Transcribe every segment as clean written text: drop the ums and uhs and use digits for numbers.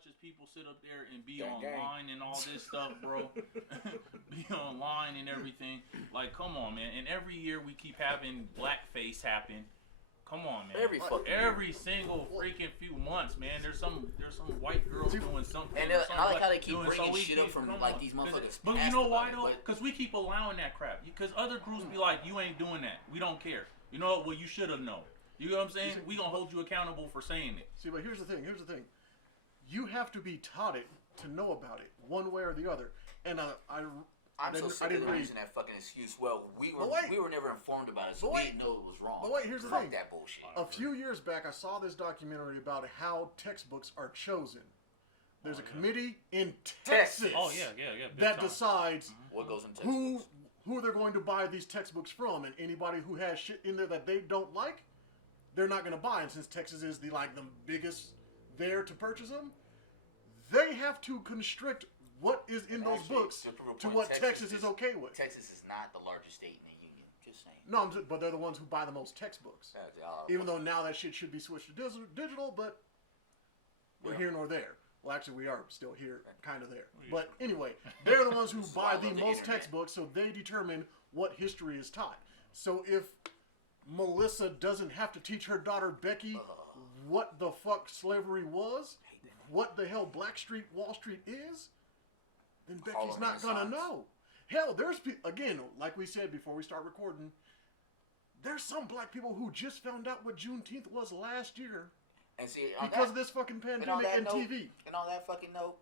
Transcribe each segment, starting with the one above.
much as people sit up there and be online and all this stuff, bro, be online and everything, like, come on, man. And every year we keep having blackface happen. Come on, man. Every single freaking few months, man. There's some white girls doing something. And I like how they keep bringing shit up from like these motherfuckers. But you know why though? Because we keep allowing that crap. Because other groups be like, you ain't doing that. We don't care. You know what? Well, you should have known. You know what I'm saying? We gonna hold you accountable for saying it. See, but here's the thing. You have to be taught it to know about it, one way or the other. And I'm so sick of using that fucking excuse. Well, we were never informed about it, so we didn't know it was wrong. But wait, here's the thing. Fuck that bullshit. A few years back, I saw this documentary about how textbooks are chosen. There's a committee in Texas. That decides what goes in textbooks. Who they're going to buy these textbooks from, and anybody who has shit in there that they don't like, they're not going to buy. And since Texas is the biggest there to purchase them, they have to constrict what is in those books to what Texas is okay with. Texas is not the largest state in the union. Just saying. No, but they're the ones who buy the most textbooks. Even though now that shit should be switched to digital, but we're here nor there. Well, actually, we are still here, kind of there. But anyway, they're the ones who buy the most textbooks, so they determine what history is taught. So if Melissa doesn't have to teach her daughter Becky what the fuck slavery was, what the hell Wall Street is, then Becky's not gonna know. Hell, there's again, like we said before we start recording, there's some black people who just found out what Juneteenth was last year. And see, because of this fucking pandemic and TV. And on that fucking note,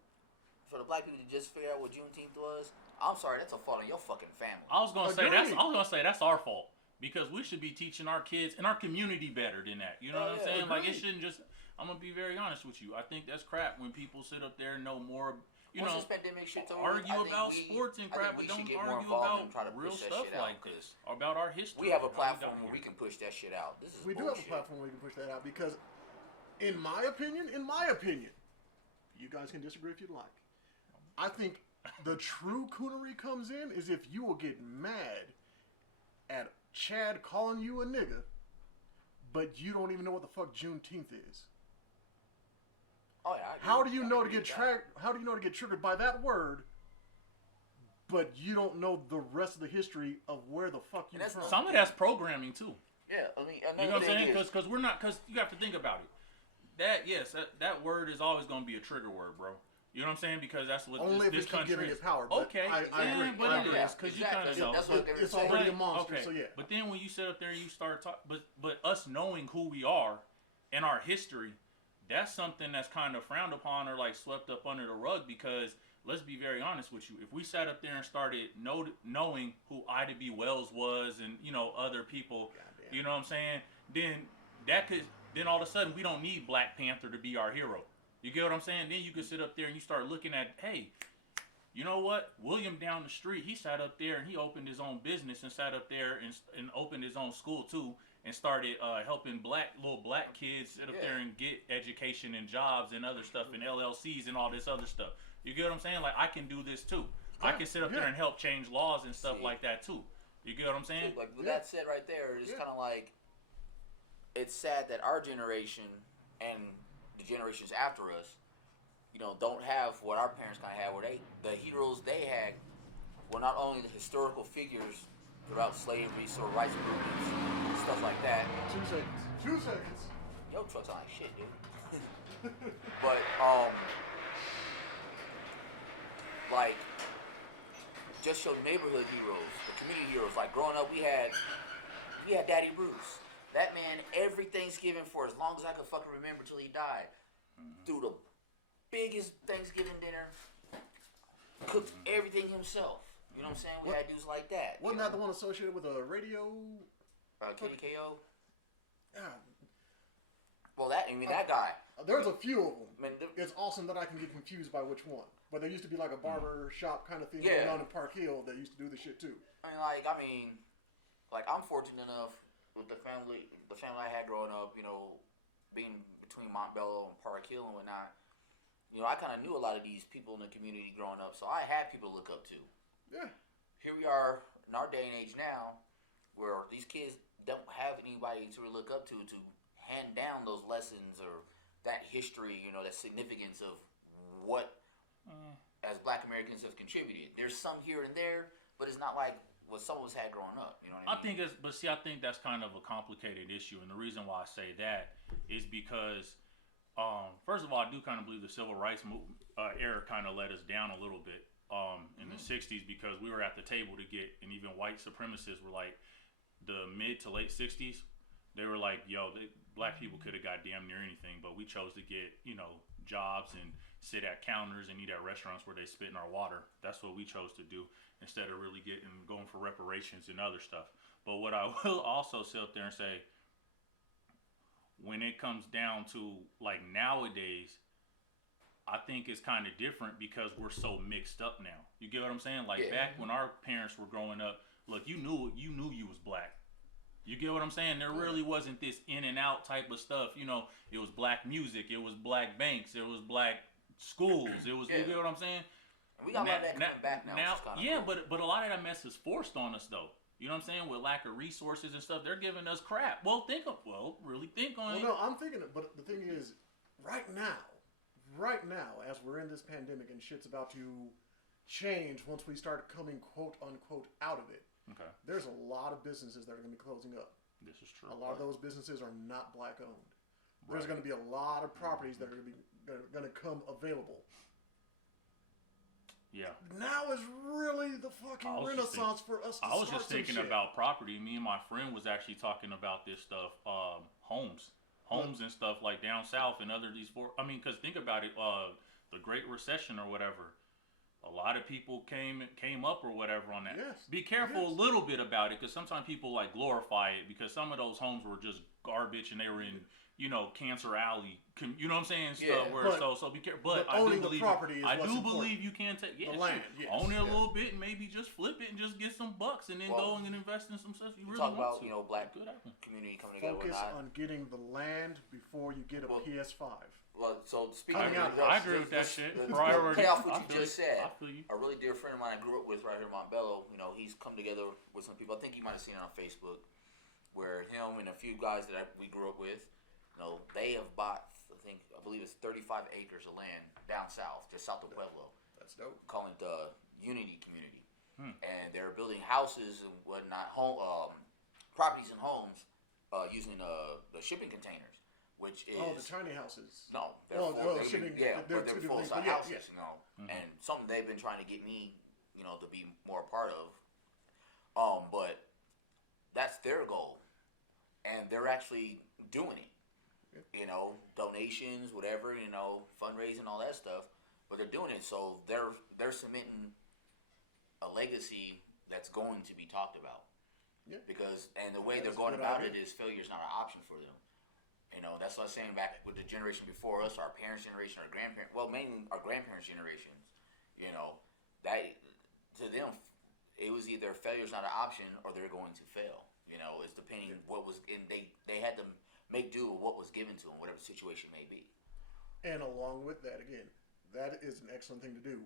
for the black people to just figure out what Juneteenth was, I'm sorry, that's a fault on your fucking family. I was gonna say that's our fault. Because we should be teaching our kids and our community better than that. You know what I'm saying? Agreed. Like, it shouldn't just... I'm going to be very honest with you. I think that's crap when people sit up there and know more... This pandemic shit's over, argue about sports and crap, but don't argue about real stuff like this. Or about our history. We have a platform where we can push that shit out. We do have a platform where we can push that out because, in my opinion, you guys can disagree if you'd like. I think the true coonery comes in is if you will get mad at Chad calling you a nigga, but you don't even know what the fuck Juneteenth is. Oh yeah. How do you know to get triggered by that word, but you don't know the rest of the history of where the fuck you're from? Some of that's programming too. Yeah, I mean, you know what I'm saying? Because you have to think about it. That word is always going to be a trigger word, bro. You know what I'm saying? Because that's what this country giving is. it power. Okay, I agree. But it is because you kind of know. It's already a monster. Okay. So yeah. But then when you sit up there and you start talking, but us knowing who we are and our history, that's something that's kind of frowned upon or like swept up under the rug. Because let's be very honest with you, if we sat up there and started knowing who Ida B. Wells was and other people, you know what I'm saying, then all of a sudden we don't need Black Panther to be our hero. You get what I'm saying? Then you can sit up there and you start looking at, hey, you know what? William down the street, he sat up there and he opened his own business and sat up there and opened his own school too and started helping little black kids sit up there and get education and jobs and other stuff and LLCs and all this other stuff. You get what I'm saying? Like, I can do this too. I can sit up there and help change laws and stuff like that too. You get what I'm saying? Like, with that said right there, it's kind of like, it's sad that our generation and the generations after us, don't have what our parents kind of had, where the heroes they had were not only the historical figures throughout slavery, civil rights movements, stuff like that. 2 seconds. Yo, trucks sound like shit, dude. But like, just your neighborhood heroes, the community heroes. Like, growing up, we had Daddy Bruce. That man, every Thanksgiving for as long as I could fucking remember till he died, threw the biggest Thanksgiving dinner, cooked everything himself. You know what I'm saying? We had dudes like that. Wasn't that the one associated with a radio? KDKO? Yeah. Well, that guy. There's a few of them. Man, it's awesome that I can get confused by which one. But there used to be like a barber shop kind of thing going on in Park Hill that used to do this shit too. I'm fortunate enough with the family I had growing up, being between Montbello and Park Hill and whatnot, I kind of knew a lot of these people in the community growing up, so I had people to look up to. Yeah. Here we are in our day and age now, where these kids don't have anybody to really look up to hand down those lessons or that history, that significance of what as Black Americans have contributed. There's some here and there, but it's not like what some of us had growing up. You know what I mean? I think that's kind of a complicated issue, and the reason why I say that is because, first of all, I do kind of believe the civil rights era kind of let us down a little bit in the '60s, because we were at the table to get, and even white supremacists were like, the mid to late '60s, they were like, yo, black people could have got damn near anything, but we chose to get, jobs and sit at counters and eat at restaurants where they spit in our water. That's what we chose to do, instead of really going for reparations and other stuff. But what I will also sit there and say, when it comes down to like nowadays, I think it's kind of different because we're so mixed up now. You get what I'm saying? Like back when our parents were growing up, look, you knew you was black. You get what I'm saying? There really wasn't this in and out type of stuff. It was black music, it was black banks, it was black schools, it was. You get what I'm saying? And we got a lot of that coming back now. Cool. but a lot of that mess is forced on us though. You know what I'm saying? With lack of resources and stuff, they're giving us crap. Really think on it. No, I'm thinking it, but the thing is, right now, as we're in this pandemic and shit's about to change once we start coming quote unquote out of it. Okay. There's a lot of businesses that are going to be closing up. This is true. A lot of those businesses are not black owned. There's going to be a lot of properties that are going to come available. Yeah. Now is really the fucking renaissance for us to start some shit. I was just thinking about property. Me and my friend was actually talking about this stuff, homes and stuff like down south and because think about it, the Great Recession or whatever. A lot of people came up or whatever on that. Yes. Be careful a little bit about it, because sometimes people like glorify it, because some of those homes were just garbage and they were in Cancer Alley. You know what I'm saying? Stuff where so be careful. But I do believe believe you can take the land. Yes. Own it a little bit and maybe just flip it and just get some bucks and then go and invest in some stuff you really talk want about to. Black community coming together. Focus on getting the land before you get a PS5. Well, so speaking I agree with that shit. Pay off what you just said. I feel you. A really dear friend of mine I grew up with right here in Montbello, he's come together with some people. I think you might have seen it on Facebook, where him and a few guys that we grew up with, they have bought, I believe it's 35 acres of land down south, just south of Pueblo. That's dope. Calling it the Unity Community. And they're building houses and whatnot, properties and homes using the shipping containers. Which is the tiny houses. No, they're full size houses, and something they've been trying to get me, to be more a part of. But that's their goal, and they're actually doing it. Donations, whatever, fundraising, all that stuff. But they're doing it, so they're cementing a legacy that's going to be talked about. Yeah. And the way they're going about it is failure's not an option for them. That's what I was saying back with the generation before us, our parents' generation, our grandparents, mainly our grandparents' generations, that to them, it was either failure's not an option or they're going to fail. It's depending what was, and they had to make do with what was given to them, whatever the situation may be. And along with that, again, that is an excellent thing to do.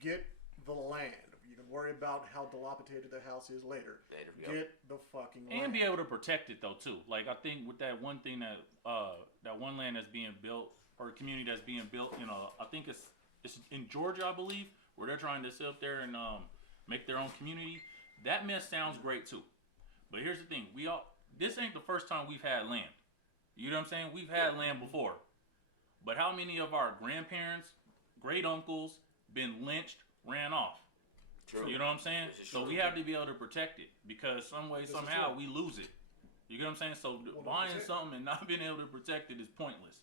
Get the land. You can worry about how dilapidated the house is later. Get the fucking land. And be able to protect it though too. Like I think with that one thing that one land that's being built, or a community that's being built, I think it's in Georgia, I believe, where they're trying to sit up there and make their own community. That mess sounds great too. But here's the thing, this ain't the first time we've had land. You know what I'm saying? We've had land before. But how many of our grandparents, great uncles, been lynched, ran off? True. You know what I'm saying? So we have to be able to protect it, because some way, somehow, we lose it. You get what I'm saying? So buying something and not being able to protect it is pointless.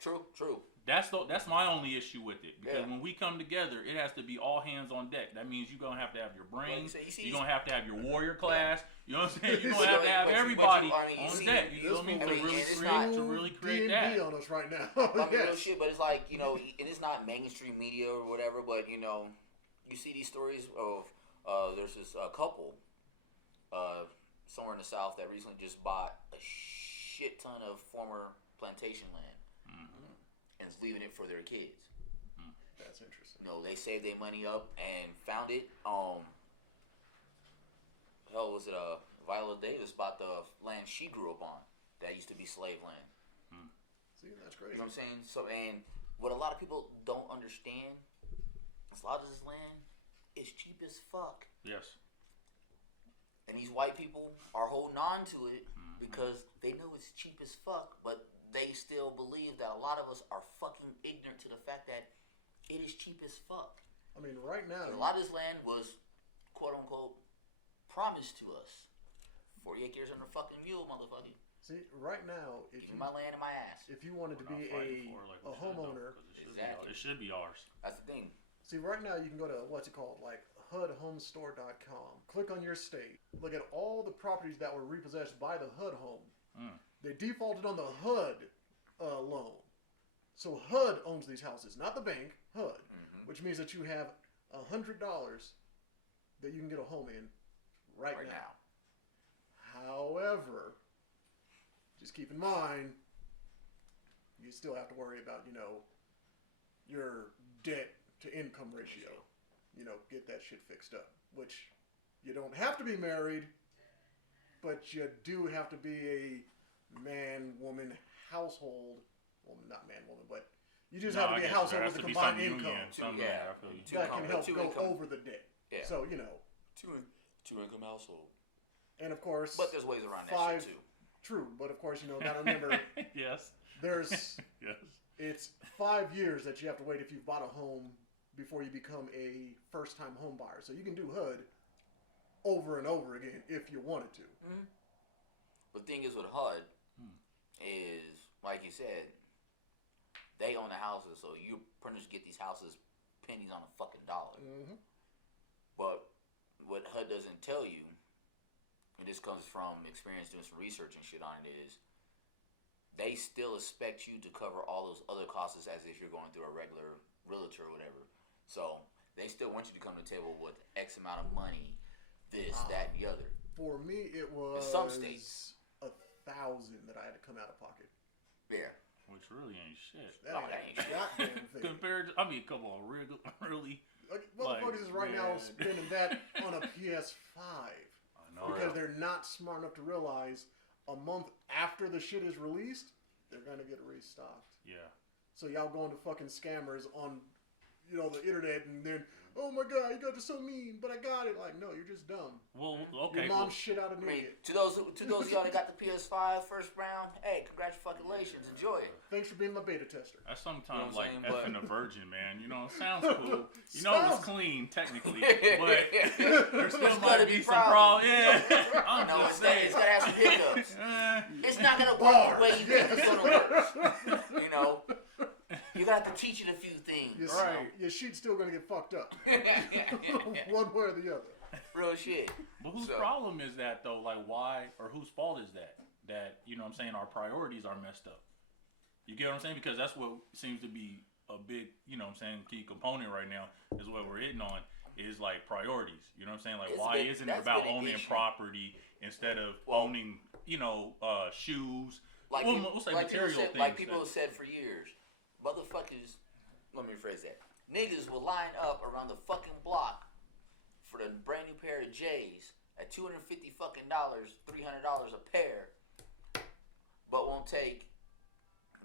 True. That's my only issue with it, because when we come together, it has to be all hands on deck. That means you're gonna have to have your brains. You're gonna have to have your warrior class. You know what I'm saying? You're gonna have to have everybody on deck. You know what I mean? To really create that. on us right now. Real shit, but it's like and it's not mainstream media or whatever. But you see these stories of there's this couple somewhere in the South that recently just bought a shit ton of former plantation land. And is leaving it for their kids. That's interesting. They saved their money up and found it. Viola Davis bought the land she grew up on that used to be slave land. See, that's great. You know what I'm saying? So, and what a lot of people don't understand is a lot of this land is cheap as fuck. Yes. And these white people are holding on to it because they know it's cheap as fuck, but they still believe that a lot of us are fucking ignorant to the fact that it is cheap as fuck. I mean, right now, a lot of this land was, quote unquote, promised to us. 40 acres and a fucking mule, motherfucker. See, right now, if give me my land and my ass. If you wanted to be a homeowner, it should be ours. That's the thing. See, right now you can go to what's it called, like HUDHomestore.com. Click on your state. Look at all the properties that were repossessed by the HUD home. They defaulted on the HUD loan. So HUD owns these houses, not the bank. HUD, which means that you have $100 that you can get a home in right now. However, just keep in mind, you still have to worry about, your debt to income ratio. Get that shit fixed up. Which you don't have to be married, but you do have to be a man-woman household. Well, not man-woman, but you just have to be a household with a combined income. That can help go over the debt. Yeah. So, Two-income household. And of course, but there's ways around that shit too. True, but of course, gotta remember. Yes. There's. Yes. It's 5 years that you have to wait if you've bought a home before you become a first-time home buyer. So you can do HUD over and over again if you wanted to. Mm-hmm. But the thing is with HUD is, like you said, they own the houses, so you pretty much get these houses pennies on a fucking dollar. Mm-hmm. But what HUD doesn't tell you, and this comes from experience doing some research and shit on it, is they still expect you to cover all those other costs as if you're going through a regular realtor or whatever. So they still want you to come to the table with X amount of money, this, that, and the other. For me, it was in some states $1,000 that I had to come out of pocket. Yeah. Which really ain't shit. That ain't goddamn thing. Compared to, come on, really. Motherfuckers is right now spending that on a PS5. Because they're not smart enough to realize a month after the shit is released, they're gonna get restocked. Yeah. So y'all going to fucking scammers on, the internet, and then, oh my god, you got this so mean, but I got it. Like, no, you're just dumb. Well, okay. Your mom's shit out of me. To those of y'all that got the PS5 first round, hey, congratulations, enjoy it. Thanks for being my beta tester. That's sometimes like effing a virgin, man. It sounds cool. It was clean technically, but there still might be some problem. Yeah, I'm just saying. It's gotta have some hiccups. It's not gonna work the way you think it's gonna work. You got to teach it a few things. Your sheet's still gonna get fucked up. One way or the other. Real shit. But whose problem is that though? Like, why or whose fault is that? That our priorities are messed up. You get what I'm saying? Because that's what seems to be a big, key component right now is what we're hitting on is like priorities. You know what I'm saying? Like, why isn't it about owning property instead of owning, shoes? Like we'll say material things. Like people have said for years, motherfuckers, let me rephrase that. Niggas will line up around the fucking block for the brand new pair of J's at $250 $300 a pair, but won't take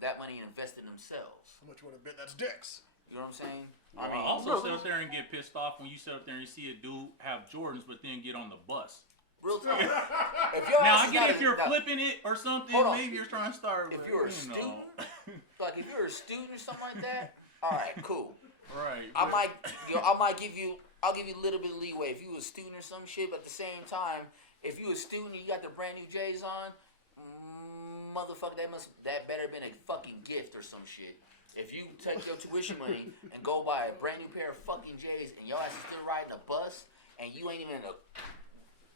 that money and invest in themselves. How much you want to bet that's dicks? You know what I'm saying? I also sit up there and get pissed off when you sit up there and you see a dude have Jordans but then get on the bus. Real talk. Now I get if you're flipping it or something, maybe you're trying to start. If you're a student, like if you're a student or something like that, all right, cool. Right. I might give you a little bit of leeway if you a student or some shit. But at the same time, if you a student and you got the brand new J's on, motherfucker, that better been a fucking gift or some shit. If you take your tuition money and go buy a brand new pair of fucking J's and your ass is still riding a bus and you ain't even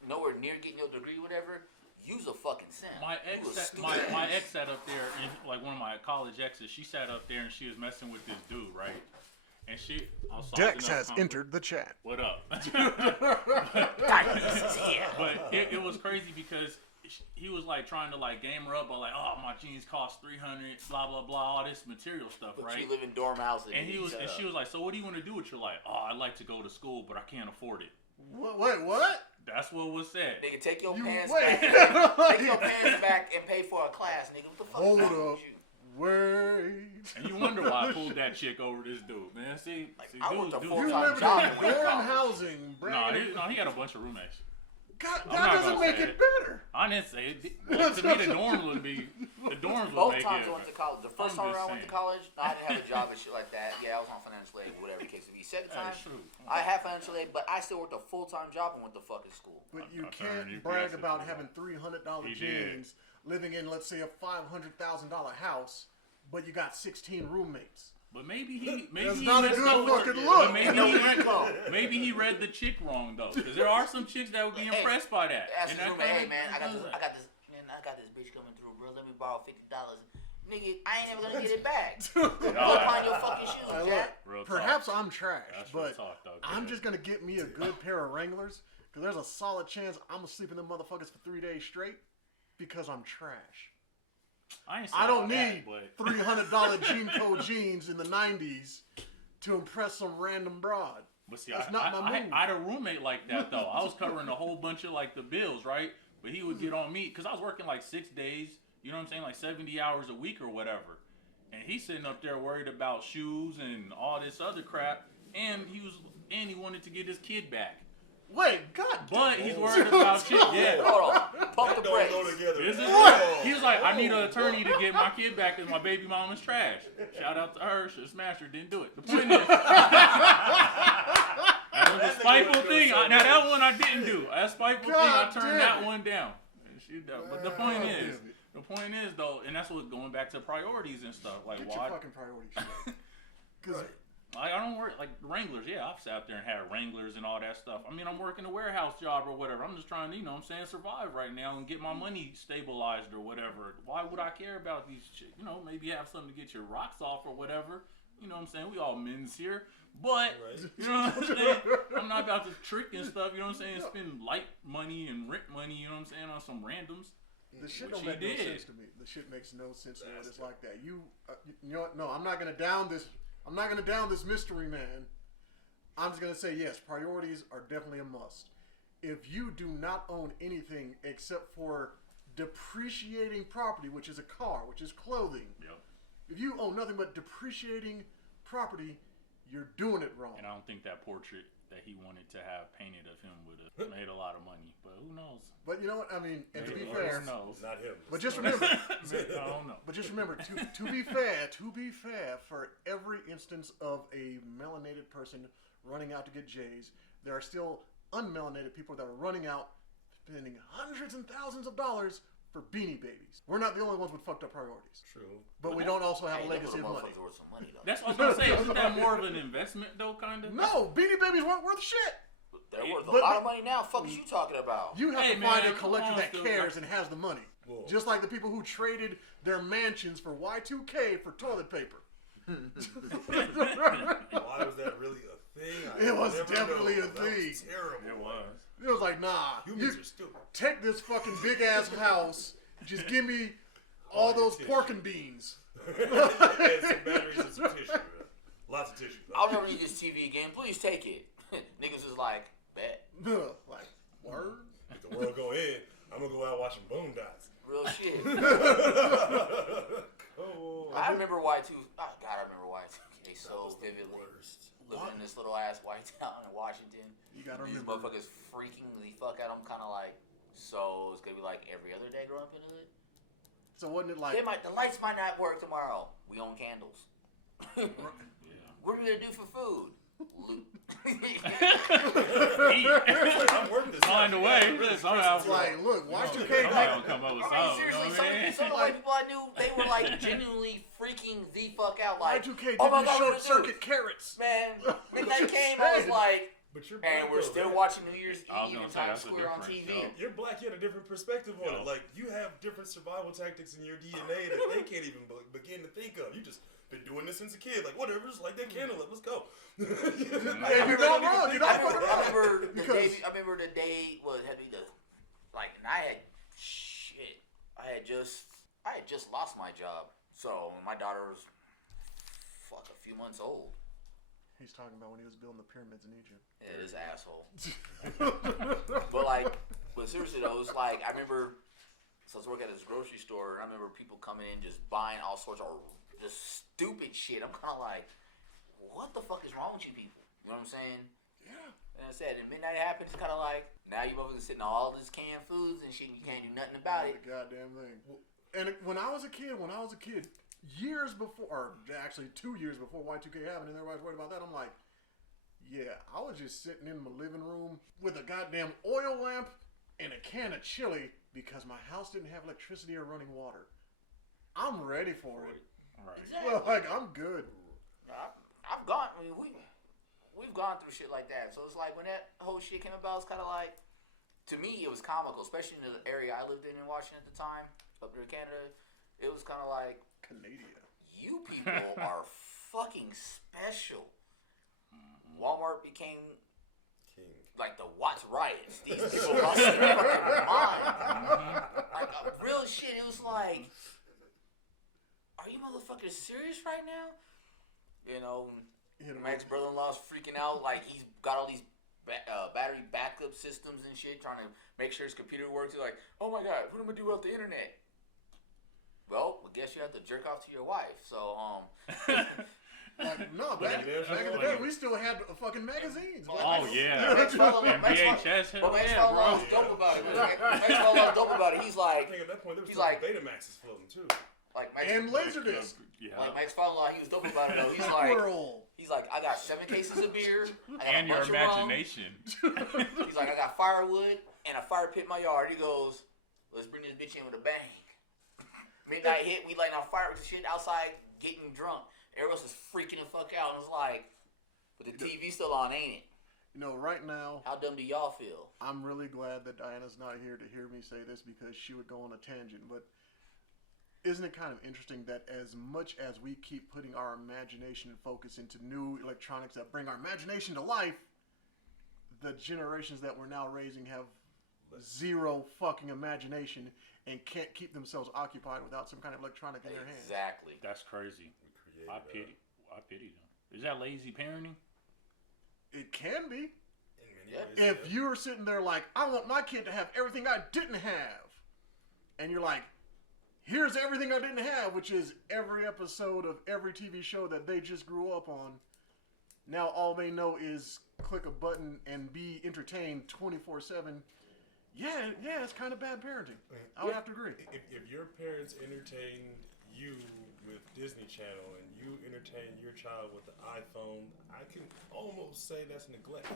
nowhere near getting your degree, whatever, use a fucking cent. My ex sat up there, and like one of my college exes, she sat up there and she was messing with this dude, right? And Dex has entered the chat. What up? But it was crazy because he was like trying to like game her up by like, oh, my jeans cost $300, blah blah blah, all this material stuff, but right? You live in dorm houses. And she was like, so what do you want to do with your life? Oh, I'd like to go to school, but I can't afford it. Wait, what? That's what was said. Nigga, take your pants back. Take your pants back and pay for a class, nigga. What the fuck Hold is up. wrong with you? Wait. And you wonder why I pulled that chick over this dude, man. See, I worked a You full-time remember job. the dorm housing, bro? No, he had a bunch of roommates. God, I'm that not doesn't gonna make say it it. better. I didn't say it. Well, to me, the dorms would Both make times it. I went to college. The first I'm time just I went to saying. college, no, I didn't have a job and shit like that. Yeah, I was on financial aid, whatever the case may be. Second time, That's true. I had financial aid, but I still worked a full-time job and went to fucking school. But you I can't turned brag UPS about into having $300 He jeans, living in, let's say, a $500,000 house, but you got 16 roommates. But maybe he That's he not a messed good up with- fucking but look. maybe he read the chick wrong though, because there are some chicks that would be impressed by that. Ask And his that roommate, hey kinda man, I got does this bitch coming through, bro. Let me borrow $50. Nigga, I ain't never gonna get it back. Hey, Go find your fucking shoes, look, Jack. Real talk. perhaps I'm trash, That's real but talk, though, I'm kid. just going to get me a good pair of Wranglers, because there's a solid chance I'm going to sleep in them motherfuckers for 3 days straight, because I'm trash. I don't need $300 Jean Code jeans in the 90s to impress some random broad. But see, That's not my move. I had a roommate like that though. I was covering a whole bunch of like the bills, right? But he would get on me because I was working like 6 days. You know what I'm saying? Like 70 hours a week or whatever. And he's sitting up there worried about shoes and all this other crap. And he wanted to get his kid back. Wait, God But he's worried about shit. Yeah. Hold on. Pump the Don't brakes. go together. This is Oh. He was like, I need an attorney to get my kid back because my baby mom is trash. Shout out to her. Should smash her. Didn't do it. The point is, that was a spiteful thing. Now that one I didn't do. That spiteful thing, I turned that one down. But the point is, though, and that's what going back to priorities and stuff. Like, Get why? your fucking priorities straight. Because I don't work like Wranglers. Yeah, I've sat there and had Wranglers and all that stuff. I mean, I'm working a warehouse job or whatever. I'm just trying to, you know what I'm saying, survive right now and get my money stabilized or whatever. Why would I care about these shit? You know, maybe have something to get your rocks off or whatever. You know what I'm saying? We all men's here. But, you know what I'm saying? I'm not about to trick and stuff, you know what I'm saying? Spend light money and rent money, you know what I'm saying, on some randoms. the shit Which don't make he no did. sense to me. The shit makes no sense when it's like that. You know what? No, I'm not going to down this. I'm not going to down this mystery man. I'm just going to say yes, priorities are definitely a must. If you do not own anything except for depreciating property, which is a car, which is clothing, Yep. if you own nothing but depreciating property, you're doing it wrong. And I don't think that portrait that he wanted to have painted of him would have made a lot of money. But who knows? But you know what? I mean, and to be Maybe. fair, Who knows? Not him. but just remember, I don't know. But just remember, to be fair, for every instance of a melanated person running out to get J's, there are still unmelanated people that are running out, spending hundreds and thousands of dollars for Beanie Babies. We're not the only ones with fucked up priorities. True. But we don't also have Hey, a them legacy of little money. motherfuckers worth some money, though. That's what I was gonna say. Isn't that more of an investment though, kind of? No, Beanie Babies weren't worth shit. They're worth a But- lot of money now. Fuck is you talking about? You have Hey, to find man, a collector come on, that still, cares like- and has the money. Whoa. Just like the people who traded their mansions for Y2K for toilet paper. Why was that really a thing? It was never definitely know. a That was thing. terrible. It was. It was like, nah, you Humans are stupid. take this fucking big ass house, just give me all those pork and beans. And some batteries and some tissue. Lots of tissue. I'll never need this TV again. Please take it. Niggas is like, bet. Like, word? If the world go in, I'm gonna go out watching Boondocks. Real shit. Oh, I remember Y2. Oh, God, I remember Y2K so that was the vividly. worst. Living in this little ass white town in Washington. You gotta These remember. motherfuckers freaking the fuck out. I'm kind of like, so it's gonna be like every other day growing up in the hood. So wasn't it like, The lights might not work tomorrow. We own candles. Yeah. What are we gonna do for food? Loot. I'm working this Find a way. Somehow. it's like, look, Y2K Somebody did gonna come up with I mean, something. You know seriously, what I mean? some of the white people I knew, they were like genuinely freaking the fuck out. Like, Y2K oh my did God, short what do we do? circuit carrots. Man, when that came, I was like, But you're and black, we're though, still man. watching New Year's I was Eve gonna in say, Times that's the Square on difference, TV. yo. You're black. You had a different perspective on Yo. it. Like you have different survival tactics in your DNA that they can't even begin to think of. You just been doing this since a kid. Like whatever, just like that candle. Let's go. Hey, you're not wrong. You're not fucking wrong. I remember the day had to be the like, and I had just lost my job. So my daughter was a few months old. He's talking about when he was building the pyramids in Egypt. Yeah, this asshole. But seriously though, it was like I remember So I was working at this grocery store, and I remember people coming in just buying all sorts of just stupid shit. I'm kind of like, what the fuck is wrong with you people? You know what I'm saying? Yeah. And I said, and midnight happens, it's kind of like, now you motherfuckers sitting on all this canned foods and shit, and you can't do nothing about it. Goddamn thing. And when I was a kid, years before, or actually 2 years before Y2K happened, and everybody's worried about that, I'm like, yeah, I was just sitting in my living room with a goddamn oil lamp and a can of chili because my house didn't have electricity or running water. I'm ready for it. Right. Exactly. Well, like, I'm good. I've gone, I mean, we've gone through shit like that. So it's like when that whole shit came about, it's kind of like, to me, it was comical, especially in the area I lived in Washington at the time, up near Canada. It was kind of like, Canada. You people are fucking special. Walmart became like the Watts riots. These people lost their fucking mind. Like real shit. It was like, are you motherfuckers serious right now? You know, my ex-brother-in-law's freaking out. Like he's got all these battery backup systems and shit, trying to make sure his computer works. He's like, oh my god, what am I gonna do without the internet? Well, I guess you have to jerk off to your wife. So Like, no, back in the day, we still had fucking magazines. Oh, yeah. And VHS. But my ex-father-in-law was dope about it. My ex-father-in-law was dope about it. He's like, I think at that point, there was like, Betamaxes floating, too. Like, and Laserdisc. Yeah. Like, my ex-father-in-law, he was dope about it, though. He's like, I got 7 cases of beer. I got and a bunch your imagination. He's like, I got firewood and a fire pit in my yard. He goes, let's bring this bitch in with a bang. Midnight hit, we lighting on fire with shit outside, getting drunk. Everyone was freaking the fuck out, and it's like, but the TV's still on, ain't it? You know, right now, how dumb do y'all feel? I'm really glad that Diana's not here to hear me say this because she would go on a tangent. But isn't it kind of interesting that as much as we keep putting our imagination and focus into new electronics that bring our imagination to life, the generations that we're now raising have zero fucking imagination and can't keep themselves occupied without some kind of electronic in their hands. Exactly. That's crazy. I pity them. Is that lazy parenting? It can be. Yeah. If you're sitting there like, I want my kid to have everything I didn't have, and you're like, here's everything I didn't have, which is every episode of every TV show that they just grew up on. Now all they know is click a button and be entertained 24/7. Yeah, it's kind of bad parenting. I would have to agree. If your parents entertained you with Disney Channel and you entertain your child with the iPhone, I can almost say that's neglect.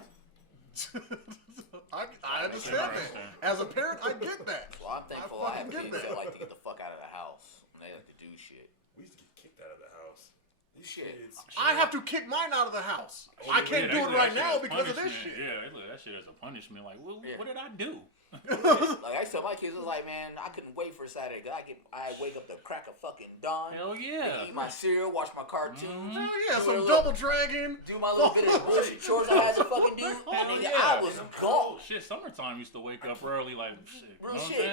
I understand that. As a parent, I get that. Well, I'm thankful I have kids that like to get the fuck out of the house when they like to do shit. We used to get kicked out of the house. These Shit. kids. I have to kick mine out of the house. I can't do it right now because of this shit. Yeah, they look at that shit as a punishment. Like, what did I do? Like I tell my kids, I was like, man, I couldn't wait for Saturday. Cause I wake up to crack of fucking dawn. Hell yeah. Eat my cereal, watch my cartoons. Hell yeah, some Double Dragon. Do my little bit of bullshit chores I had to fucking do. Hell yeah. I was gone. Shit, summertime used to wake up early, like shit. Real You know shit.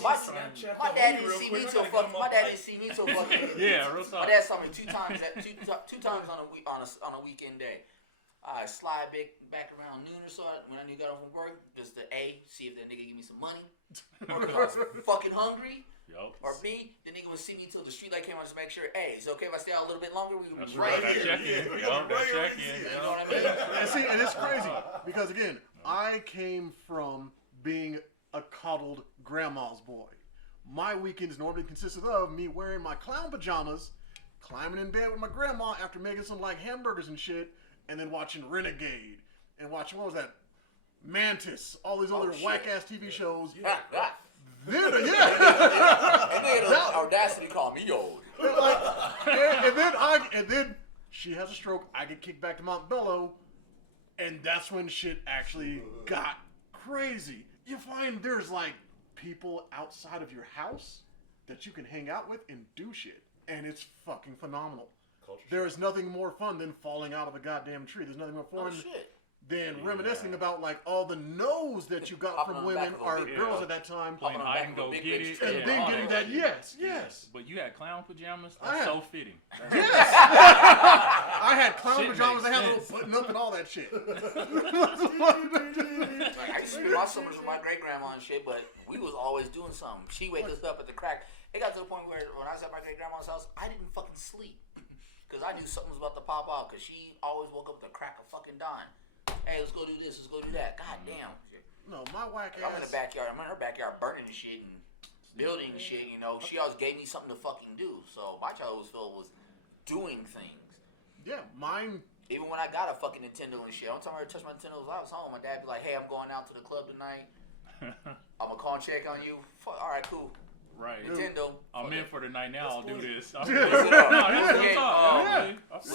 what I'm saying? My dad didn't see me till fucking. My dad didn't see me till fucking. Yeah, real talk. My dad saw me two times on a week on a weekend day. I slide back around noon or so when I knew got off from work, just to see if that nigga give me some money, or because I was fucking hungry, or B, the nigga would see me till the street light came on just to make sure, it's okay if I stay out a little bit longer. We That's right right. here. You know what I mean? And see, and it's crazy because again, I came from being a coddled grandma's boy. My weekends normally consisted of me wearing my clown pajamas, climbing in bed with my grandma after making some like hamburgers and shit. And then watching Renegade and watching, what was that? Mantis, all these other whack-ass TV shows. Yeah. Then, And they had the audacity to call me old. and then she has a stroke. I get kicked back to Montbello, and that's when shit actually got crazy. You find there's like people outside of your house that you can hang out with and do shit, and it's fucking phenomenal. There is nothing more fun than falling out of a goddamn tree. There's nothing more fun than reminiscing about like all the no's that you got from women or girls at that time. Playing hide and go get it. And then getting that yes. But you had clown pajamas? That's so fitting. Yes! I had like clown Shit pajamas. They makes had a little sense. button up and all that shit. Like, I used to spend my summers with my great grandma and shit, but we was always doing something. She wake us up at the crack. It got to the point where when I was at my great grandma's house, I didn't fucking sleep because I knew something was about to pop out. Because she always woke up at the crack of fucking dawn. Hey, let's go do this. Let's go do that. God damn. No, my whack I'm ass. in the backyard. I'm in her backyard burning shit and building shit. You know, she always gave me something to fucking do. So my childhood was filled with doing things. Yeah, mine. Even when I got a fucking Nintendo and shit, every time I touched my Nintendo I was home, my dad be like, hey, I'm going out to the club tonight. I'm going to call and check on you. All right, cool. Right. Nintendo. I'm in for the night now. I'll do this. What's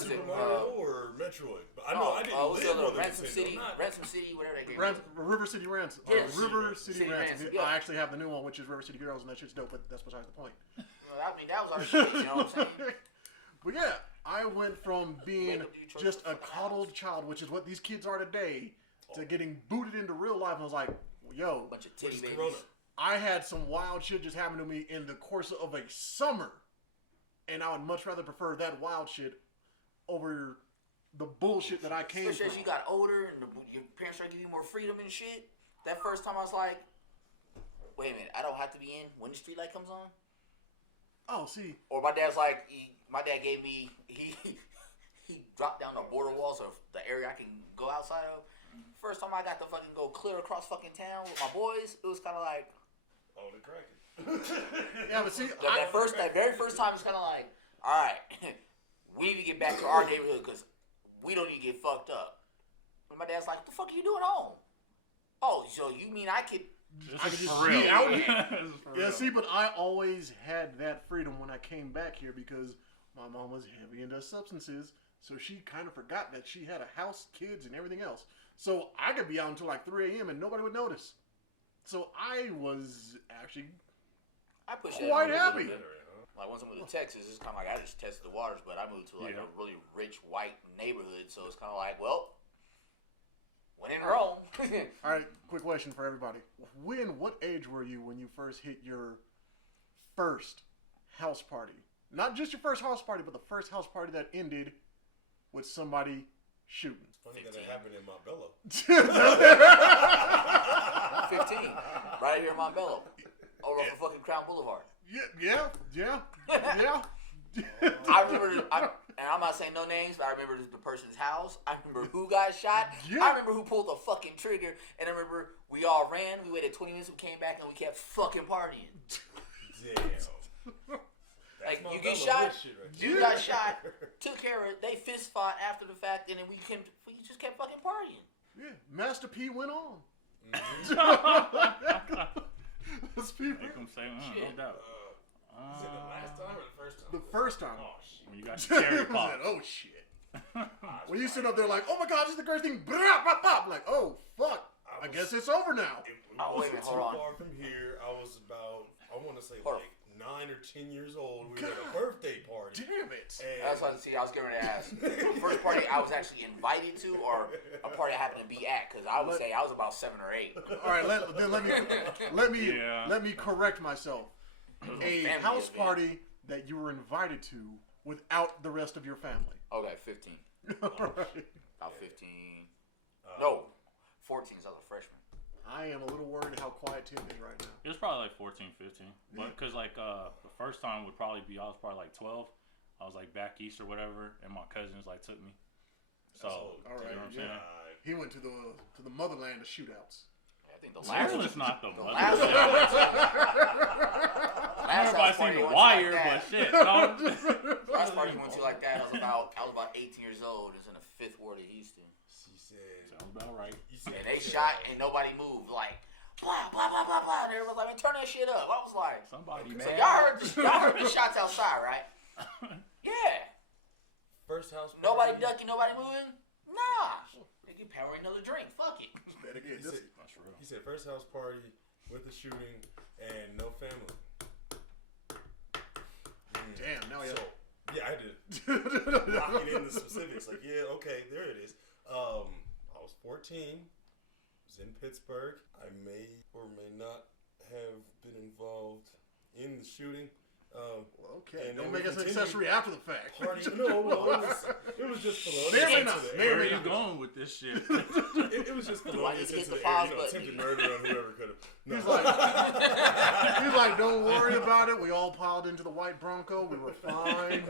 Super Mario or Metroid? But I know I didn't live on the Ransom Nintendo. City, whatever they gave River City Ransom. Yes. River City Ransom. Yeah. I actually have the new one, which is River City Girls, and that shit's dope, but that's besides the point. Well, I mean, that was our shit, you know what I'm saying? But yeah, I went from being just a coddled child, which is what these kids are today, to getting booted into real life. And I was like, yo, Bunch of titty babies. Corona. I had some wild shit just happen to me in the course of a summer. And I would much rather prefer that wild shit over the bullshit that I came Especially from. as you got older and your parents started giving you more freedom and shit. That first time I was like, wait a minute, I don't have to be in when the street light comes on? Oh, see. Or my dad's like, my dad gave me, he dropped down the border walls of the area I can go outside of. First time I got to fucking go clear across fucking town with my boys, it was kind of like, Oh, the cracking. Yeah, but see, that very first time, it's kind of like, all right, we need to get back to our neighborhood because we don't need to get fucked up. And my dad's like, what the fuck are you doing home? Oh, so you mean I could... I could just for real. be out here. For Yeah, real. see, but I always had that freedom when I came back here because my mom was heavy into substances, so she kind of forgot that she had a house, kids, and everything else. So I could be out until like 3 a.m. and nobody would notice. So I was actually I push quite that happy. Like once I moved to Texas, it's kind of like I just tested the waters, but I moved to like a really rich white neighborhood, so it's kind of like, well, when in Rome. All right, quick question for everybody. What age were you when you first hit your first house party? Not just your first house party, but the first house party that ended with somebody shooting. Funny that it happened in Montbello. 15, right here in Montbello, over off of fucking Crown Boulevard. Yeah. I remember, and I'm not saying no names, but I remember the person's house. I remember who got shot. Yeah. I remember who pulled the fucking trigger, and I remember we all ran. We waited 20 minutes, we came back, and we kept fucking partying. Damn. Like you get shot, you got shot, took care of it. They fist fought after the fact, and then we just kept fucking partying. Yeah, Master P went on. Let's be Make them say, no doubt. Is it the last time or the first time? The first time. Oh, shit. When you got your cherry I pop. said, oh shit. When you sit up there like, oh my god, this is the greatest thing. I'm like, oh fuck. I guess it's over now. It Oh, wait a wasn't minute, hold too on. far from here. I was about, I want to say Hold like 9 or 10 years old. We were at a birthday party. Damn it. And That's what I was getting ready to ask. The first party I was actually invited to, or a party I happened to be at, because I would say I was about 7 or 8. All right, let me correct myself. A family house event. party that you were invited to without the rest of your family. Okay, 15. Alright. About 15. No, 14. I was a freshman. I am a little worried how quiet Tim is right now. It was probably like 14, 15. But because like the first time would probably be, I was probably like 12. I was like back east or whatever, and my cousins like took me. So, All right, you know what I'm saying? He went to the motherland of shootouts. I think the last Maryland's not the mother. last one. I don't know if I seen The Wire, but shit. No. Last party we went to like that, I was about 18 years old. It was in the 5th ward of Houston. she said, Sounds about right. And they shot and nobody moved. Like, blah, blah, blah, blah, blah. And everyone's like, man, turn that shit up. I was like, Somebody, so man. y'all heard the shots outside, right? Yeah. first house party. Nobody ducking, nobody moving? Nah. They can power another drink. Fuck it. Better get He this. said, That's real. he said first house party with the shooting and no family. Damn, now So, you yeah, I did. Locking in the specifics. Like, yeah, okay, there it is. I was 14. Was in Pittsburgh. I may or may not have been involved in the shooting. Okay, don't make us an accessory after the fact. No, it was just May or may not. Where are you going with this shit? It was just felonious into the air, attempted murder on whoever could have. No. He's like, don't worry about it. We all piled into the white Bronco. We were fine.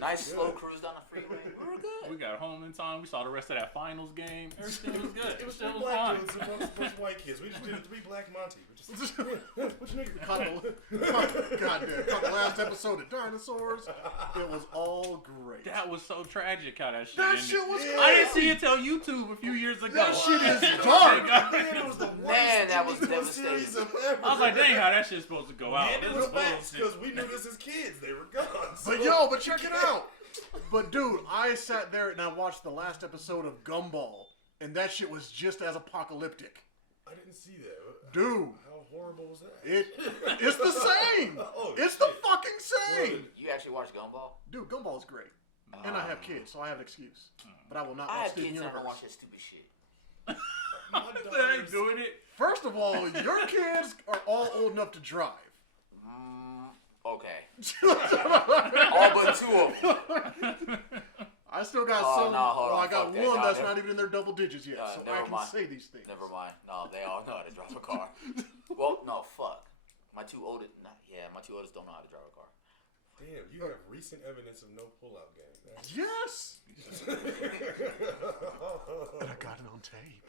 Nice slow cruise down the freeway. We were good. We got home in time. We saw the rest of that finals game. Everything was good. It was Still three was black fine. dudes and a bunch of white kids. We just did 3 Black Monty. We just, what you nigga? Goddamn. Caught the last episode of Dinosaurs. It was all great. That was so tragic how that shit That ended. shit was crazy. I didn't see it till YouTube a few years ago. That shit is dark. Man, it was the worst Man, that was series devastating. of ever. I was like, dang, how that shit's supposed to go out. And it This was is facts bullshit. because we knew this as kids. They were gone. So. But check it out. But dude, I sat there and I watched the last episode of Gumball, and that shit was just as apocalyptic. I didn't see that. Dude. How horrible was that? It's the same. Oh, it's shit. the fucking same. You actually watched Gumball? Dude, Gumball is great. And I have kids, so I have an excuse. But I will not I watch have Steven kids and I don't Universe. watch that stupid shit. They ain't doing it. First of all, your kids are all old enough to drive. Okay. All but 2 of them. I still got Oh, some. no, hold well, on, I got fuck that. one No, that's never- not even in their double digits yet, so I never can mind. say these things. Never mind. No, they all know how to drive a car. Well, no, fuck. My two oldest don't know how to drive a car. Damn, you have recent evidence of no pullout game. Yes. That's- And I got it on tape.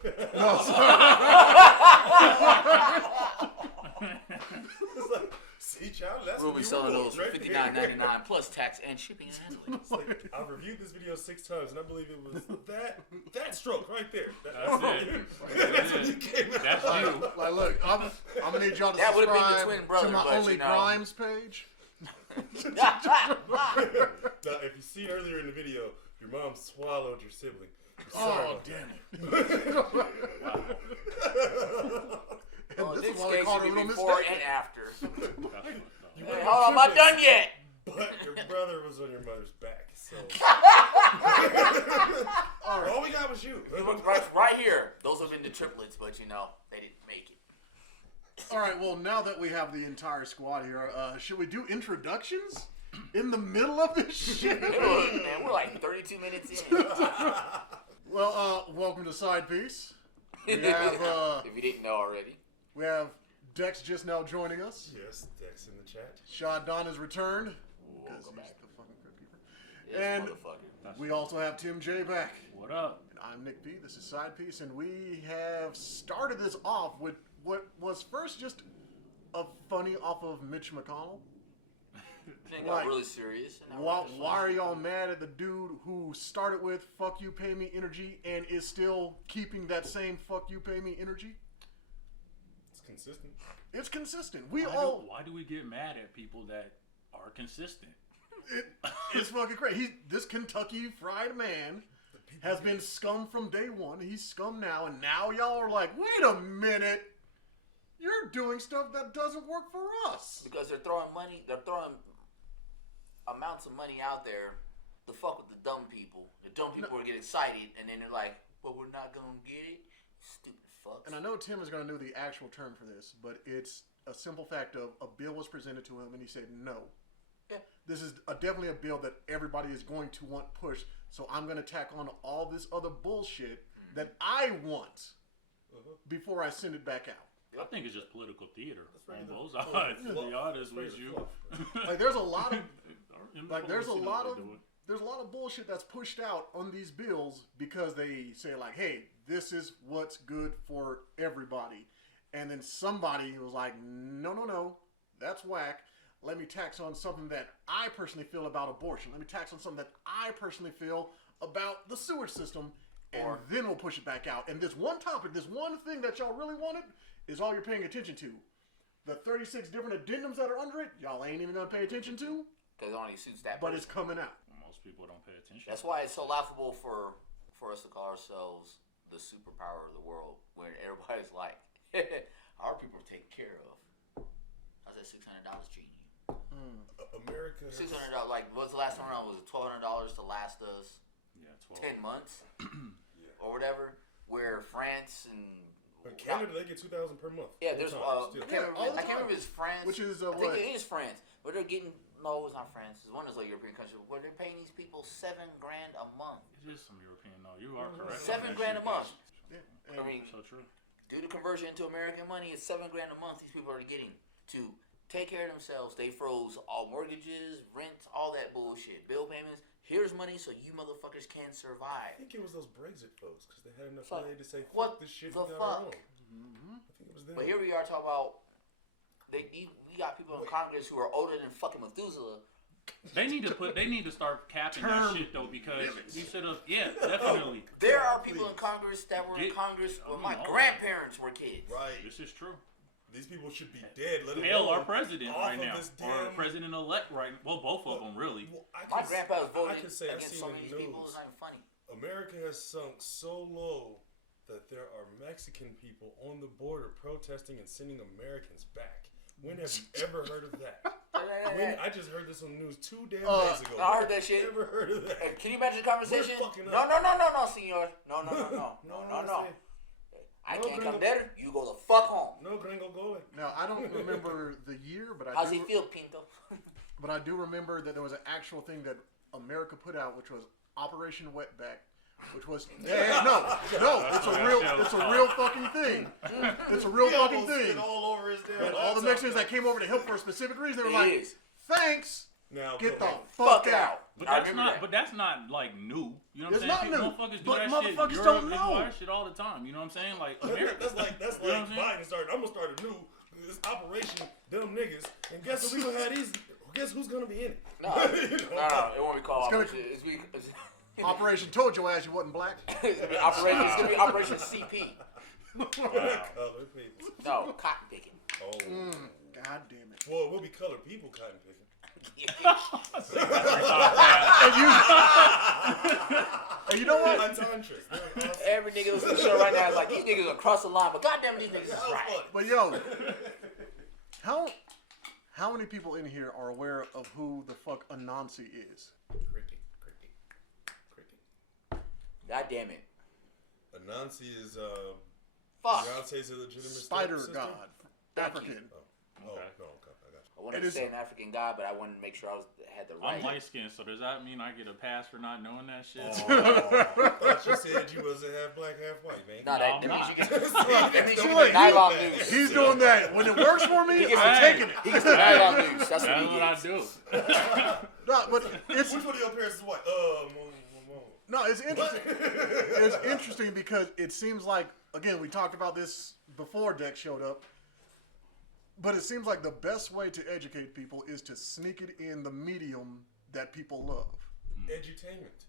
It's like, see, child, that's We'll what be you selling were those right $59.99 plus tax and shipping and handling. It's like, I've reviewed this video 6 times, and I believe it was that stroke right there. That's it. That's what you came out. That's you. Like, look, I'm gonna need y'all to That would've been the subscribe twin brother, to my but, Only you know. Grimes page. Now, if you see earlier in the video, your mom swallowed your sibling. I'm sorry Oh, about damn it. And Oh, this Nick is why we Cage called should it a be little before mistake. and after. You Hey, were hold on, I'm not done yet. But your brother was on your mother's back, so. All right. All we got was you. Right here. Those have been the triplets, but you know, they didn't make it. All right, well, now that we have the entire squad here, should we do introductions in the middle of this shit? Man, we're like 32 minutes in. Well, welcome to Sidepiece. We have, If you didn't know already. we have Dex just now joining us. Yes, Dex in the chat. Shad Don has returned. Because Welcome he's back. the fucking crypt keeper. Yes, And- motherfucker. We also have Tim J back. What up? And I'm Nick P. This is Sidepiece, and we have started this off with what was first just a funny off of Mitch McConnell. Then got Like, really serious. And now Why, we're just why are y'all mad at the dude who started with "fuck you, pay me" energy and is still keeping that same "fuck you, pay me" energy? It's consistent. It's consistent. Why do we get mad at people that are consistent? It's fucking great. This Kentucky Fried Man has been scum from day one. He's scum now, and now y'all are like, wait a minute, you're doing stuff that doesn't work for us. Because they're throwing amounts of money out there to fuck with the dumb people. The dumb people will get excited, and then they're like, but we're not going to get it? Stupid fucks. And I know Tim is going to know the actual term for this, but it's a simple fact of a bill was presented to him, and he said no. Yeah. This is definitely a bill that everybody is going to want pushed, so I'm going to tack on all this other bullshit that I want before I send it back out. I think it's just political theater on right. both sides. To be honest with you, Like there's a lot of there's a Policy lot know of what they're doing. there's a lot of bullshit that's pushed out on these bills because they say like, hey, this is what's good for everybody, and then somebody was like, no, that's whack. Let me tax on something that I personally feel about abortion. Let me tax on something that I personally feel about the sewage system, and then we'll push it back out. And this one topic, this one thing that y'all really wanted is all you're paying attention to. The 36 different addendums that are under it, y'all ain't even gonna pay attention to, Because it only suits that but person. it's coming out. Most people don't pay attention. That's why it's so laughable for us to call ourselves the superpower of the world when everybody's like, our people are taken care of. How's that $600 treating you? America. $600, like, what's the last time around? Was it $1,200 to last us 12. 10 months? Yeah. Or whatever? Where France and In Canada, they get $2,000 per month. Yeah, there's I can't remember his friends. Which is I what? think it is France, but they're getting it's not France. It's one of those European countries where they're paying these people $7,000 a month. It is some European. No, you are correct. $7,000 a month. Yeah. I mean, so true. Due to conversion into American money, it's $7,000 a month. These people are getting to take care of themselves. They froze all mortgages, rent, all that bullshit, bill payments. Here's money so you motherfuckers can survive. I think it was those Brexit folks because they had enough So, money to say, what fuck this shit, the we got fuck? our own. I think it was them. But here we are talking about we got people in Congress who are older than fucking Methuselah. They need to start capping that shit though, because you should have. Yeah, definitely. There are people in Congress that were in Congress when my grandparents were kids. Right. This is true. These people should be dead. Let Hell, our president right now, damn... or president-elect right. Well, both of them really. Well, my grandpa was voting against some of these people. It's not even funny. America has sunk so low that there are Mexican people on the border protesting and sending Americans back. When have you ever heard of that? I just heard this on the news 2 damn days ago. I heard that shit. Never heard of that. Can you imagine the conversation? We're fucking no, up. senor. No. I can't come there. You go the fuck home. No, gringo, go away. Now, I don't remember the year, but How's he feel, Pinto? But I do remember that there was an actual thing that America put out, which was Operation Wetback, which was it's a real fucking thing. It's a real fucking thing. All over his damn. And all the Mexicans that came over to help for a specific reason, they were like, "Thanks, now get the fuck out." But that's not like new. You know what I'm saying? It's not new. Motherfuckers do But that motherfuckers shit. don't They know. do that shit all the time. You know what I'm saying? Like America. that's You know like what I'm Biden started. I'm gonna start a new operation, them niggas, and guess what? We gonna have these. Guess who's gonna be in it? No, it won't be called Operation. Operation told your ass you wasn't black. It's gonna be Operation CP. Color people. No, cotton picking. Oh. God damn it. Well, we'll be colored people cotton picking. And you know what? Every nigga listening to the show right now is like, these niggas are across the line, but goddamn these niggas is right. But yo, how many people in here are aware of who the fuck Anansi is? Cricket. God damn it. Anansi is Fuck. Beyonce's illegitimate Spider sister? god. African. Okay. I got you. I wanted to say an African god, but I wanted to make sure I had the right. I'm light skinned, so does that mean I get a pass for not knowing that shit? I thought you said you was half black, half white, man. No, that means you get Look, nylon noose. He's doing that. When it works for me, I'm taking it. He gets the nylon noose. That's what I do. No, but it's which one of your parents is white? No, it's interesting. It's interesting because it seems like, again, we talked about this before Dex showed up, but it seems like the best way to educate people is to sneak it in the medium that people love. Edutainment.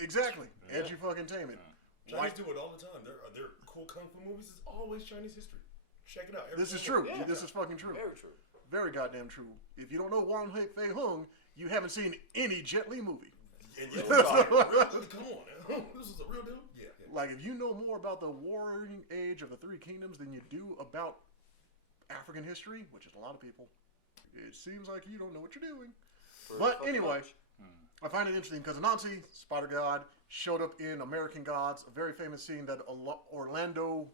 Exactly. Yeah. Edu-fucking-tainment. Chinese do it all the time. Their cool kung fu movies is always Chinese history. Check it out. This is true. Yeah. This is fucking true. Very true. Very goddamn true. If you don't know Wang Fei Hung, you haven't seen any Jet Li movie. And come on, this is a real dude. Yeah. Like if you know more about the warring age of the Three Kingdoms than you do about African history, which is a lot of people, it seems like you don't know what you're doing. But anyway, I find it interesting because Anansi, Spider God, showed up in American Gods, a very famous scene that Orlando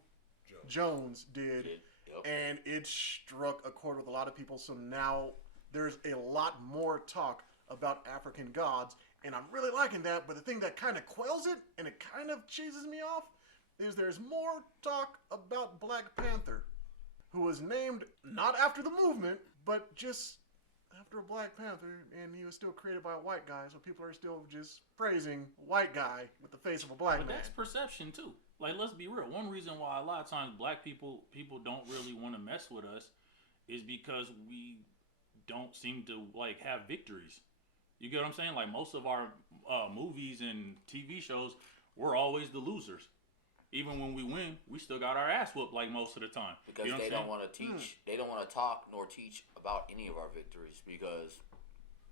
Jones did, and it struck a chord with a lot of people. So now there's a lot more talk about African gods, and I'm really liking that. But the thing that kind of quells it, and it kind of cheeses me off, is there's more talk about Black Panther, who was named not after the movement, but just after a Black Panther, and he was still created by a white guy, so people are still just praising a white guy with the face of a black man. But that's perception too. Like, let's be real. One reason why a lot of times black people don't really want to mess with us is because we don't seem to like have victories. You get what I'm saying? Like most of our movies and TV shows, we're always the losers. Even when we win, we still got our ass whooped like most of the time. Because you know they don't want to teach. They don't want to talk nor teach about any of our victories because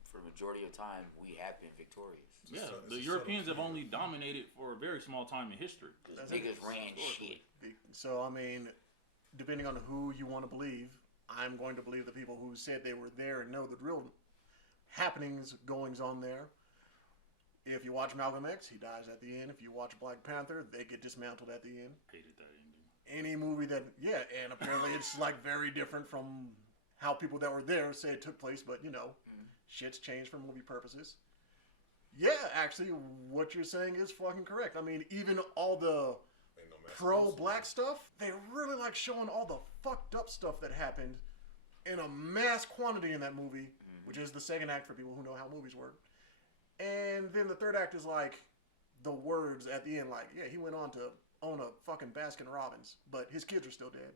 for the majority of time, we have been victorious. Yeah, the Europeans have only dominated for a very small time in history. Niggas ran shit. So, I mean, depending on who you want to believe, I'm going to believe the people who said they were there and know the real happenings, goings on there. If you watch Malcolm X, he dies at the end. If you watch Black Panther, they get dismantled at the end. Hated that ending. any movie that, and apparently it's like very different from how people that were there say it took place, but shit's changed for movie purposes. Yeah, actually, what you're saying is fucking correct. I mean, even all the pro-black stuff, they really like showing all the fucked up stuff that happened in a mass quantity in that movie, which is the second act for people who know how movies work. And then the third act is like the words at the end, like, yeah, he went on to own a fucking Baskin Robbins, but his kids are still dead.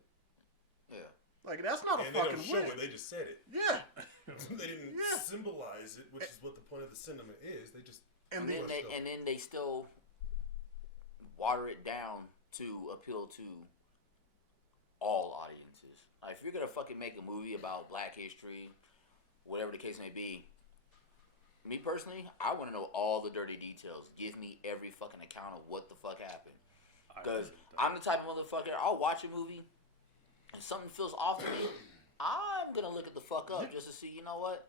Yeah. Like, that's not a fucking win. And they don't show it, they just said it. Yeah. They didn't symbolize it, which is what the point of the cinema is. They just... And then they still water it down to appeal to all audiences. Like, if you're gonna fucking make a movie about Black history, whatever the case may be, me personally, I want to know all the dirty details. Give me every fucking account of what the fuck happened. Because I'm the type of motherfucker, I'll watch a movie, and something feels off to me, I'm gonna look it the fuck up just to see, you know what?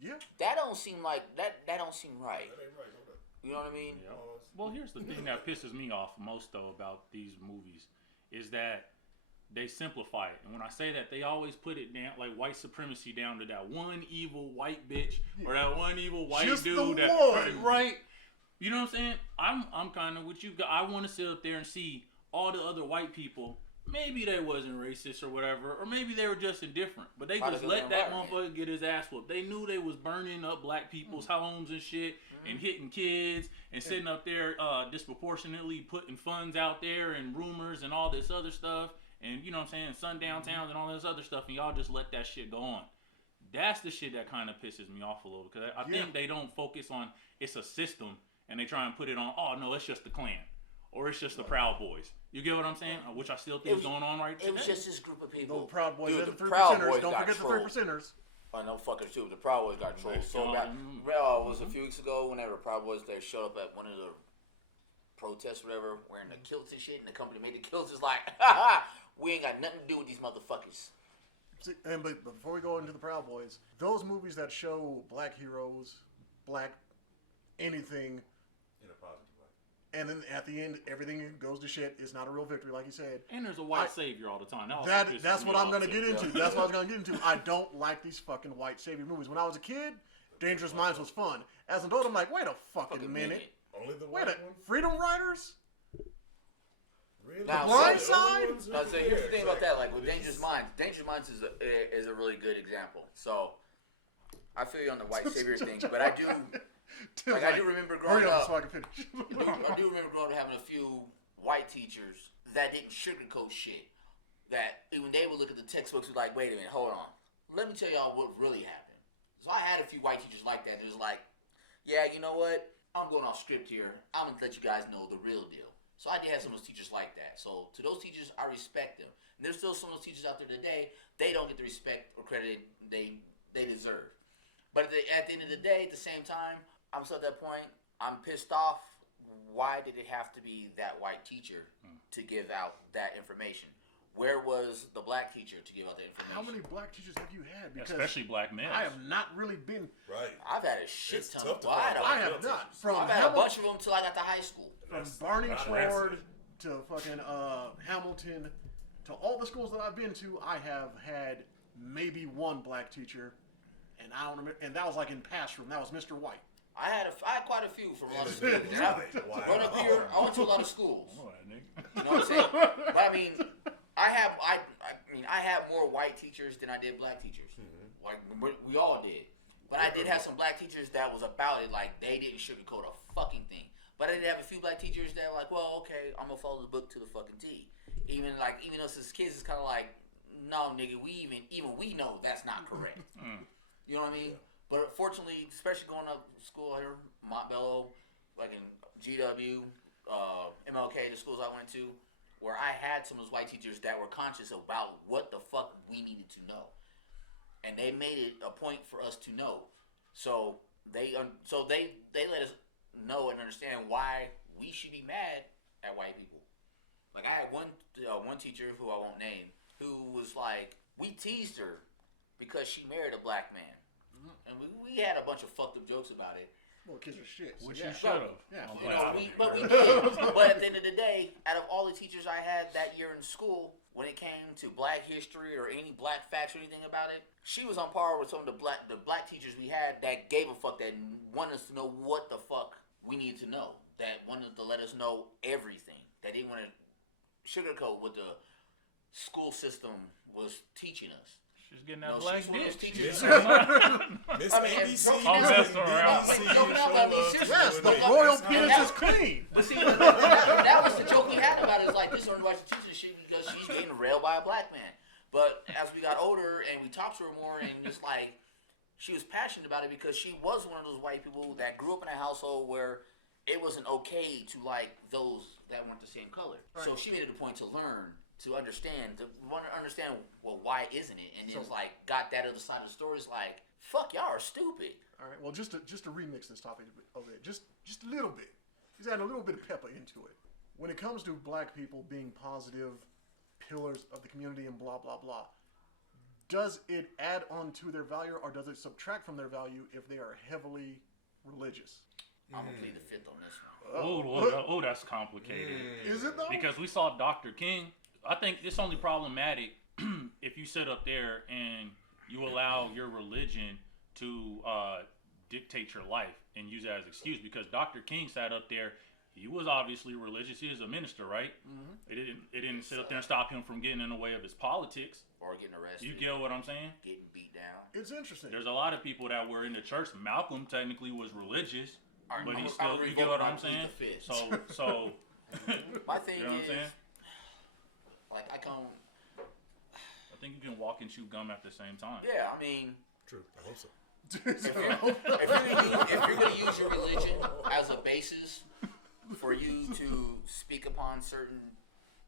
Yeah. That don't seem like, that don't seem right. That ain't right, hold up. You know what I mean? Yeah. Well, here's the thing that pisses me off most, though, about these movies, is that they simplify it. And when I say that, they always put it down, like white supremacy, down to that one evil white bitch or that one evil white just dude. Right? You know what I'm saying? I'm kind of with you. I want to sit up there and see all the other white people. Maybe they wasn't racist or whatever, or maybe they were just indifferent. But they just let that motherfucker get his ass whooped. They knew they was burning up black people's homes and shit, and hitting kids, and sitting up there disproportionately putting funds out there and rumors and all this other stuff. And you know what I'm saying, sundown towns and all this other stuff, and y'all just let that shit go on. That's the shit that kind of pisses me off a little, because I think they don't focus on it's a system, and they try and put it on, oh no, it's just the Klan, or it's just the Proud Boys. You get what I'm saying? Which I still think is going on right today. It was just this group of people. No, Proud Boys, dude, the 3%ers. Proud Boys Don't forget trolled. the 3%ers. I know fuckers too. The Proud Boys got trolled so bad. Well, it was a few weeks ago whenever Proud Boys they showed up at one of the protests, or whatever, wearing the kilts and shit, and the company made the kilts. Is like, we ain't got nothing to do with these motherfuckers. See, but before we go into the Proud Boys, those movies that show black heroes, black anything, in a positive way, and then at the end everything goes to shit, is not a real victory, like you said. And there's a white savior all the time. That's what I'm gonna get into. That's what I was gonna get into. I don't like these fucking white savior movies. When I was a kid, Dangerous Minds was fun. As an adult, I'm like, wait a fucking minute. Only the white ones? Freedom Riders? Really? Now, the Blind Side? Now, so here's the thing about that, like with Dangerous Minds is a really good example. So I feel you on the white savior thing, but I do remember growing up. I do remember growing up having a few white teachers that didn't sugarcoat shit. That when they would look at the textbooks, like, wait a minute, hold on, let me tell y'all what really happened. So I had a few white teachers like that. It was like, yeah, you know what? I'm going off script here. I'm going to let you guys know the real deal. So I did have some of those teachers like that. So to those teachers, I respect them. And there's still some of those teachers out there today, they don't get the respect or credit they deserve. But at the end of the day, at the same time, I'm still at that point, I'm pissed off. Why did it have to be that white teacher to give out that information? Where was the black teacher to give out that information? How many black teachers have you had? Because especially black men. I have not really been. Right. I've had a shit ton of them. I have not. I've had a bunch of them until I got to high school. From Barney Ford to fucking Hamilton to all the schools that I've been to, I have had maybe one black teacher, and I don't remember. And that was like in Pastrom. That was Mr. White. I had quite a few from a lot of schools. Growing up here, I went to a lot of schools. You know what I'm saying? But I mean, I have more white teachers than I did black teachers. Like we all did. But I did have some black teachers that was about it. Like they didn't sugarcoat a fucking thing. But I did have a few black teachers that were like, well, okay, I'm gonna follow the book to the fucking T. Even us as kids, it's kind of like, no, nigga, we know that's not correct. You know what I mean? Yeah. But fortunately, especially going up to school here, Montbello, like in GW, MLK, the schools I went to, where I had some of those white teachers that were conscious about what the fuck we needed to know, and they made it a point for us to know. So they let us know and understand why we should be mad at white people. Like I had one teacher who I won't name, who was like, we teased her because she married a black man. And we had a bunch of fucked up jokes about it. Well, kids are shit. So Which you should have. Yeah. You know, but we did. But at the end of the day, out of all the teachers I had that year in school, when it came to black history or any black facts or anything about it, she was on par with some of the black teachers we had that gave a fuck, that wanted us to know what the fuck we needed to know, that wanted to let us know everything, that didn't want to sugarcoat what the school system was teaching us. She's getting that black dick. Miss ABC. Yes, the royal penis is clean. But see, that was the joke we had about it. It's like, this is only why she's teaching shit because she's getting railed by a black man. But as we got older and we talked to her more, and just like, she was passionate about it because she was one of those white people that grew up in a household where it wasn't okay to like those that weren't the same color. Right. So she made it a point to learn, to understand, well, why isn't it? And it's like, got that other side of the story. It's like, fuck, y'all are stupid. All right, well, just to remix this topic a bit, just a little bit. He's adding a little bit of pepper into it. When it comes to black people being positive pillars of the community and blah, blah, blah, does it add on to their value or does it subtract from their value if they are heavily religious? I'm going to plead the fifth on this one. Oh, that's complicated. Is it though? Because we saw Dr. King. I think it's only problematic if you sit up there and you allow your religion to dictate your life and use it as an excuse. Because Dr. King sat up there, he was obviously religious. He was a minister, right? Mm-hmm. It didn't sit up there and stop him from getting in the way of his politics or getting arrested. You get what I'm saying? Getting beat down. It's interesting. There's a lot of people that were in the church. Malcolm technically was religious, but he still. You get what I'm saying? So. My thing you know what I'm is, saying? like I think you can walk and chew gum at the same time. Yeah, I mean. True. I hope so. If you're going to use your religion as a basis for you to speak upon certain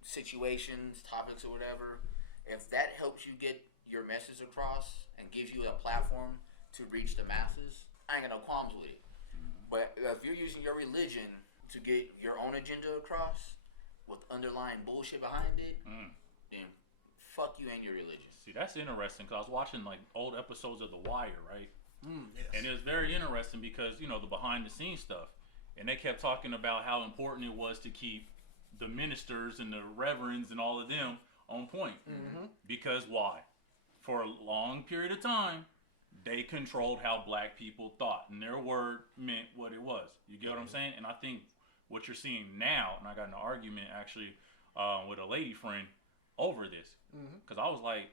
situations, topics, or whatever, if that helps you get your message across and gives you a platform to reach the masses, I ain't got no qualms with it. But if you're using your religion to get your own agenda across with underlying bullshit behind it, then fuck you and your religion. See, that's interesting because I was watching like old episodes of The Wire, right? Yes. And it was very interesting because, you know, the behind the scenes stuff. And they kept talking about how important it was to keep the ministers and the reverends and all of them on point. Mm-hmm. Because why? For a long period of time, they controlled how black people thought. And their word meant what it was. You get what I'm saying? And I think what you're seeing now, and I got in an argument actually with a lady friend over this. Because I was like,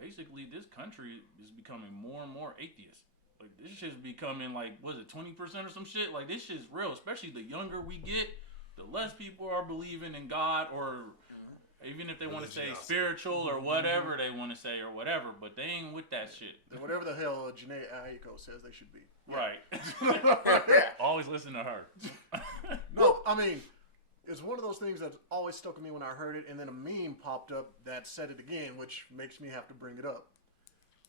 basically, this country is becoming more and more atheist. Like, this shit's becoming, like, what is it, 20% or some shit? Like, this shit's real. Especially the younger we get, the less people are believing in God, or even if they want to say spiritual or whatever they want to say or whatever, but they ain't with that shit. Whatever the hell Janae Aiko says they should be. Right. Always listen to her. No, I mean, it's one of those things that always stuck with me when I heard it, and then a meme popped up that said it again, which makes me have to bring it up,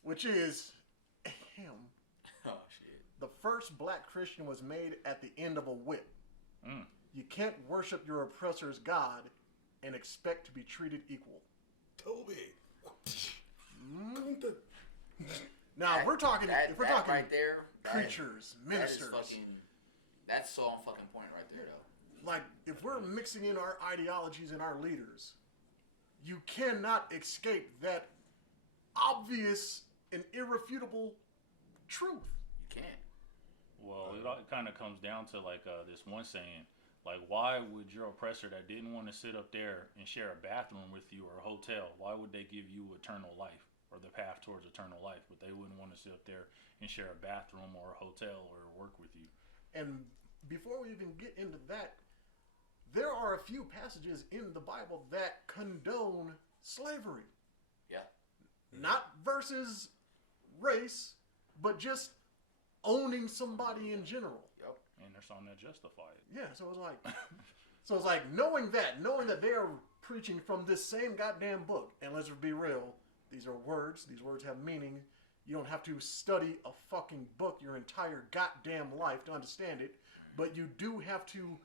which is him. Oh, shit. The first black Christian was made at the end of a whip. You can't worship your oppressor's God and expect to be treated equal. Toby. Now, if we're talking right there, preachers, ministers. That's so on fucking point right there, though. Like, if we're mixing in our ideologies and our leaders, you cannot escape that obvious and irrefutable truth. You can't. Well, it kind of comes down to like this one saying, like, why would your oppressor that didn't want to sit up there and share a bathroom with you or a hotel, why would they give you eternal life or the path towards eternal life, but they wouldn't want to sit up there and share a bathroom or a hotel or work with you? And before we even get into that, there are a few passages in the Bible that condone slavery. Yeah. Not versus race, but just owning somebody in general. Yep. And there's something that justify it. Yeah, so it's like knowing that they are preaching from this same goddamn book, and let's be real, these are words, these words have meaning. You don't have to study a fucking book your entire goddamn life to understand it, but you do have to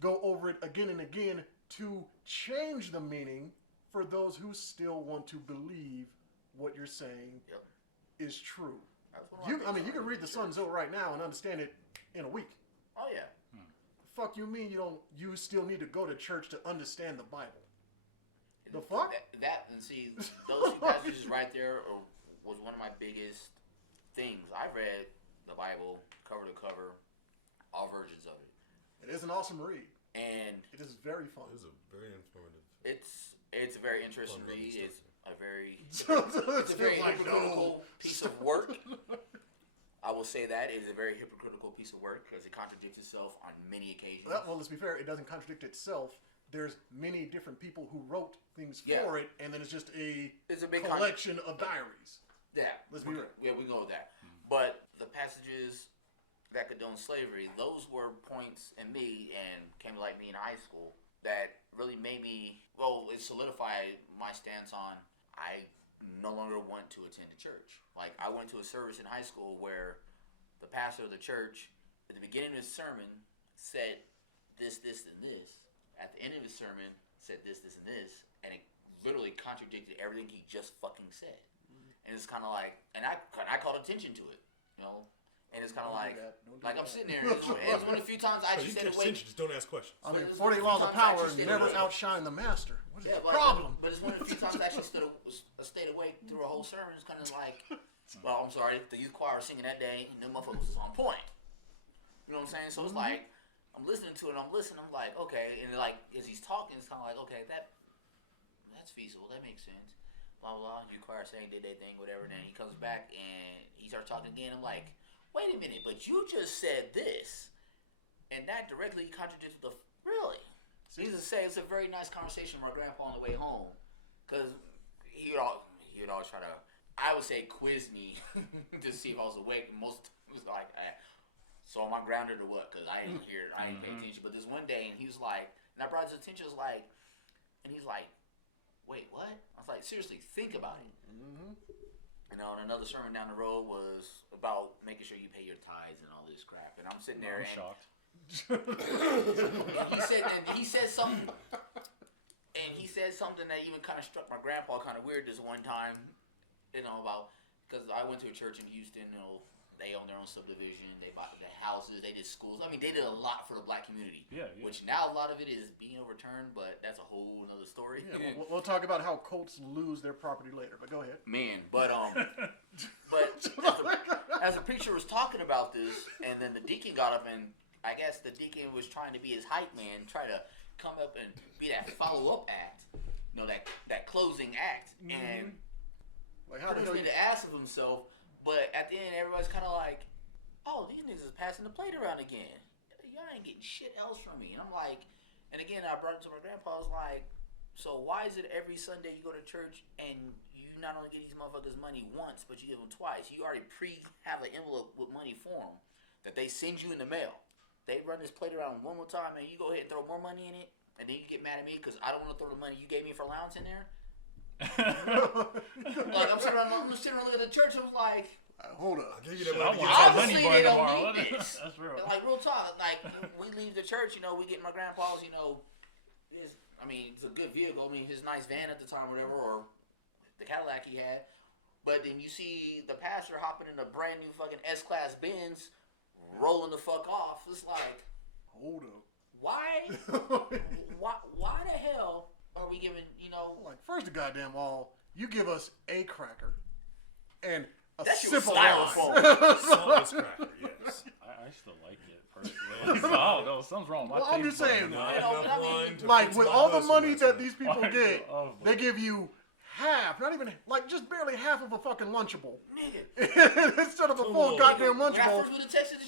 go over it again and again to change the meaning for those who still want to believe what you're saying is true. You can read the Sun Tzu right now and understand it in a week. Oh yeah. Fuck you mean you still need to go to church to understand the Bible? The fuck? And see, those two passages right there was one of my biggest things. I've read the Bible cover to cover, all versions of it. It is an awesome read. And it is very fun. It is a very informative. It's a very interesting read. It's a very hypocritical piece of work. I will say that it is a very hypocritical piece of work because it contradicts itself on many occasions. Well, let's be fair. It doesn't contradict itself. There's many different people who wrote things for it, and then it's just it's a big collection of diaries. Yeah, let's be real. Yeah, we go with that. But the passages that condone slavery, those were points in me and came to like me in high school that really made me. Well, it solidified my stance on I no longer want to attend a church. Like, I went to a service in high school where the pastor of the church, at the beginning of his sermon, said this, and this. At the end of his sermon, said this, and this. And it literally contradicted everything he just fucking said. And it's kind of like, and I called attention to it, you know? And it's kind of like I'm sitting there, and it's one of the few times I actually stayed awake. Just don't ask questions. I mean, 48 laws of power never outshine the master. What is the problem? But it's one of the few times I actually stayed awake through a whole sermon. It's kind of like, well, I'm sorry, the youth choir was singing that day, and the motherfuckers was on point. You know what I'm saying? So it's like, I'm listening to it, I'm like, okay. And like, as he's talking, it's kind of like, okay, that's feasible, that makes sense. Blah, blah, blah. Youth choir saying, did they thing, whatever. And then he comes back, and he starts talking again. I'm like, wait a minute, but you just said this, and that directly contradicts the really. Needless to say, it's a very nice conversation with my grandpa on the way home, because he would always try to, I would say, quiz me to see if I was awake. Most it was like, so am I grounded or what? Because I didn't hear, I didn't pay attention. But this one day, and he was like, and I brought his attention, was like, and he's like, wait, what? I was like, seriously, think about it. You know, and another sermon down the road was about making sure you pay your tithes and all this crap. And I'm sitting there, shocked. and he said something, that even kind of struck my grandpa kind of weird this one time, you know, about, because I went to a church in Houston, you know, they own their own subdivision, they bought the houses, they did schools. I mean, they did a lot for the black community. Yeah. Which now a lot of it is being overturned, but that's a whole other story. Yeah, we'll talk about how cults lose their property later, but go ahead. Man, but as the preacher was talking about this, and then the deacon got up, and I guess the deacon was trying to be his hype man, try to come up and be that follow-up act, you know, that closing act, and like how he made an ass of himself. But at the end, everybody's kind of like, oh, these niggas is passing the plate around again. Y'all ain't getting shit else from me. And I'm like, and again, I brought it to my grandpa. I was like, so why is it every Sunday you go to church and you not only get these motherfuckers money once, but you give them twice? You already have an envelope with money for them that they send you in the mail. They run this plate around one more time, and you go ahead and throw more money in it, and then you get mad at me because I don't want to throw the money you gave me for allowance in there. Like, I'm sitting around looking at the church, and I was like, hold up. Obviously, they don't need this. That's real. Like, real talk. Like, we leave the church, you know, we get my grandpa's, you know, it's a good vehicle. I mean, his nice van at the time, or whatever, or the Cadillac he had. But then you see the pastor hopping in a brand new fucking S-Class Benz, rolling the fuck off. It's like, hold up. Why the hell are we giving, you know? Like, first of goddamn all, you give us a cracker and a that's sip of wine. Saltless cracker, yes. I still like it personally. I don't know, something's wrong with my taste. I'm just saying, I like, with all the money that these people get, they give you half, not even, like, just barely half of a fucking Lunchable. Nigga. Instead of a full goddamn Lunchable,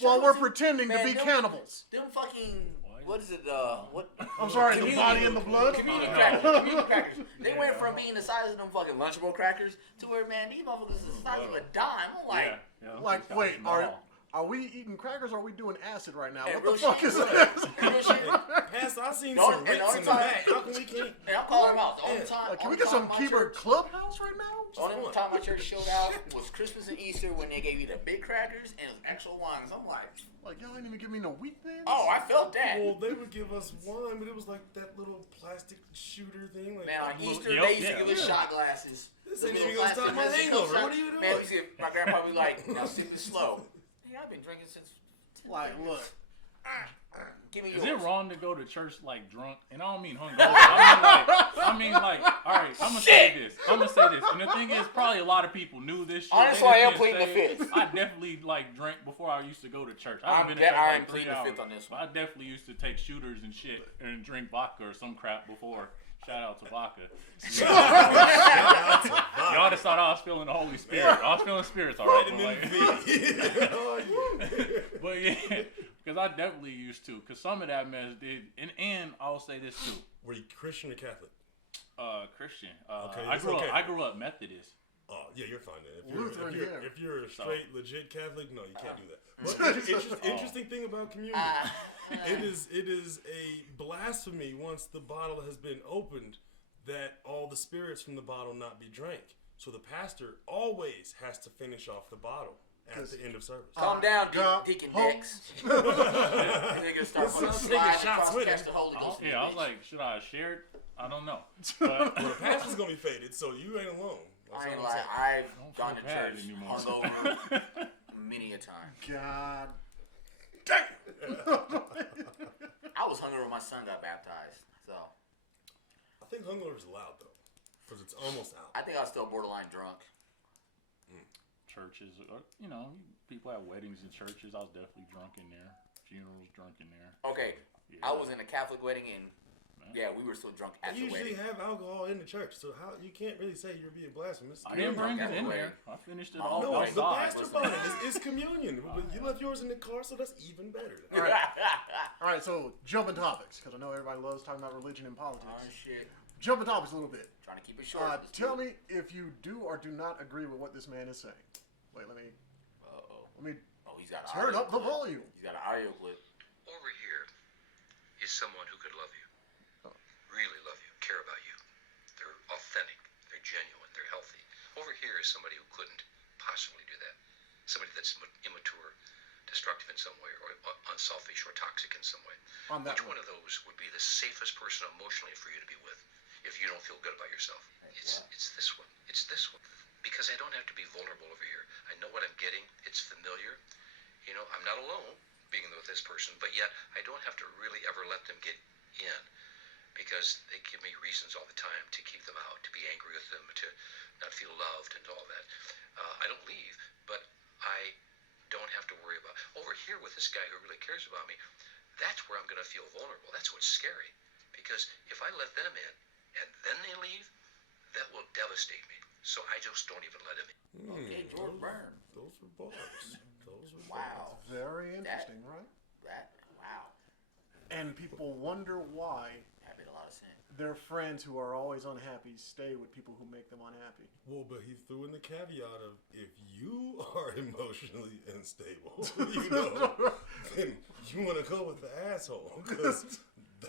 while we're pretending to be cannibals. Them fucking, what is it, what? I'm sorry, the body and the blood? Community crackers. They went from being the size of them fucking Lunchable crackers to where, man, these motherfuckers is the size of a dime. I'm like, like, wait, are we eating crackers or are we doing acid right now? What the fuck is this? Pastor, I seen some Ritz in the back. How come we can't? And I'm calling them out. The only time, can we get some Keeper Clubhouse right now? The only time my church showed out was Christmas and Easter when they gave you the big crackers and actual wines. I'm like, y'all ain't even give me no wheat thins? Oh, I felt that. Well, they would give us wine, but it was like that little plastic shooter thing. Like, man, on Easter, they used to give us shot glasses. This ain't even gonna stop my hangover. What are you doing? Man, we see my grandpa be like, now sip it slow. I've been drinking since. Like, look, Give me yours. Is it wrong to go to church like drunk? And I don't mean hungover. I mean like, all right, I'm gonna say this. And the thing is, probably a lot of people knew this shit. Honestly, I am pleading the fifth. I definitely like drank before I used to go to church. I'm pleading the fifth on this one. I definitely used to take shooters and shit and drink vodka or some crap before. Shout out to vodka. Y'all just thought I was feeling the Holy Spirit. I was feeling spirits alright. But yeah, because I definitely used to. Because some of that mess did. And I'll say this too. Were you Christian or Catholic? Christian. Okay, I grew up Methodist. Oh, yeah, you're fine then. Lutheran, if you're a straight, legit Catholic, no, you can't do that. But interesting thing about communion, it is a blasphemy once the bottle has been opened that all the spirits from the bottle not be drank. So the pastor always has to finish off the bottle at the end of service. Calm down, Deacon Dix. Niggas start putting slides across the Holy Ghost. I was like, should I share it? I don't know. But well, the pastor's gonna be faded, so you ain't alone. I ain't like I've gone to church hungover many a time. God damn. I was hungover when my son got baptized, so. I think hungover's allowed though, because it's almost out. I think I was still borderline drunk. Churches, people have weddings in churches. I was definitely drunk in there. Funerals, drunk in there. Okay, yeah. I was in a Catholic wedding and. Yeah, we were still drunk at the wedding. You usually have alcohol in the church, so you can't really say you're being blasphemous. I didn't bring it in there. I finished it all. No, the pastor bought it. It's communion. But you left yours in the car, so that's even better. All right, so jumping topics, because I know everybody loves talking about religion and politics. Oh, shit. Jumping topics a little bit. Trying to keep it short. Tell me if you do or do not agree with what this man is saying. Wait, let me he's got turn up the volume. He's got an audio clip. Over here is someone who could love you. Really love you, care about you. They're authentic, they're genuine, they're healthy. Over here is somebody who couldn't possibly do that. Somebody that's immature, destructive in some way, or unselfish or toxic in some way. Which one of those would be the safest person emotionally for you to be with if you don't feel good about yourself? It's this one. It's this one. Because I don't have to be vulnerable over here. I know what I'm getting. It's familiar. I'm not alone being with this person, but yet I don't have to really ever let them get in. Because they give me reasons all the time to keep them out, to be angry with them, to not feel loved and all that. I don't leave, but I don't have to worry about. Over here with this guy who really cares about me, that's where I'm going to feel vulnerable. That's what's scary. Because if I let them in and then they leave, that will devastate me. So I just don't even let him in. Okay, George Byrne. Those were bars. Wow. Very interesting, right? Wow. And people wonder why their friends who are always unhappy stay with people who make them unhappy. Well, but he threw in the caveat of if you are emotionally unstable, then you want to go with the asshole because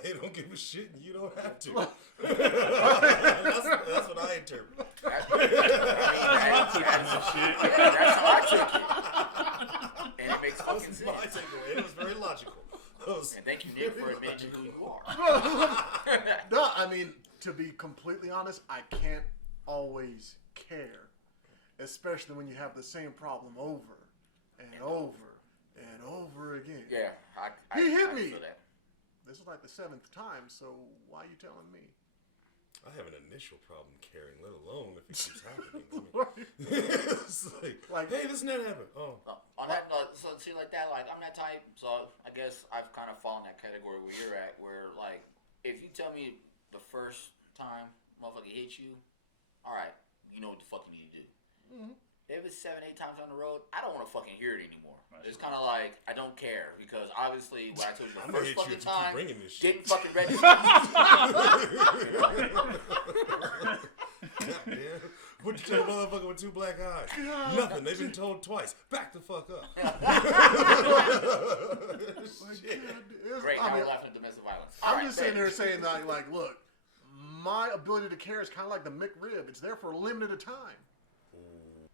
they don't give a shit and you don't have to. That's what I interpret. That's how I took it. And it makes fucking sense. My takeaway. It was very logical. And thank you, Nick, for admitting who you are. No, I mean, to be completely honest, I can't always care. Especially when you have the same problem over and over and over again. Yeah. He hit me. Feel that. This is like the 7th time, so why are you telling me? I have an initial problem caring, let alone if it keeps happening. It's like, hey, this and that happened. On that note, so see, like that, like I'm that type. So I guess I've kind of fallen that category where you're at, where like if you tell me the first time motherfucker hit you, all right, you know what the fuck you need to do. Mm-hmm. If it's 7, 8 times on the road, I don't want to fucking hear it anymore. It's kind of like I don't care because obviously what I told you the first fucking time didn't fucking register. Goddamn. What you tell a motherfucker with 2 black eyes? Nothing. They've been told twice. Back the fuck up. Great. Now we're laughing at domestic violence. I'm just sitting there saying that, like, look, my ability to care is kind of like the McRib. It's there for a limited time.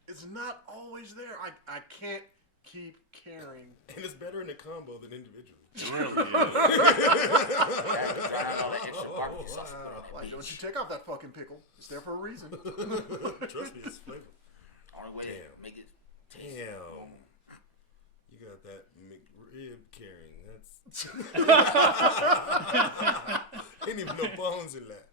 It's not always there. I can't keep caring. And it's better in a combo than individually. Really? Like, don't you take off that fucking pickle. It's there for a reason. Trust me, it's flavor. Only way to make it taste. Damn. You got that McRib carrying. That's Ain't even no bones in that.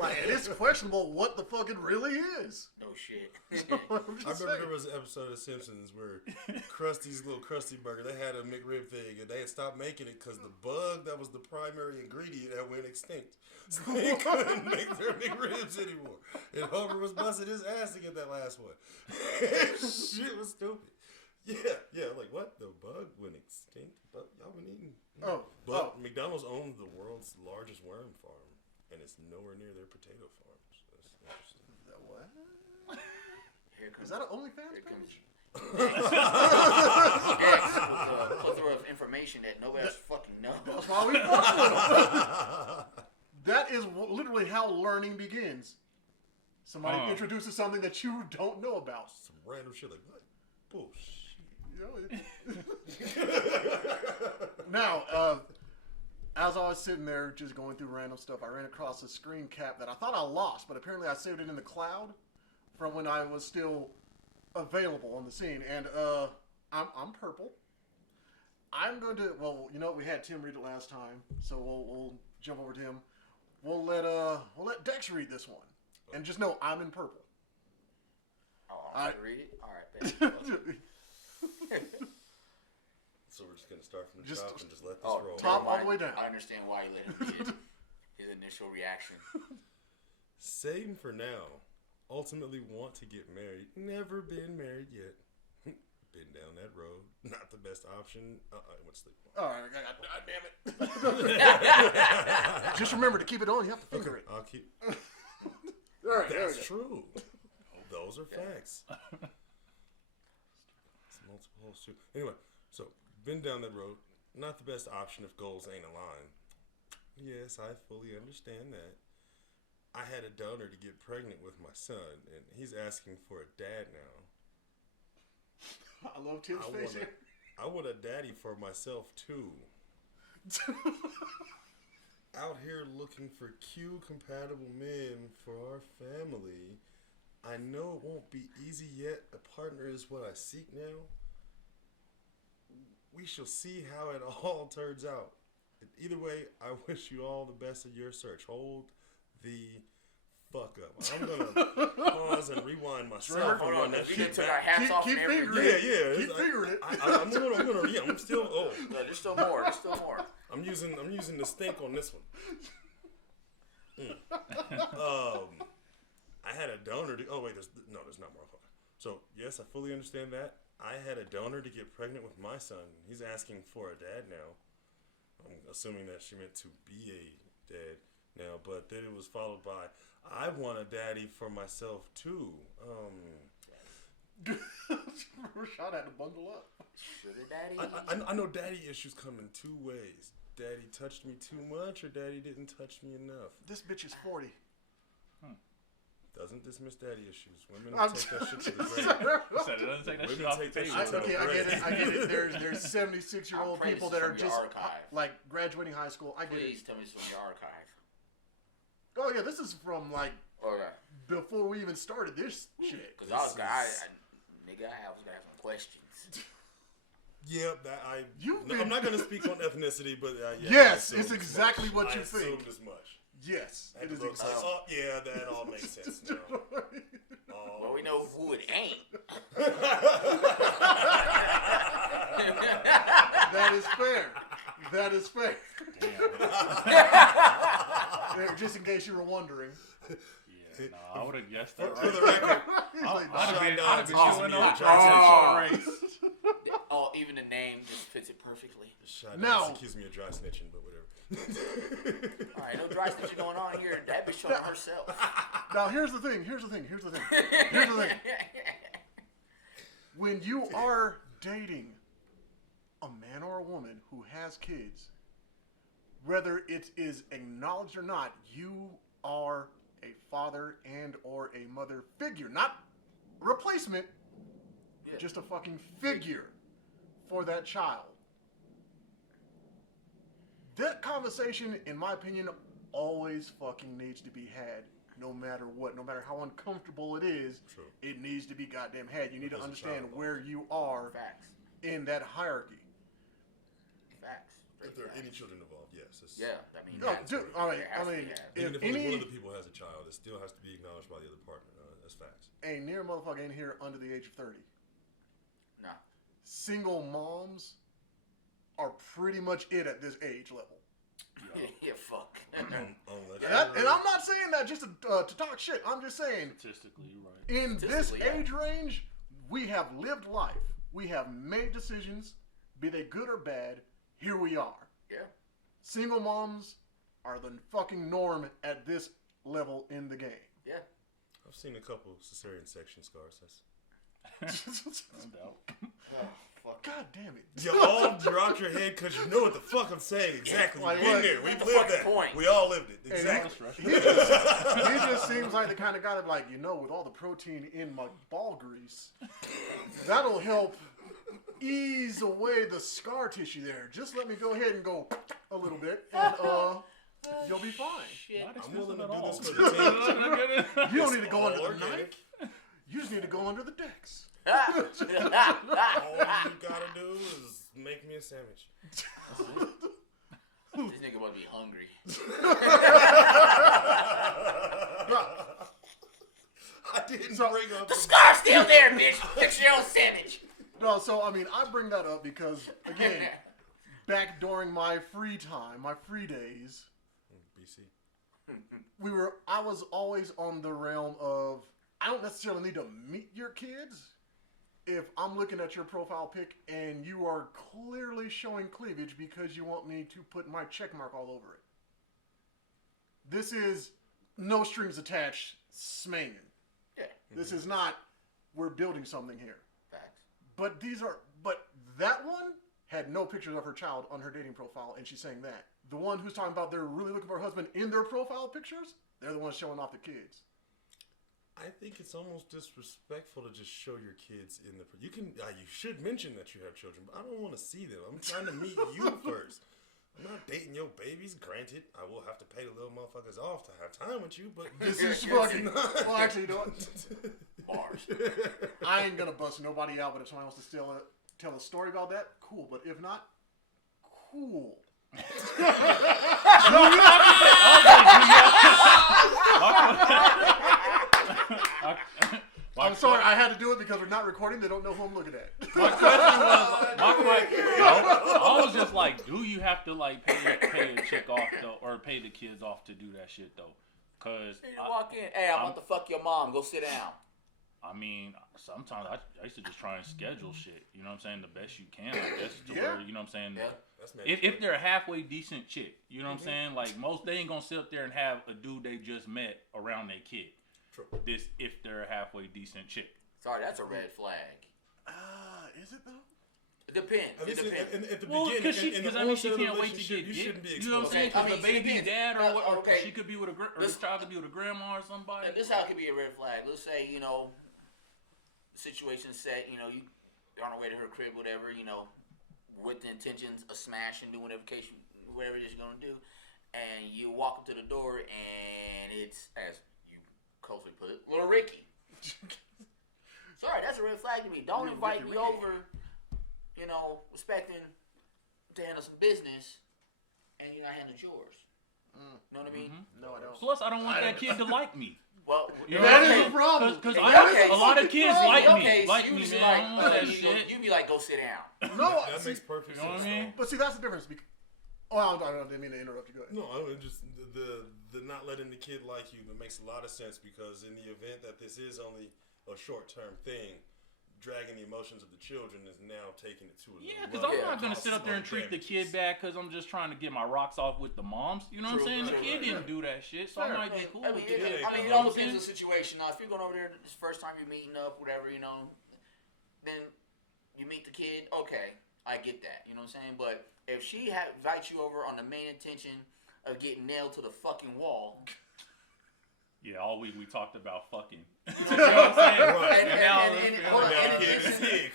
Like, it's questionable what the fuck it really is. No shit. I remember there was an episode of The Simpsons where Krusty's little Krusty Burger, they had a McRib thing, and they had stopped making it because the bug that was the primary ingredient had went extinct. So they couldn't make their McRibs anymore. And Homer was busting his ass to get that last one. Shit was stupid. Yeah, like what? The bug went extinct, but y'all been eating. But McDonald's owns the world's largest worm farm, and it's nowhere near their potato farms. That's interesting. What? Here comes, Is that an OnlyFans page? X with a plethora of information that nobody else fucking knows. That's why we fuck with them. That is literally how learning begins. Somebody introduces something that you don't know about. Some random shit like what? Bullshit. Now, as I was sitting there just going through random stuff, I ran across a screen cap that I thought I lost, but apparently I saved it in the cloud from when I was still available on the scene. And I'm purple. I'm going to, well, you know, we had Tim read it last time, so we'll jump over to him. We'll let Dex read this one, and just know I'm in purple. Oh, I'm to read it. All right, bet. So we're just gonna start from the top and just let this roll. Top all the way down. I understand why you let him read his initial reaction. Same for now. Ultimately want to get married. Never been married yet. Been down that road. Not the best option. What's the... All right, God damn it. Just remember to keep it on. You have to finger it. I'll keep... All right, that's true. Those are facts. It's multiple holes too. Anyway, so been down that road. Not the best option if goals ain't aligned. Yes, I fully understand that. I had a donor to get pregnant with my son, and he's asking for a dad now. I love Tim's face here. I want a daddy for myself too. Out here looking for Q compatible men for our family. I know it won't be easy yet. A partner is what I seek now. We shall see how it all turns out. Either way, I wish you all the best in your search. Hold the fuck up. I'm gonna pause and rewind myself and run that shit back. Keep fingering it. Yeah. Keep fingering it. I'm still. Oh, no, there's still more. I'm using the stink on this one. I had a donor to. Oh wait, there's not more. So yes, I fully understand that. I had a donor to get pregnant with my son. He's asking for a dad now. I'm assuming that she meant to be a dad now, but then it was followed by, I want a daddy for myself too. Rashad had to bundle up. Sugar daddy? I know daddy issues come in two ways. Daddy touched me too much, or daddy didn't touch me enough. This bitch is 40. Doesn't dismiss daddy issues. Women take that shit to the grave. Said it doesn't take that shit off the table. I get it. There's 76-year-old people that are just like graduating high school. I get Please it. tell me it's from your archive. Oh yeah, this is from like before we even started this shit. Because I was gonna have some questions. Yeah, I'm not gonna speak on ethnicity, but yes, it's exactly what you think. I assumed as much. Yes, it is exactly. Oh, yeah, that all makes sense now. Well, we know who it ain't. That is fair. Damn. Just in case you were wondering. Yeah, no, I would have guessed that. For the record, I'd have been chewing on race. Oh, even the name just fits it perfectly. Now, accuse me of dry snitching, but whatever. Alright, no dry snitching going on here. That bitch showing herself. Now, here's the thing. When you are dating a man or a woman who has kids, whether it is acknowledged or not, you are a father and or a mother figure. Not replacement, just a fucking figure for that child. That conversation, in my opinion, always fucking needs to be had, no matter what. No matter how uncomfortable it is, it needs to be goddamn had. You need to understand where you are in that hierarchy. If there are any children involved, yes. Yeah, I mean, no, dude. Even if if only any one of the people has a child, it still has to be acknowledged by the other partner. That's facts. a near motherfucker in here under the age of 30. Nah. Single moms are pretty much it at this age level. Yeah, fuck. And I'm not saying that just to talk shit. I'm just saying, statistically, you're right. In this age range, we have lived life. We have made decisions, be they good or bad. Here we are. Yeah. Single moms are the fucking norm at this level in the game. Yeah. I've seen a couple cesarean section scars. No doubt. Oh, fuck. God damn it. You all drop your head because you know what the fuck I'm saying. Exactly. We've been there. We've lived that. Point. We all lived it. Exactly. He just seems like the kind of guy that, like, with all the protein in my ball grease, that'll help ease away the scar tissue there. Just let me go ahead and go a little bit, and you'll be fine. Shit. I'm willing to do this for the team. You don't need to go under the knife. You just need to go under the decks. All you gotta do is make me a sandwich. This nigga must be hungry. I didn't bring up the scar's still there, bitch. Fix your own sandwich. No, so I mean, I bring that up because again, back during my free time, my free days, BC, I was always on the realm of I don't necessarily need to meet your kids. If I'm looking at your profile pic and you are clearly showing cleavage because you want me to put my check mark all over it. This is no strings attached smanging. Yeah. This is not, we're building something here. Facts. But that one had no pictures of her child on her dating profile, and she's saying that. The one who's talking about they're really looking for a husband in their profile pictures, they're the ones showing off the kids. I think it's almost disrespectful to just show your kids in the. You can. You should mention that you have children, but I don't want to see them. I'm trying to meet you first. I'm not dating your babies. Granted, I will have to pay the little motherfuckers off to have time with you, but this is fucking. Well, actually, you know what? Bars. I ain't gonna bust nobody out, but if someone wants to tell a story about that, cool. But if not, cool. I'm sorry, I had to do it because we're not recording. They don't know who I'm looking at. My question was, I was just like, do you have to like pay a chick off though, or pay the kids off to do that shit though? Cause you walk in, hey, I'm about to fuck your mom. Go sit down. I mean, sometimes I used to just try and schedule shit. You know what I'm saying? The best you can, I guess. Where, you know what I'm saying? Yeah. If they're a halfway decent chick, you know what I'm saying? Like they ain't gonna sit up there and have a dude they just met around their kid. True. This if they're a halfway decent chick. Sorry, that's a red flag. Is it though? It depends. It depends. At the Well, beginning, because I mean, she can't wait to get you shouldn't be exposed. You know what I'm saying? Because the baby dad or okay. she could be with or the child could be with a grandma or somebody. And this how it could be a red flag. Let's say, situation set, you're on the way to her crib, whatever, with the intentions of smashing, doing whatever it is you're gonna do, and you walk up to the door and it's, as you closely put it, little Ricky. Sorry, that's a red flag to me. Don't invite me over, expecting to handle some business, and you're not handling yours. Know what I mean? No, I don't. Plus, I don't want that kid to like me. Well, that is a problem. Because a lot of kids like me, man. I don't want that shit. You be like, go sit down. No, that makes perfect sense. You know what I mean? But see, that's the difference. I didn't mean to interrupt you. Go ahead. No, I mean, just the not letting the kid like you. That makes a lot of sense because in the event that this is only a short-term thing, dragging the emotions of the children is now taking it to a yeah, because I'm not going to sit up there and treat the kid bad because I'm just trying to get my rocks off with the moms. You know what I'm saying? The kid didn't do that shit, so I might get cool with it. It all depends on the situation. Now, if you're going over there, this first time you're meeting up, whatever, then you meet the kid, okay, I get that. You know what I'm saying? But if she invites you over on the main intention of getting nailed to the fucking wall... Yeah, all week we talked about fucking. You know what I'm saying?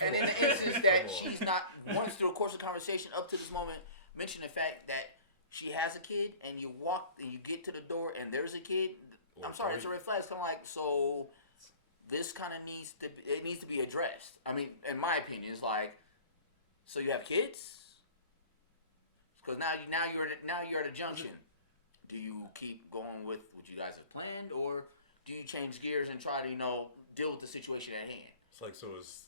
And in the instance that she's not, once through the course of the conversation up to this moment, mention the fact that she has a kid and you walk and you get to the door and there's a kid, I'm sorry, it's a red flag. It's kind of like, so this kind of needs to be addressed. I mean, in my opinion, it's like, so you have kids? Because now you're at a junction. Do you keep going with what you guys have planned, or do you change gears and try to deal with the situation at hand? It's like, so is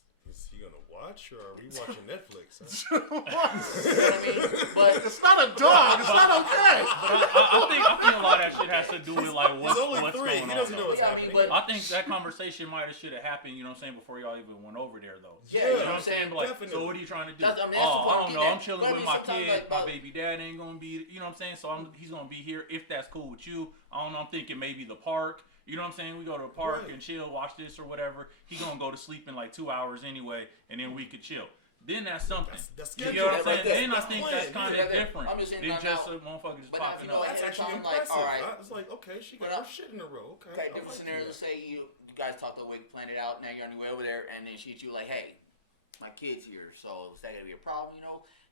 he gonna watch, or are we watching Netflix? Huh? You know what I mean? But It's not a dog. It's not okay. I think a lot of that shit has to do with like what's only going three. on. He doesn't know though. what's happening. I think that conversation should have happened, before y'all even went over there though. Yeah, You know what I'm saying? But like, definitely. so what are you trying to do? That's the I point don't I'm know. getting I'm at. chilling But I with mean, my sometimes, kid. like, My baby dad ain't gonna be, you know what I'm saying? So he's gonna be here if that's cool with you. I don't know. I'm thinking maybe the park. You know what I'm saying? We go to the park Right. and chill, watch this or whatever. He gonna go to sleep in like 2 hours anyway, and then we could chill. Then that's something. That's You get what I'm scheduled. saying? Then I That's think planned. that's kind of Yeah, different I'm just saying than now- just a motherfucker just but now if popping you know up. ahead That's of actually time, like, impressive. all right. It's like, okay, she got But her shit in a row. Okay. Okay, I different like scenario. that. Say you guys talked the way, planned it out. Now you're on your way over there, and then she hits you like, "Hey, my kid's here, so is that gonna be a problem?"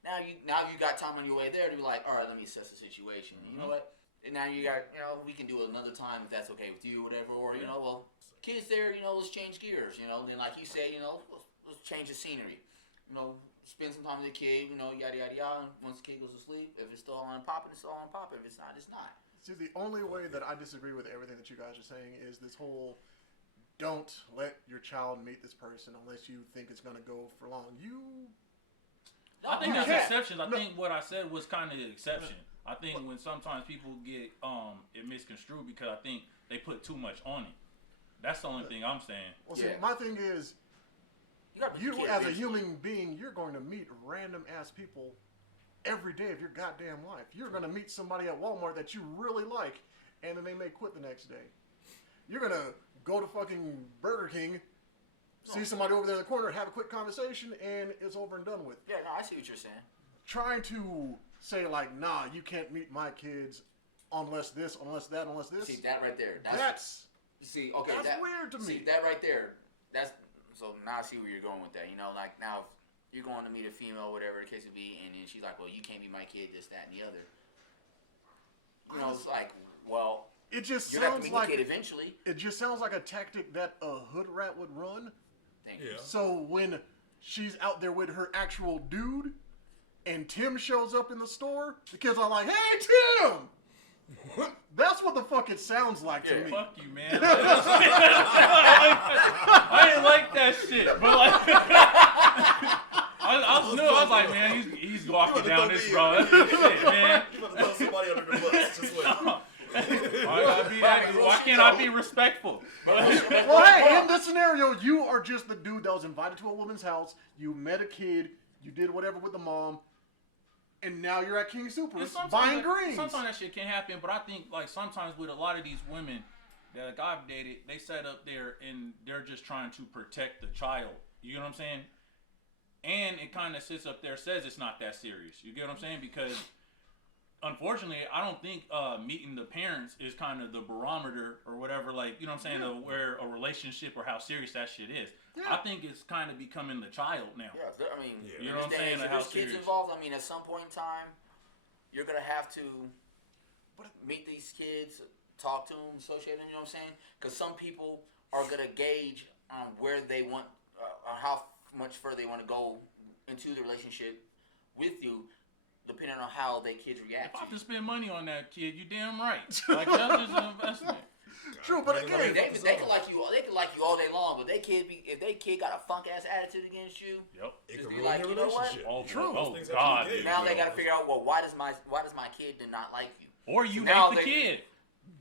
Now you got time on your way there to be like, "All right, let me assess the situation." You know what? And now you got, we can do it another time if that's okay with you, or whatever. Or well, kids there, let's change gears. Then like you say, let's change the scenery. Spend some time with the kid. Yada yada yada. And once the kid goes to sleep, if it's still on popping, it's still on popping. If it's not, it's not. See, the only way that I disagree with everything that you guys are saying is this whole don't let your child meet this person unless you think it's going to go for long. I think You there's can't. exceptions. I No. think what I said was kind of the exception. I think when sometimes people get it misconstrued because I think they put too much on it. That's the only thing I'm saying. Well, see, Yeah. my thing is, gotta be you kid as a eventually. human being, you're going to meet random ass people every day of your goddamn life. You're going to meet somebody at Walmart that you really like, and then they may quit the next day. You're going to go to fucking Burger King, see somebody over there in the corner, have a quick conversation, and it's over and done with. Yeah, no, I see what you're saying. Trying to say, like, nah, you can't meet my kids unless this, unless that, unless this. See that right there. That's weird to me. See that right there. So now I see where you're going with that. Like now if you're going to meet a female, whatever the case would be, and then she's like, "Well, you can't be my kid, this, that, and the other." It's like, well, it just you're gonna have sounds to meet like the kid eventually. it just sounds like a tactic that a hood rat would run. Thank you. Yeah. So when she's out there with her actual dude, and Tim shows up in the store, the kids are like, "Hey, Tim!" That's what the fuck it sounds like to me. Fuck you, man. I didn't like that shit, but like, I was like, man, he's walking down this road. That's shit, man. You about to throw somebody under the bus. Just wait. Why can't I be respectful? Well, hey, in this scenario, you are just the dude that was invited to a woman's house. You met a kid. You did whatever with the mom. And now you're at King Super's buying greens. Sometimes that shit can happen, but I think like sometimes with a lot of these women that I've dated, they set up there and they're just trying to protect the child. You know what I'm saying? And it kind of sits up there, says it's not that serious. You get what I'm saying? Because unfortunately, I don't think meeting the parents is kind of the barometer or whatever, like, you know what I'm saying, of where a relationship or how serious that shit is. Yeah. I think it's kind of becoming the child now. Yeah, I mean, you know what I'm saying? If How there's kids serious. involved, I mean, at some point in time, you're going to have to meet these kids, talk to them, associate them, you know what I'm saying? Because some people are going to gauge where they want, how much further they want to go into the relationship with you, depending on how their kids react. If I have to spend money on that kid, you damn right. Like, that's just an investment. True, but again, they can like you. They can like you all day long, but if they kid got a funk ass attitude against you, Yep. It just could be ruin like, your you know what? relationship. Oh, True. Oh, Things God. that you did. Now they got to figure out, well, why does my kid do not like you? Or you Now hate the they- kid.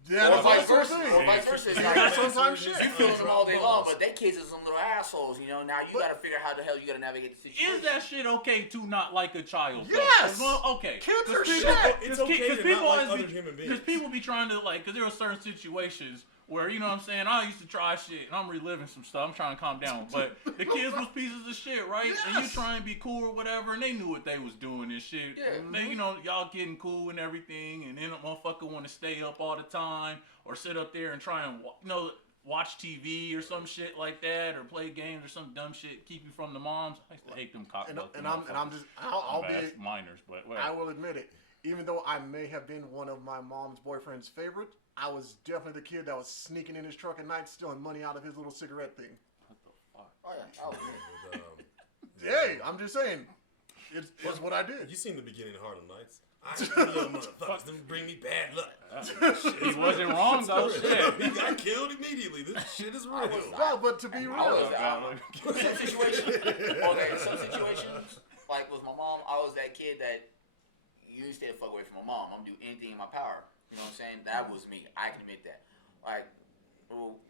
that's Or vice also a versa. thing. Or vice versa. It's Yeah, like, sometimes shit. you feel them all day long, but they kids are some little assholes. Now you got to figure out how the hell you got to navigate the situation. Is that shit okay to not like a child? though? Yes! Well, okay. Kids 'Cause are people- shit. It's okay to not like other human beings. Because people be trying to like, because there are certain situations where, you know what I'm saying, I used to try shit, and I'm reliving some stuff, I'm trying to calm down, but the kids was pieces of shit, right? Yes. And you try and be cool or whatever, and they knew what they was doing and shit. Yeah. They, y'all getting cool and everything, and then a motherfucker want to stay up all the time, or sit up there and try and, watch TV or some shit like that, or play games or some dumb shit, keep you from the moms. I used to hate them cock And bucking I'm motherfuckers. just, I'll be, That's minors, but whatever. I will admit it. Even though I may have been one of my mom's boyfriend's favorite, I was definitely the kid that was sneaking in his truck at night, stealing money out of his little cigarette thing. What the fuck? Oh yeah, I was Hey, I'm just saying, it's what I did. You seen the beginning of Harlem Nights? I hate the little motherfuckers. Them bring me bad luck. He wasn't wrong though. Shit. He got killed immediately. This shit is real. Well, but to be real, some situations, like with my mom, I was that kid that you stay the fuck away from my mom. I'm gonna do anything in my power. You know what I'm saying? That was me. I can admit that. Like,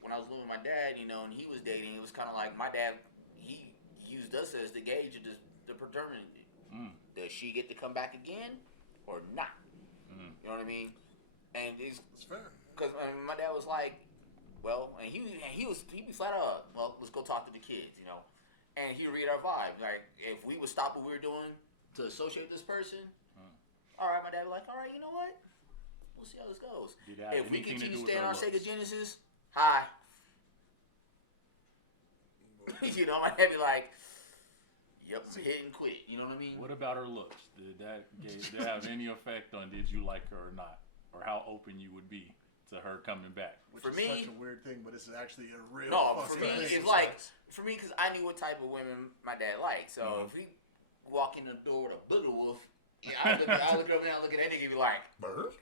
when I was living with my dad, you know, and he was dating, it was kind of like my dad, he used us as the gauge of the paternity. Does she get to come back again or not? You know what I mean? And it's fair. Because my dad was like, well, and he'd be flat out, well, let's go talk to the kids, you know. And he'd read our vibe. Like, if we would stop what we were doing to associate this person, all right, my dad was like, all right, you know what? We'll see how this goes. If we continue to stay on our Sega Genesis, hi. You know, my dad be like, yep, hit and quit. You know what I mean? What about her looks? Did that have any effect on did you like her or not? Or how open you would be to her coming back? Which is such a weird thing, but this is actually a real for me, thing. It's like, for me, because I knew what type of women my dad liked. So if we walk in the door with a booger wolf, I look over there and look at that nigga and be like, Bird?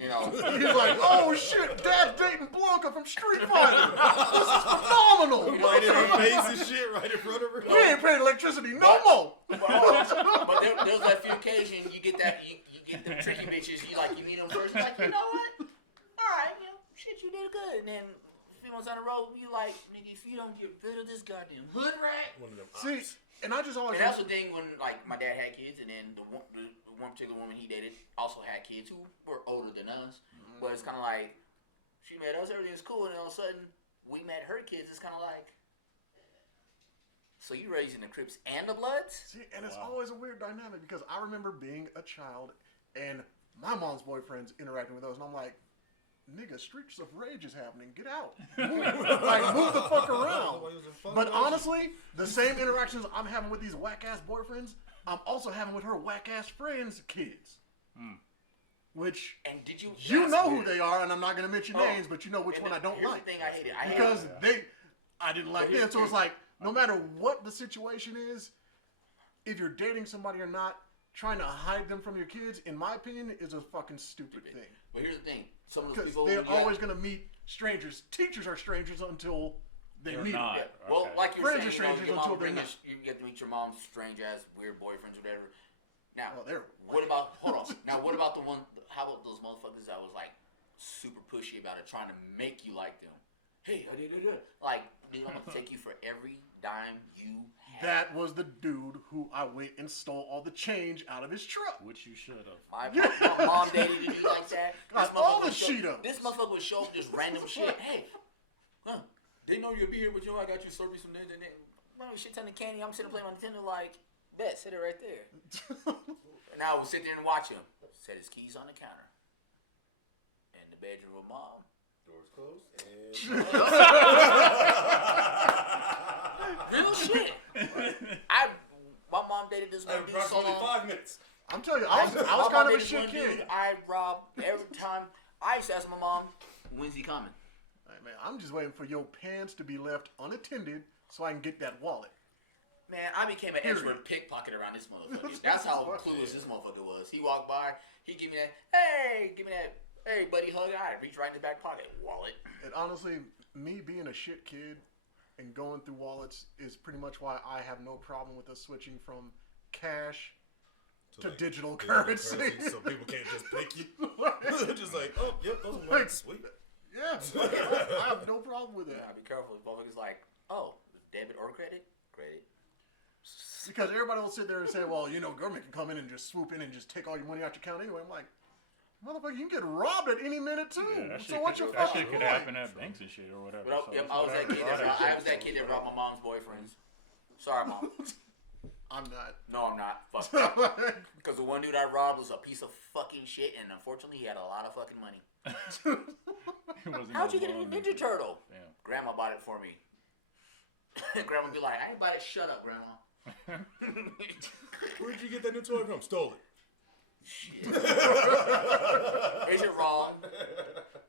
You know. He's like, oh shit, Dad's dating Blanca from Street Fighter. This is phenomenal. Right in her face and shit, right in front of her. We ain't paying electricity no more. But there's that few occasion you get that you get them tricky bitches. You meet them first, like, you know what? All right, you know, shit, you did good. And then a few months down the road, you like, nigga, if you don't get rid of this goddamn hood rat. One of them See, and I just always. And that's the thing when like my dad had kids, and then the one particular woman he dated also had kids who were older than us. But it's kind of like she met us, everything was cool, and all of a sudden we met her kids. It's kind of like, so you raising the Crips and the Bloods? See, and it's always a weird dynamic because I remember being a child and my mom's boyfriends interacting with those, and I'm like, nigga, Streets of Rage is happening. Get out. Move the fuck around. But honestly, the same interactions I'm having with these whack-ass boyfriends, I'm also having with her whack-ass friends' kids. Which, and did you know who they are, and I'm not going to mention names, but you know which one I don't like. The thing I hated. Because I didn't like them. So it's like, no matter what the situation is, if you're dating somebody or not, trying to hide them from your kids, in my opinion, is a fucking stupid thing. But here's the thing. Some of those people... Because they're always going to meet strangers. Teachers are strangers until they meet them. Yeah. Well, like you're friends saying, are strangers until they're not. You get to meet your mom's strange-ass, weird boyfriends or whatever. Now, what about... Hold on. Now, what about the one... How about those motherfuckers that was, like, super pushy about it, trying to make you like them? Hey, like, dude, I'm going to take you for every dime you have. That was the dude who I went and stole all the change out of his truck. Which you should have. My mom dated a dude like that. All the Cheetos. This motherfucker would show up just random shit. Hey, didn't know you'd be here, but you know I got you serve me some this and that. Bro, shit ton of candy. I'm sitting playing my Nintendo like, bet, sit it right there. And I would sit there and watch him. Set his keys on the counter. In the bedroom of mom. Doors closed. Real shit. My mom dated this one dude so long. 5 minutes. I'm telling you, I was kind of a shit kid. I robbed every time. I used to ask my mom, when's he coming? Hey, man, I'm just waiting for your pants to be left unattended so I can get that wallet. Man, I became an expert pickpocket around this motherfucker. That's how clueless this motherfucker was. He walked by, he give me that, hey, buddy, hug. I reach right in his back pocket, wallet. And honestly, me being a shit kid and going through wallets is pretty much why I have no problem with us switching from cash to digital currency. So people can't just pick you. Just like, oh, yep, those are ones. Sweet. Yeah, I have no problem with that. Yeah, be careful. The motherfucker's like, oh, debit or credit? Credit. Because everybody will sit there and say, well, you know, government can come in and just swoop in and just take all your money out your account anyway. I'm like, motherfucker, you can get robbed at any minute too. Yeah, so what's your that shit could happen at banks and shit or whatever. But so I was that kid. I was that kid that robbed my mom's boyfriends. Sorry, mom. I'm not. No, I'm not. Fuck that. Because the one dude I robbed was a piece of fucking shit, and unfortunately, he had a lot of fucking money. How'd you get a Ninja Turtle? Damn. Grandma bought it for me. Grandma would be like, I ain't buy it. Shut up, Grandma. Where'd you get that new toy from? Stole it. Shit. Is it wrong?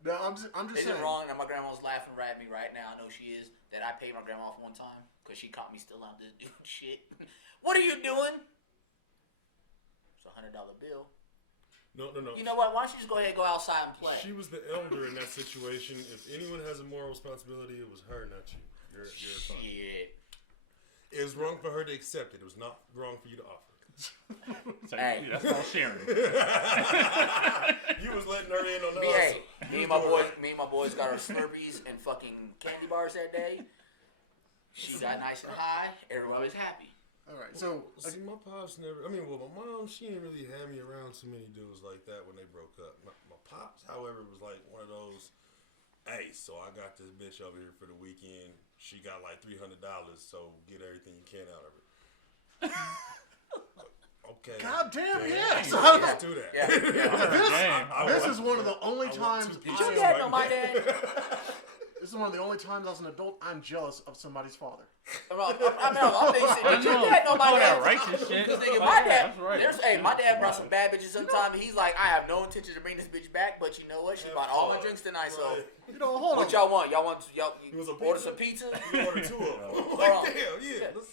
No, I'm just Is saying. it wrong that my grandma's laughing at me right now? I know she is. That I paid my grandma off one time because she caught me still out this dude shit. What are you doing? It's $100 bill. No. You know what? Why don't you just go ahead and go outside and play? She was the elder in that situation. If anyone has a moral responsibility, it was her, not you. You're fine. Shit. It was wrong for her to accept it. It was not wrong for you to offer it. Hey, that's all sharing. You was letting her in on the Me and my boys got our Slurpees and fucking candy bars that day. She got nice and high. Everybody was happy. All right, so see, my pops never. My mom, she didn't really have me around too many dudes like that when they broke up. My pops, however, was like one of those. Hey, so I got this bitch over here for the weekend. She got like $300, so get everything you can out of her. Okay. God damn, yes. Let's do that. Yeah. This is one of the only times. Did your dad know my dad? This is one of the only times as an adult I'm jealous of somebody's father. I'm thinking, did your dad know my dad? Righteous shit. Because nigga, my dad, right. my dad brought some bad bitches sometime, and he's like, I have no intention to bring this bitch back, but you know what? She bought all my drinks tonight, so. Hold on. What y'all want? Y'all order some pizza? You ordered 2 of them. Hold on.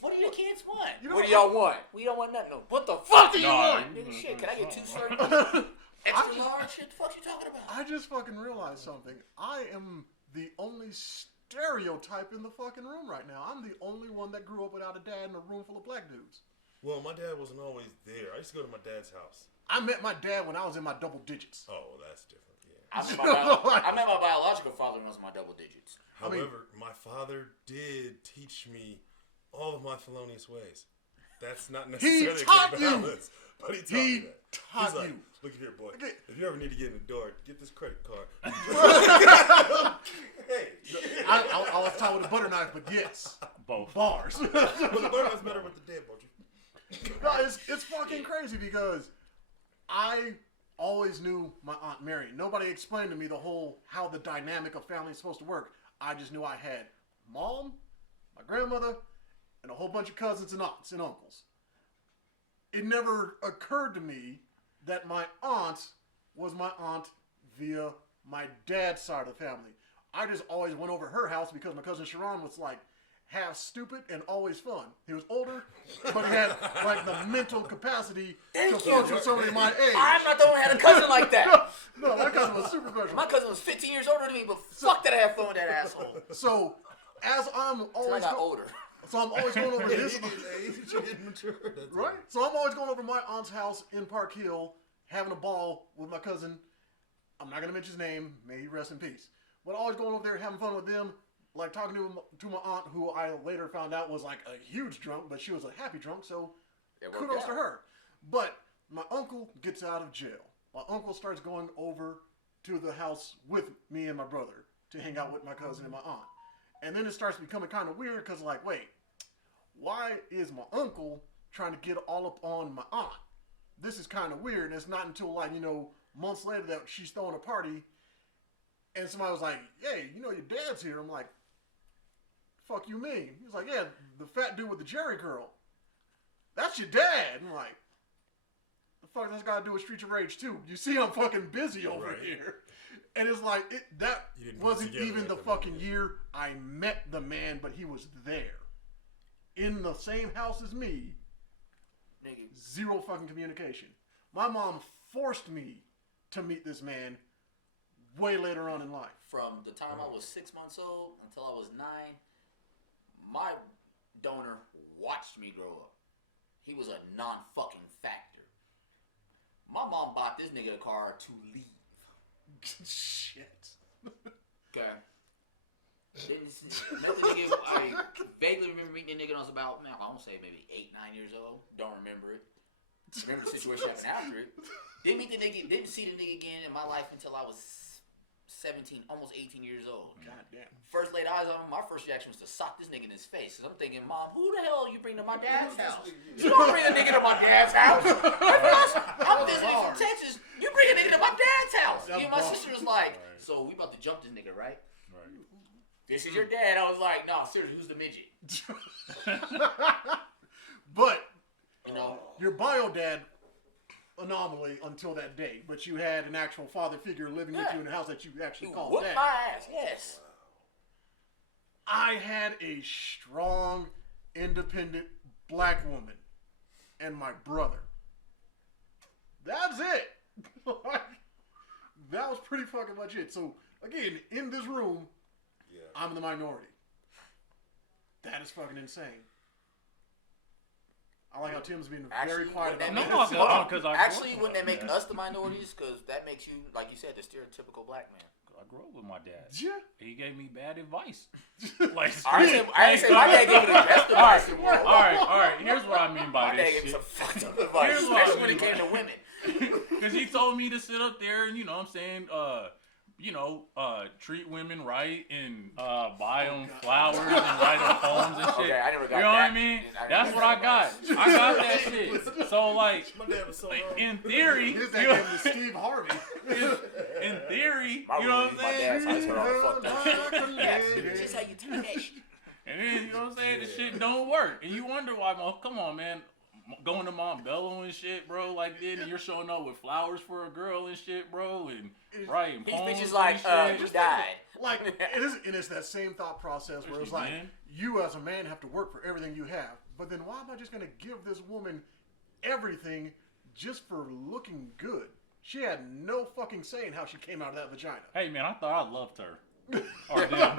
What do your kids want? What do y'all want? We don't want nothing. What the fuck do you want? Nigga, shit, can I get 2 Slurpees? Extra large? Shit, the fuck you talking about? I just fucking realized something. I am the only stereotype in the fucking room right now. I'm the only one that grew up without a dad in a room full of black dudes. Well, my dad wasn't always there. I used to go to my dad's house. I met my dad when I was in my double digits. Oh, well, that's different. Yeah. I met my biological father when I was in my double digits. However, my father did teach me all of my felonious ways. That's not necessarily a good balance, but he taught me that. He's like, look at here, boy. If you ever need to get in the door, get this credit card. Hey. I was taught with a butter knife, but yes. Both. Bars. Well, the butter knife's better with the dead, don't you? No, it's fucking crazy because I always knew my Aunt Mary. Nobody explained to me how the dynamic of family is supposed to work. I just knew I had mom, my grandmother, and a whole bunch of cousins and aunts and uncles. It never occurred to me that my aunt was my aunt via my dad's side of the family. I just always went over her house because my cousin Sharon was like half stupid and always fun. He was older, but he had like the mental capacity to function with somebody my age. I'm not the one who had a cousin like that. No, my cousin was super special. My cousin was 15 years older than me, but fuck did I have fun with that asshole. So, as I'm always older. So I'm always going over his mature. Right? So I'm always going over my aunt's house in Park Hill, having a ball with my cousin. I'm not going to mention his name. May he rest in peace. But always going over there, having fun with them, like talking to my aunt, who I later found out was like a huge drunk, but she was a happy drunk, so kudos to her. But my uncle gets out of jail. My uncle starts going over to the house with me and my brother to hang out with my cousin and my aunt. And then it starts becoming kind of weird because, like, wait, why is my uncle trying to get all up on my aunt? This is kind of weird. And it's not until, like, months later that she's throwing a party and somebody was like, hey, your dad's here. I'm like, fuck you mean? He's like, yeah, the fat dude with the Jerry curl. That's your dad. I'm like, the fuck that's got to do with Streets of Rage 2? You see I'm fucking busy over here. And it's like, that wasn't even the fucking year I met the man, but he was there. In the same house as me. Nigga. Zero fucking communication. My mom forced me to meet this man way later on in life. From the time I was 6 months old until I was 9, my donor watched me grow up. He was a non-fucking factor. My mom bought this nigga a car to leave. Shit. Okay. Met the nigga, I vaguely remember meeting the nigga when I was about, I won't say maybe 8, 9 years old. Don't remember it. Remember the situation happened after it. Didn't meet the nigga, didn't see the nigga again in my life until I was 17, almost 18 years old. God damn. First laid eyes on him, my first reaction was to sock this nigga in his face. Cause I'm thinking, Mom, who the hell you bring to my dad's house? You don't bring a nigga to my dad's house. I'm visiting from Texas. You bring a nigga to my dad's house. My sister was like, so we about to jump this nigga, right? This is your dad. I was like, no, seriously, who's the midget? But, your bio dad anomaly until that day, but you had an actual father figure living with you in the house that you actually called dad. Whooped my ass, yes. I had a strong, independent black woman and my brother. That's it. That was pretty fucking much it. So, again, in this room, I'm the minority. That is fucking insane. I like how Tim's being very quiet about that. Actually, wouldn't that make us the minorities? Because that makes you, like you said, the stereotypical black man. I grew up with my dad. Yeah. He gave me bad advice. I didn't say my dad gave me the best advice. All right. Here's what I mean by my this dad shit. gave me some fucked up advice, especially when it came to women. Because he told me to sit up there and, you know what I'm saying, treat women right and buy them flowers and write them poems and shit. Okay, I never got that. You know what I mean? That's what I got. I got that shit. So, like, My dad was so in theory, His dad gave me Steve Harvey. in theory, My you know what I'm my saying? dad's house heard all the fucked up shit. Yes, just how you turn that shit. And then, you know what I'm saying? The shit don't work. And you wonder why, come on, man. Going to Montbello and shit, bro, like that, and you're showing up with flowers for a girl and shit, bro, and writing poems. These bitches like, you died. Like, it's that same thought process where it's like, you as a man have to work for everything you have, but then why am I just going to give this woman everything just for looking good? She had no fucking say in how she came out of that vagina. Hey, man, I thought I loved her. Or them.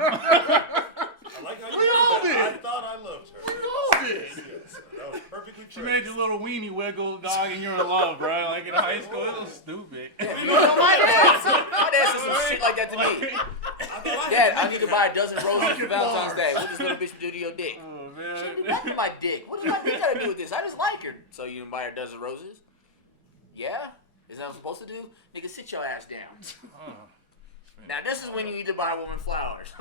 I like how you all did that. did. I thought I loved her. We all did. Yes, that was perfectly She true. made your little weenie wiggle, dog, and you're in love, bro. Like in high school, it was stupid. You know, my dad said some shit like that to me. Dad, I need to buy a dozen roses for Valentine's Day. What does this little bitch do to your dick? Oh, She man. do nothing to my dick. What does my dick got to do with this? I just like her. So you buy her a dozen roses? Yeah? Is that what I'm supposed to do? Nigga, sit your ass down. Now this is when you need to buy a woman flowers.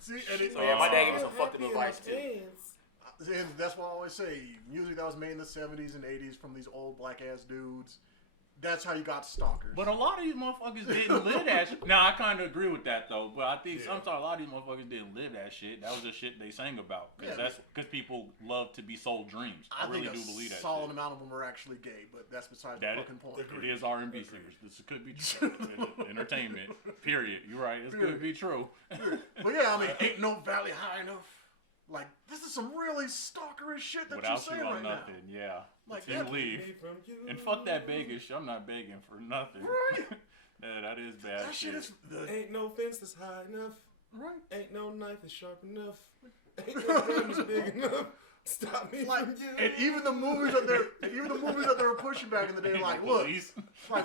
See, and So yeah, my dad gave me some fucked up advice too. and that's why I always say, music that was made in the 70s and 80s from these old black ass dudes, that's how you got stalkers. But a lot of these motherfuckers didn't live that shit. Now, I kind of agree with that, though. But I think sometimes a lot of these motherfuckers didn't live that shit. That was the shit they sang about. Because people love to be sold dreams. I really do believe that a solid shit. amount of them are actually gay, but that's besides That the fucking point. It is R&B singers. This could be true. Entertainment. Period. You're right. This could be true. But yeah, I mean, ain't no valley high enough. Like, this is some really stalkerish shit that Without you're saying you on right nothing, now. yeah. Like you that- leave. And fuck that begging shit. I'm not begging for nothing. Right. Yeah, that is bad That shit is Ain't no fence that's high enough. right. Ain't no knife that's sharp enough. Ain't no gun that's big enough. Stop me Like, from you. and even the movies that they were pushing back in the day, like, look, Police. like,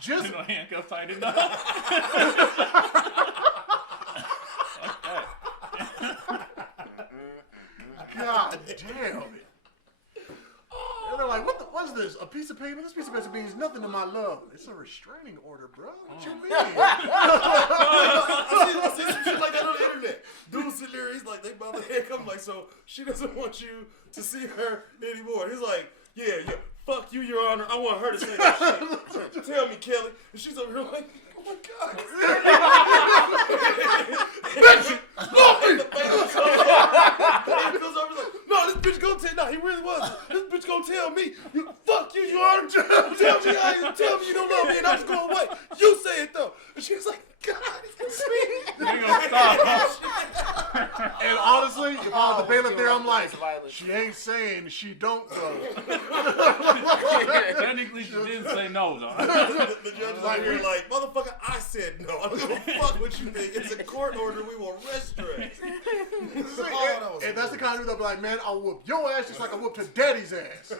just No handcuffs tight enough. God damn it. And they're like, what's this? A piece of paper? This piece of paper means nothing to my love. It's a restraining order, bro. What you mean? I see some shit like that on the internet. Dude sitting there, he's like, they about to handcuff, like, so she doesn't want you to see her anymore. He's like, yeah, fuck you, Your Honor. I want her to say that shit. Tell me, Kelly. And she's over here like, oh my God. Bitch, love me. He goes over like, no, this bitch gonna tell. No, he really was. This bitch gonna tell me. Fuck you, Your Honor. Tell me you don't love me, and I'm just going away. You say it though. And she was like, God, it's me. You ain't gonna stop. And honestly, if I was the bailiff there, I'm like, she ain't saying she don't though. Technically, she didn't say no, though. The judge is like, here like, motherfucker, I said no. I don't give a fuck what you think. It's a court order. We will arrest your ass. And that's the kind of dude that'll be like, man, I'll whoop your ass just like I whooped her daddy's ass.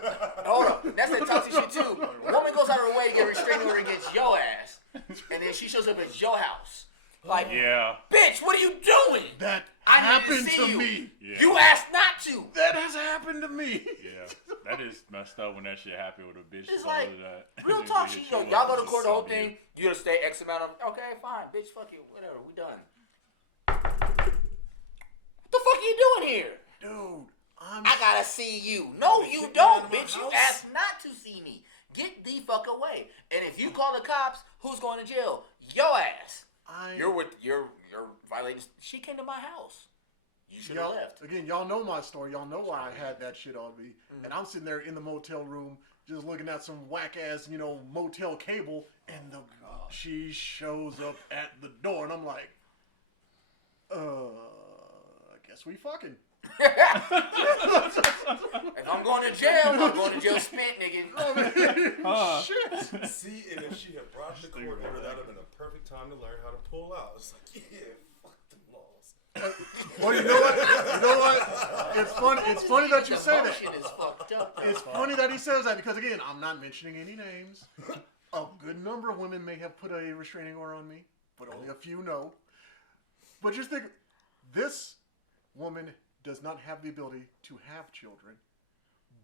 Hold up, that's that toxic shit too. A woman goes out of her way to get a restraining order against your ass, and then she shows up at your house. Like, Yeah. bitch, what are you doing? That I need happened see to you. me. Yeah. You asked not to. That has happened to me. Yeah. That is messed up when that shit happened with a bitch. It's so like, that. real talk, she, y'all go to court, the whole thing, you gotta stay X amount of, okay, fine, bitch, fuck you, whatever, we done. What the fuck are you doing here? Dude, I gotta see you. No, you don't, bitch. You asked not to see me. Get the fuck away. And if you call the cops, who's going to jail? Your ass. You're violating. She came to my house. You should have left. Again, y'all know my story. Y'all know why I had that shit on me. And I'm sitting there in the motel room just looking at some whack ass, motel cable, and she shows up at the door, and I'm like, I guess we fucking. If I'm going to jail, I'm going to jail spent, nigga. Shit. See, and if she had brought the court order, that would have been a perfect time to learn how to pull out. It's like, yeah, fuck the laws. Well, you know what? It's funny that you say that. Shit is fucked up. It's funny that he says that because, again, I'm not mentioning any names. A good number of women may have put a restraining order on me, but only a few know. But just think, this woman does not have the ability to have children.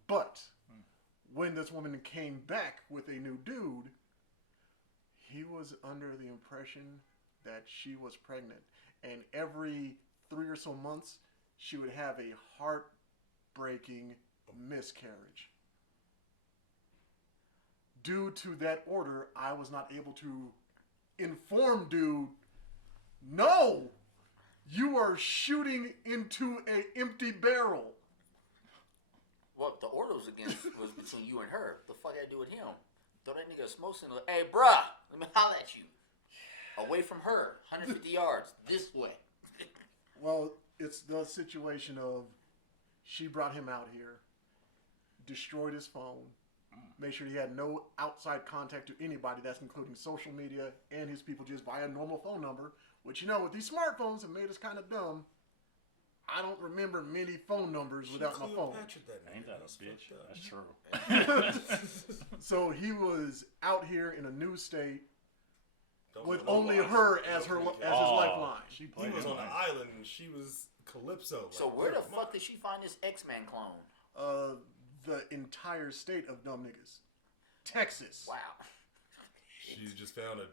But when this woman came back with a new dude, he was under the impression that she was pregnant. And every 3 or so months, she would have a heartbreaking miscarriage. Due to that order, I was not able to inform dude, no, you are shooting into an empty barrel. Well, the order was between you and her. The fuck had to do with him? Throw that nigga a smoke signal. Hey, bruh, let me holler at you. Away from her, 150 yards, this way. Well, it's the situation of she brought him out here, destroyed his phone, made sure he had no outside contact to anybody, that's including social media and his people just via a normal phone number, which, you know, with these smartphones have made us kind of dumb. I don't remember many phone numbers without my phone. Ain't that a bitch? That's true. So he was out here in a new state with only her as his lifeline. He was on the island and she was Calypso. So where the fuck did she find this X-Man clone? The entire state of dumb niggas. Texas. Wow. She just found a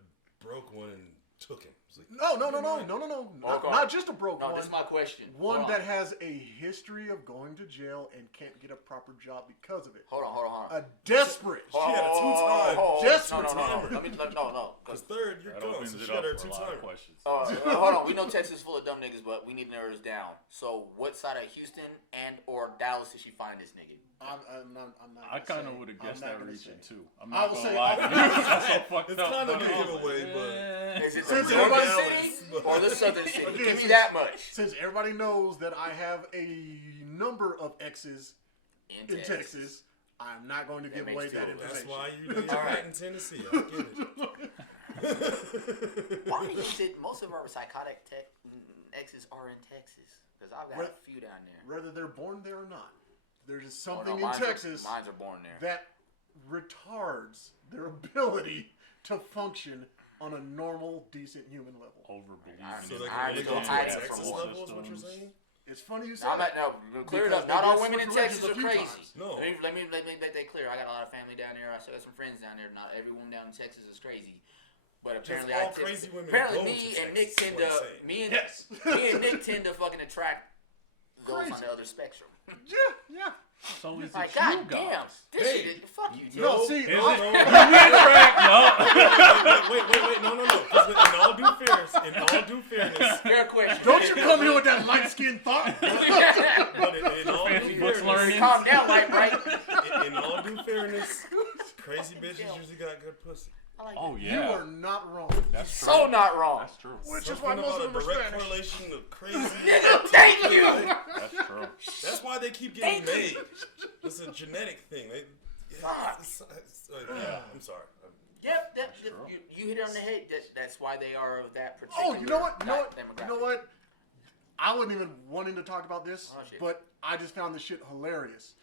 broke one and took him. Like, No. Not just a broke one. No, this is my question. One that has a history of going to jail and can't get a proper job because of it. Hold on. A desperate. She had a two-time. Desperate. No. Because third, you're gone. So she had her two-time. Hold on. We know Texas is full of dumb niggas, but we need to narrow this down. So what side of Houston and or Dallas did she find this nigga? I'm not I kind of would have guessed that region too. I'm I not will gonna say- lie. That's so fucked It's up. kind of a giveaway, but Is it Since the northern everybody- city or the southern city? Okay, Give me that much. Since everybody knows that I have a number of exes in Texas, I'm not going to give makes away two that of us. that's information. why you did right in Tennessee. I get it. Why is it most of our psychotic exes are in Texas? Because I've got a few down there. Whether they're born there or not, there's just Oh, something no, in Texas Mines are born there. that retards their ability to function on a normal, decent human level. So I they have can to go make it hide to it Texas from level is what you're saying? It's funny you say No, that. clear it Because up. Not they all did women in switch Texas religions a are few crazy. times. No. Let me make that clear. I got a lot of family down there. I still got some friends down there. Not every woman down in Texas is crazy. But apparently, all crazy women apparently go me to and Nick Texas, tend is to what I'm me and Yes. Nick tend to fucking attract those on Crazy. the other spectrum. Yeah. So is Like, it god you damn, guys? this Hey. shit is fuck you, dude. No, see, Is it? No. No. Wait, no. 'Cause in all due fairness, Fair question. don't you come here with that light-skinned thought. but in all Fancy due books fairness, learning. Calm down, light right. in all due fairness, crazy bitches usually got good pussy. I like Oh that. yeah. You are not wrong. That's true. So not wrong. That's true. Which is why Something most about of them a are direct Spanish. correlation of crazy. Nigga, thank you. That's true. That's why they keep getting made. It's a genetic thing. Fuck. I'm sorry. Yep, true. you hit it on the head. That's why they are of that particular. Oh, you know what? demographic. I wasn't even wanting to talk about this, Oh, shit. but I just found this shit hilarious.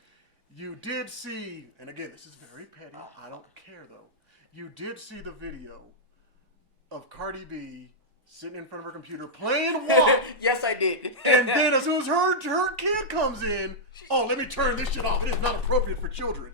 You did see, and again, this is very petty. I don't care though. You did see the video of Cardi B sitting in front of her computer playing WAP, Yes, I did. and then as soon as her kid comes in, oh, let me turn this shit off. It's not appropriate for children.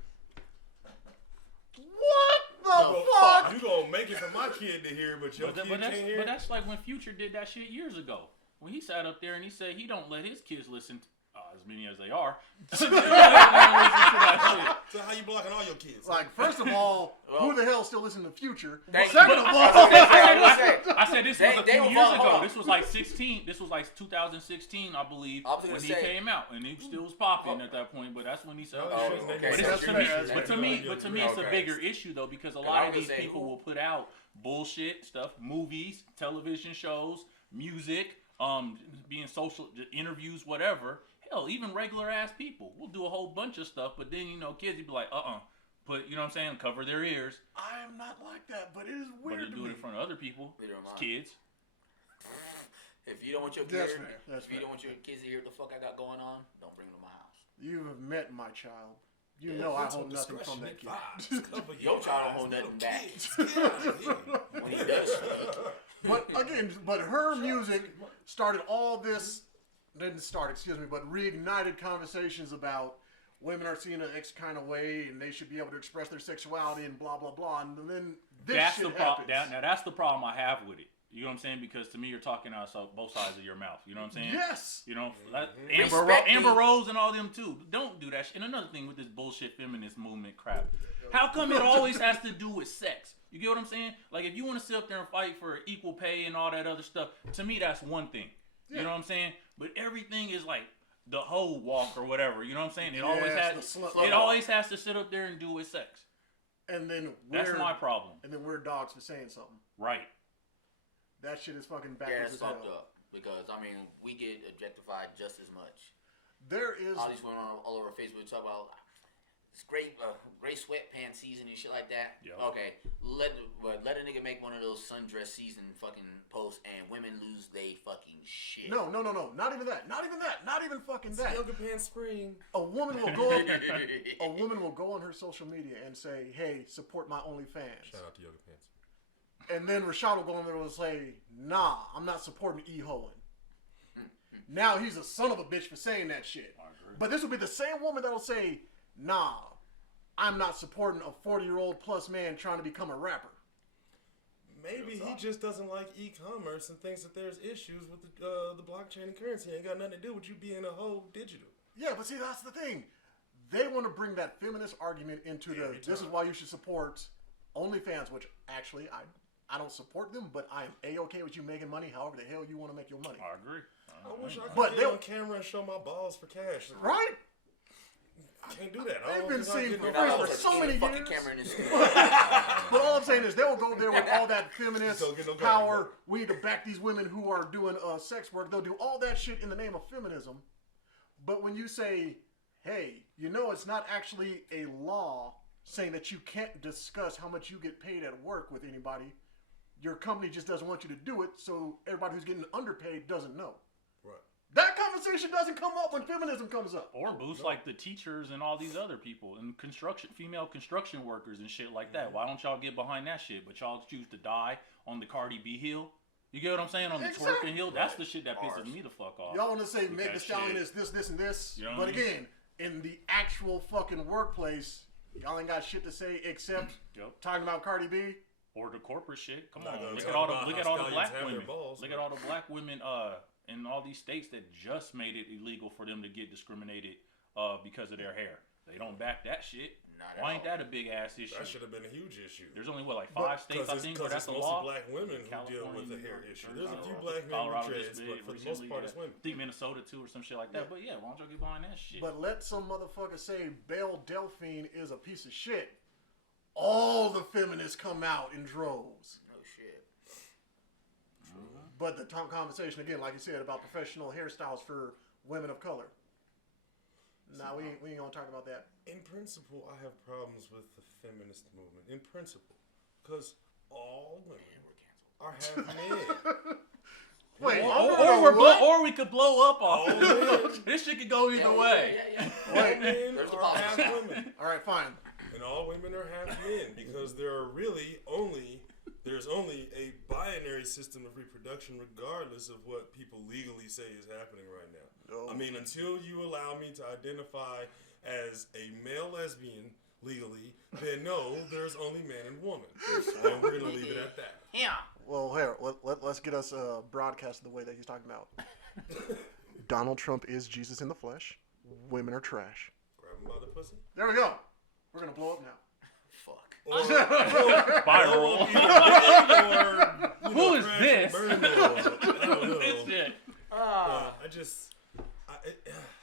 What the fuck? You gonna make it for my kid to hear, but your kid can't hear. But that's like when Future did that shit years ago. When he sat up there and he said he don't let his kids listen to, as many as they are. They don't let them listen to that shit. So how you blocking all your kids? Like, first of all, who the hell still listens to Future? Thank Second you. of all, I said this was a They few were years hold ago. on. This was like 16. This was like 2016, I believe, I was gonna when he say- came out, and he still was popping at that point. But that's when he said, Oh, shit. okay. But, That's to me- but to me, it's a Okay. bigger issue though, because a I lot was of these gonna say, people who- will put out bullshit stuff, movies, television shows, music, being social interviews, whatever. hell, even regular ass people. We'll do a whole bunch of stuff, but then, you know, kids, you'd be like, But, you know what I'm saying? Cover their ears. I am not like that, but it is weird But to do it in front of other people. It's kids. If you don't want your kids, you don't want your kids to hear what the fuck I got going on, don't bring them to my house. You have met my child. You know I hold nothing from that kid. Your child don't hold nothing back. When he does speak. But her music started all this, but reignited conversations about women are seen an X kind of way and they should be able to express their sexuality and blah, blah, blah. And then this shit happens. Now that's the problem I have with it. You know what I'm saying? Because to me, you're talking out both sides of your mouth. You know what I'm saying? Yes. You know, Amber Rose and all them too. Don't do that shit. And another thing with this bullshit feminist movement crap. How come it always has to do with sex? You get what I'm saying? Like, if you want to sit up there and fight for equal pay and all that other stuff, to me, that's one thing. Yeah. You know what I'm saying? But everything is like the hoe walk or whatever. You know what I'm saying? It always has to sit up there and do with sex. And then that's my problem. And then we're dogs for saying something. Right. That shit is fucking backwards as hell. Fucked up. Because, I mean, we get objectified just as much. There is... All these women all over Facebook talk about it's great sweatpants season and shit like that. Yep. Okay, let a nigga make one of those sundress season fucking posts and women lose they fucking shit. No. Not even that. Not even fucking that. Yoga pants spring. A woman will go on her social media and say, hey, support my OnlyFans. Shout out to Yoga Pants. And then Rashad will go on there and say, nah, I'm not supporting E-hoeing. Now he's a son of a bitch for saying that shit. But this will be the same woman that'll say, nah, I'm not supporting a 40-year-old plus man trying to become a rapper. Maybe he just doesn't like e-commerce and thinks that there's issues with the blockchain and currency. It ain't got nothing to do with you being a whole digital. Yeah, but see, that's the thing. They want to bring that feminist argument into this is why you should support OnlyFans, which actually I don't support them, but I am A-okay with you making money however the hell you want to make your money. I agree. I wish I could get on camera and show my balls for cash. Right? I can't do that. They've been seen for so many years. Camera in this But all I'm saying is they will go there with all that feminist power. We need to back these women who are doing sex work. They'll do all that shit in the name of feminism. But when you say, hey, you know it's not actually a law saying that you can't discuss how much you get paid at work with anybody. Your company just doesn't want you to do it, so everybody who's getting underpaid doesn't know. Right. That conversation doesn't come up when feminism comes up. Or boosts like the teachers and all these other people and female construction workers and shit like that. Why don't y'all get behind that shit? But y'all choose to die on the Cardi B hill. You get what I'm saying? On the twerking hill. That's the shit that pisses me the fuck off. Y'all want to say Meg Thee Stallion is this, and this. You know but again, in the actual fucking workplace, y'all ain't got shit to say except talking about Cardi B. Or the corporate shit. Come on, look at all the black women. Look at all the black women in all these states that just made it illegal for them to get discriminated because of their hair. They don't back that shit. Why ain't that a big ass issue? That should have been a huge issue. There's only 5 states I think where that's the law. Black women who deal with the hair issue. There's a few black men with dreads, but for the most part it's women. I think Minnesota too or some shit like that. But yeah, why don't y'all get behind that shit? But let some motherfucker say Belle Delphine is a piece of shit. All the feminists come out in droves. No shit. But the conversation again, like you said, about professional hairstyles for women of color. Nah, we ain't gonna talk about that. In principle, I have problems with the feminist movement. In principle, because all women are half men. Wait, or we could blow up off it. This shit could go either way. All men are half women. All right, fine. And all women are half men because there's only a binary system of reproduction regardless of what people legally say is happening right now. I mean, until you allow me to identify as a male lesbian legally, then no, there's only man and woman. And we're going to leave it at that. Yeah. Well, here, let's get us broadcasted the way that he's talking about. Donald Trump is Jesus in the flesh. Women are trash. Grab him by the pussy. There we go. We're going to blow up now. Fuck. Viral. Who is this? I don't know. This shit.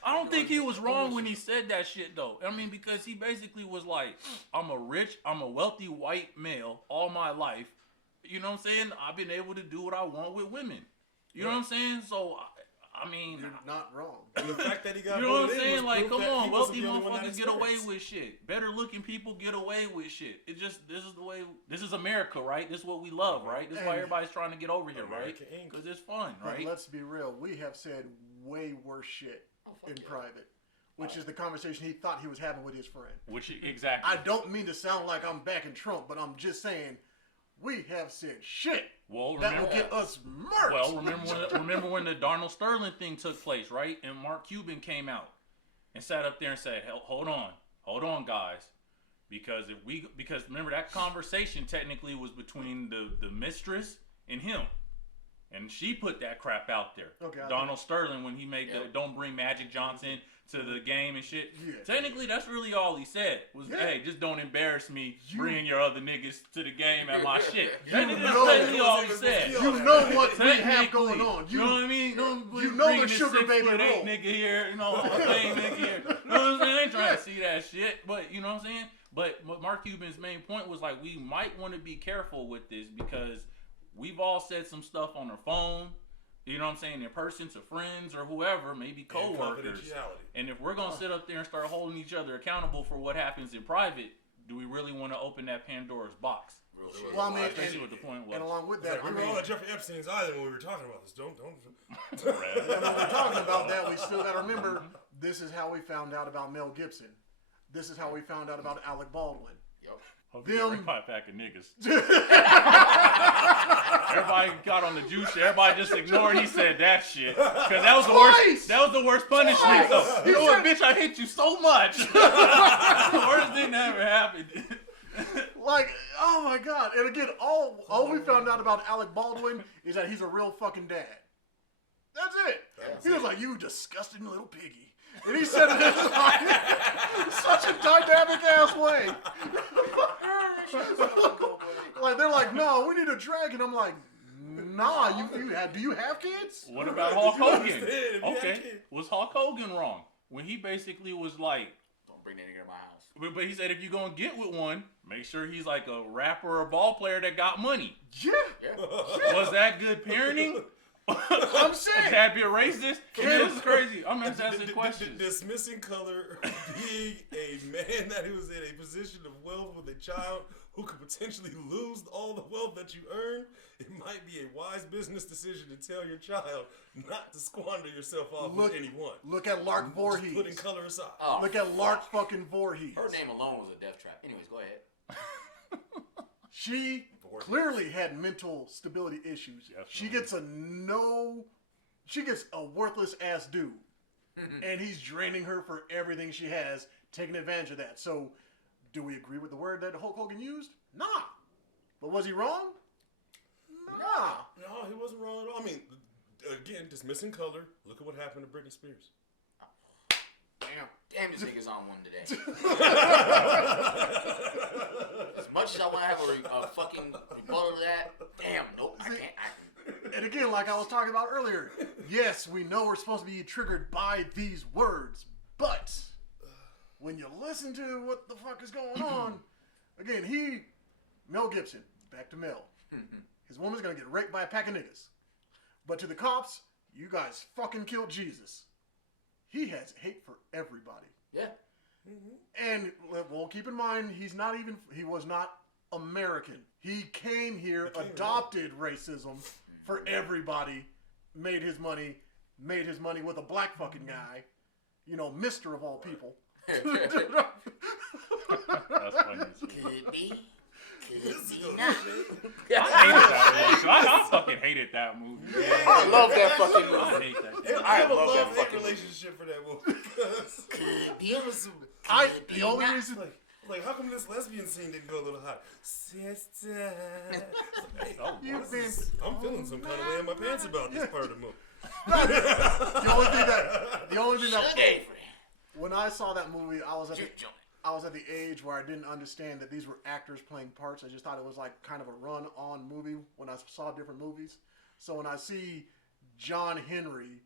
I don't think he was wrong when he said that shit though. I mean, because he basically was like, I'm a wealthy white male all my life. You know what I'm saying? I've been able to do what I want with women. You know what I'm saying? So I mean, you're not wrong. And the fact that he got you know what I'm voted in saying? was Like, proof come that on, he wealthy wasn't the only one that motherfuckers get away experienced. with shit. Better looking people get away with shit. It just this is the way. This is America, right? This is what we love, right? This is why everybody's trying to get over here, right? America Inc. Because it's fun, But right? let's be real. We have said way worse shit in private, which is the conversation he thought he was having with his friend. Which exactly. I don't mean to sound like I'm backing Trump, but I'm just saying we have said shit that will get us murked. Well, remember when the Darnell Sterling thing took place, right? And Mark Cuban came out and sat up there and said, "Hold on, guys." Because remember that conversation technically was between the mistress and him, and she put that crap out there. Okay, Donald Sterling when he made the "Don't bring Magic Johnson to the game" and shit. Yeah. Technically, that's really all he said was, "Hey, just don't embarrass me bringing your other niggas to the game at my shit." Technically, that's technically all he said. You know what we have going on. You know what I mean? You know the sugar baby roll. 6'8" nigga here, you know, Hall of Fame nigga here. You know what I'm saying? I ain't trying to see that shit, but you know what I'm saying? But Mark Cuban's main point was like, we might want to be careful with this because we've all said some stuff on our phone, you know what I'm saying, in person to friends or whoever, maybe co-workers. And if we're going to sit up there and start holding each other accountable for what happens in private, do we really want to open that Pandora's box? Well, I mean, especially what the point was. And along with that, we were all at Jeffrey Epstein's island when we were talking about this. Don't. And when we're talking about that, we still got to remember, this is how we found out about Mel Gibson. This is how we found out about Alec Baldwin. Hope you get right back of niggas. Everybody got on the juice. Everybody just ignored. He said that shit because that was the worst. That was the worst punishment. Though. You know what, bitch? I hate you so much. Worst didn't ever happen. Like, oh my god! And again, all we found out about Alec Baldwin is that he's a real fucking dad. That's it. He was like, "You disgusting little piggy." And he said it in like, such a dynamic ass way. Like they're like, "No, we need a dragon." I'm like, "Nah, do you have kids?" What about Hulk Hogan? Okay, was Hulk Hogan wrong when he basically was like, "Don't bring that nigga to my house"? But he said if you're gonna get with one, make sure he's like a rapper or a ball player that got money. Yeah. Was that good parenting? I'm saying. Had to be a racist? This is crazy. I'm asking questions. Dismissing color, being a man that was in a position of wealth with a child who could potentially lose all the wealth that you earn, it might be a wise business decision to tell your child not to squander yourself off with anyone. Look at Lark Voorhees. Putting color aside. Oh, look at Lark fucking Voorhees. Her name alone was a death trap. Anyways, go ahead. She clearly had mental stability issues. Yes, she gets a worthless ass dude. And he's draining her for everything she has, taking advantage of that. So, do we agree with the word that Hulk Hogan used? Nah. But was he wrong? Nah. No, he wasn't wrong at all. I mean, again, dismissing color. Look at what happened to Britney Spears. Damn, this nigga's on one today. As much as I want to have a fucking rebuttal to that, damn, nope, I can't. And again, like I was talking about earlier, yes, we know we're supposed to be triggered by these words, but when you listen to what the fuck is going on, again, Mel Gibson, back to Mel, his woman's gonna get raped by a pack of niggas. But to the cops, you guys fucking killed Jesus. He has hate for everybody. Yeah. And, well, keep in mind, he was not American. He came here, adopted racism for everybody, made his money with a black fucking guy, Mr. of all people. That's funny. Could be. I fucking hated that movie. I love that fucking movie. I hate that shit. I have a love-hate relationship for that movie. The only reason, like, how come this lesbian scene didn't go a little hot? Sister. I'm feeling some kind of way in my pants about this part of the movie. the only thing that when I saw that movie, I was at the age where I didn't understand that these were actors playing parts. I just thought it was like kind of a run-on movie when I saw different movies. So when I see John Henry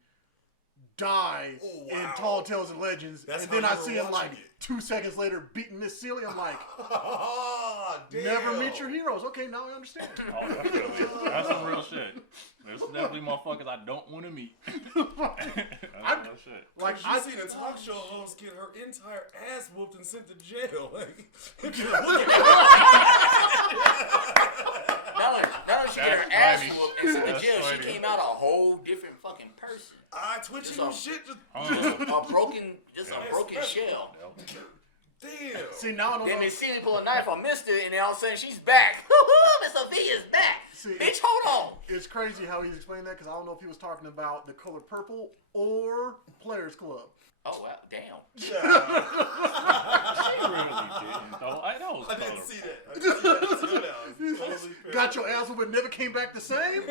die in Tall Tales and Legends, and then I see him like 2 seconds later beating Miss Celia, I'm like, never meet your heroes. Okay, now I understand. Oh, definitely. That's some real shit. There's definitely motherfuckers I don't want to meet. I've seen a talk show host get her entire ass whooped and sent to jail. Like, not only she get her ass whooped and sent to jail, she came out a whole different fucking person. I twitching and shit. Just a broken shell. Damn. See, now then they see me pull a knife on Mister, and then all of a sudden she's back. Miss Sophia's back. See, bitch, hold on. It's crazy how he's explaining that because I don't know if he was talking about the color purple or Players Club. Oh, wow. Damn. She really didn't, though. I didn't see that. Got your ass but never came back the same?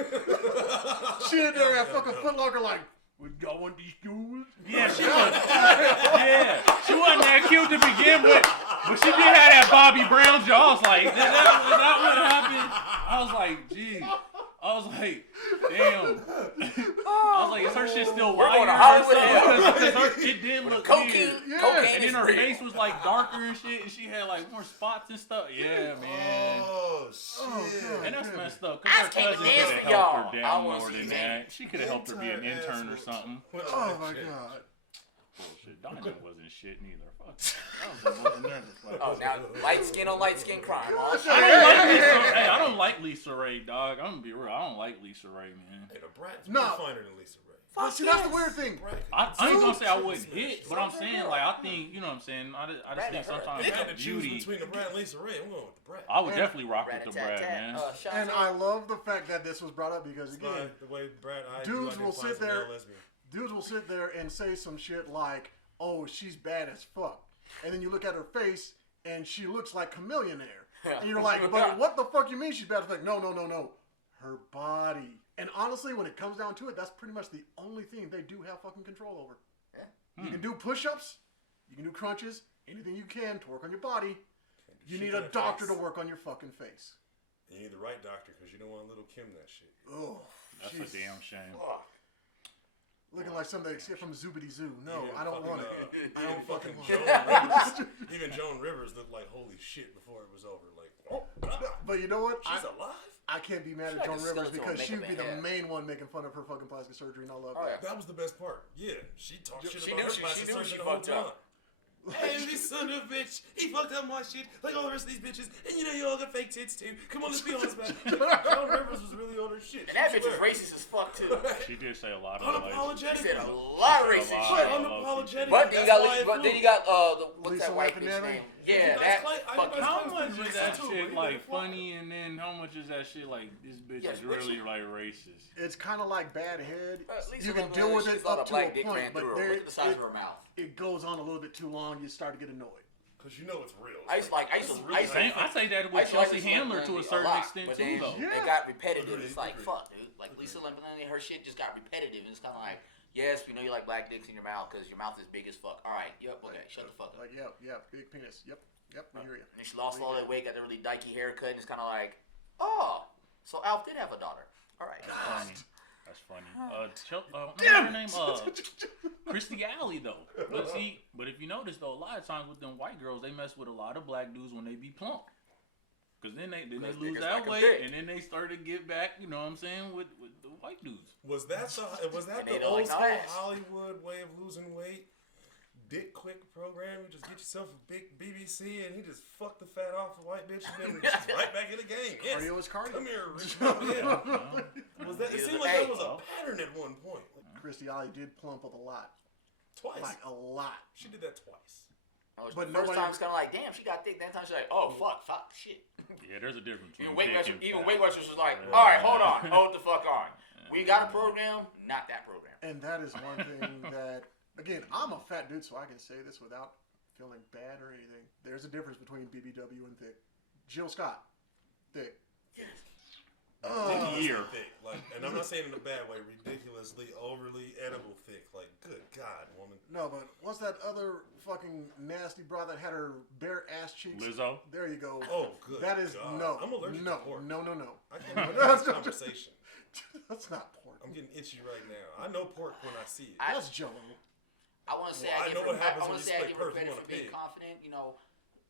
She in there at fucking Foot Locker like, we got one of these shoes? Yeah, she was. Yeah, she wasn't that cute to begin with, but she did have that Bobby Brown jaw. I was like, is that what happened? I was like, gee. I was like, damn. I was like, is her shit still We're wired? going to Hollywood. Because it did look weird. Yeah. And then her face was like darker and shit, and she had like more spots and stuff. Yeah, man. Oh, shit. And that's messed up. Because her cousin could have helped her down more than that. She could have helped her be an intern or something. Oh, my God. Bullshit. Diamond wasn't shit neither. Fuck. Oh, now light skin on light skin crime. I don't like Lisa Ray, dog. I'm gonna be real. I don't like Lisa Ray, man. Hey, the Brat's No. finer than Lisa Ray. But see, that's the weird thing. I ain't gonna say I wouldn't hit, but I'm saying like I think you know what I'm saying. I just think sometimes If I had to choose beauty. between the Brat and Lisa Ray, I'm going with the Brat. I would definitely rock with the Brad, man. And I love the fact that this was brought up because again, the way Brat dudes will sit there and say some shit like, "Oh, she's bad as fuck," and then you look at her face and she looks like Chameleonaire, and you're like, "But what the fuck you mean she's bad as fuck?" No, her body. And honestly, when it comes down to it, that's pretty much the only thing they do have fucking control over. Yeah. You can do push-ups, you can do crunches, anything you can to work on your body. You need a doctor to work on your fucking face. You need the right doctor because you don't want little Kim that shit. Oh, that's a damn shame. Looking like something escaped from Zoobity Zoo. No, I don't want it. I don't fucking want it. Even Joan Rivers looked like holy shit before it was over. Like, but you know what? She's alive. I can't be mad at Joan Rivers because she would be the main one making fun of her fucking plastic surgery, and I love that. That was the best part. Yeah, she talked shit about her plastic surgery the whole time. Hey, this son of a bitch, he fucked up my shit like all the rest of these bitches, and you know you all got fake tits too. Come on, let's be honest, man. Joan Rivers was really on her shit. And that bitch is racist as fuck too. She did say a lot of unapologetic. She said a lot of racist shit. Unapologetic. But then you got what's that white bitch name? Yeah, that. How much is that shit like funny, and then how much is that shit like this bitch is really like racist? It's kind of like bad head. You can deal with it up to a point, but it goes on a little bit too long. You start to get annoyed. Because you know it's real. I say that with Chelsea Handler to a certain extent too, though. It got repetitive. It's like fuck, dude. Like Lisa Lampanelli, her shit just got repetitive. It's kind of like. Yes, we know you like black dicks in your mouth because your mouth is big as fuck. All right, yep, okay, shut the fuck up. Like, yep, big penis. Yep, we hear you. And she lost all that weight, got the really dykey haircut, and it's kind of like, oh, so Alf did have a daughter. All right. That's funny. What's her name? Christy Alley, though. But if you notice, though, a lot of times with them white girls, they mess with a lot of black dudes when they be plump. Because then they lose that weight, and then they start to get back, you know what I'm saying, with the white dudes. Was that the old school Hollywood way of losing weight? Dick Quick program? You just get yourself a big BBC, and he just fuck the fat off a white bitch, and then she's right back in the game. Yes. Cardio is cardio. Come here, Rich. It seemed like that was a pattern at one point. Christy Alley did plump up a lot. Twice. Like a lot. She did that twice. But the first time it's kind of like, damn, she got thick. That time she's like, oh, fuck, shit. Yeah, there's a difference between even Weight Watchers was like, all right, hold the fuck on. We got a program, not that program. And that is one thing that, again, I'm a fat dude, so I can say this without feeling bad or anything. There's a difference between BBW and thick. Jill Scott, thick. Yes. Thick, like, and I'm not saying in a bad way, ridiculously, overly edible thick. Like, good God, woman. No, but what's that other fucking nasty bra that had her bare ass cheeks? Lizzo. There you go. Oh, good. That is God. I'm allergic to pork. No. I can't have this conversation. That's not pork. I'm getting itchy right now. I know pork when I see it. That's Jello. I want to say I give her credit for being confident. You know,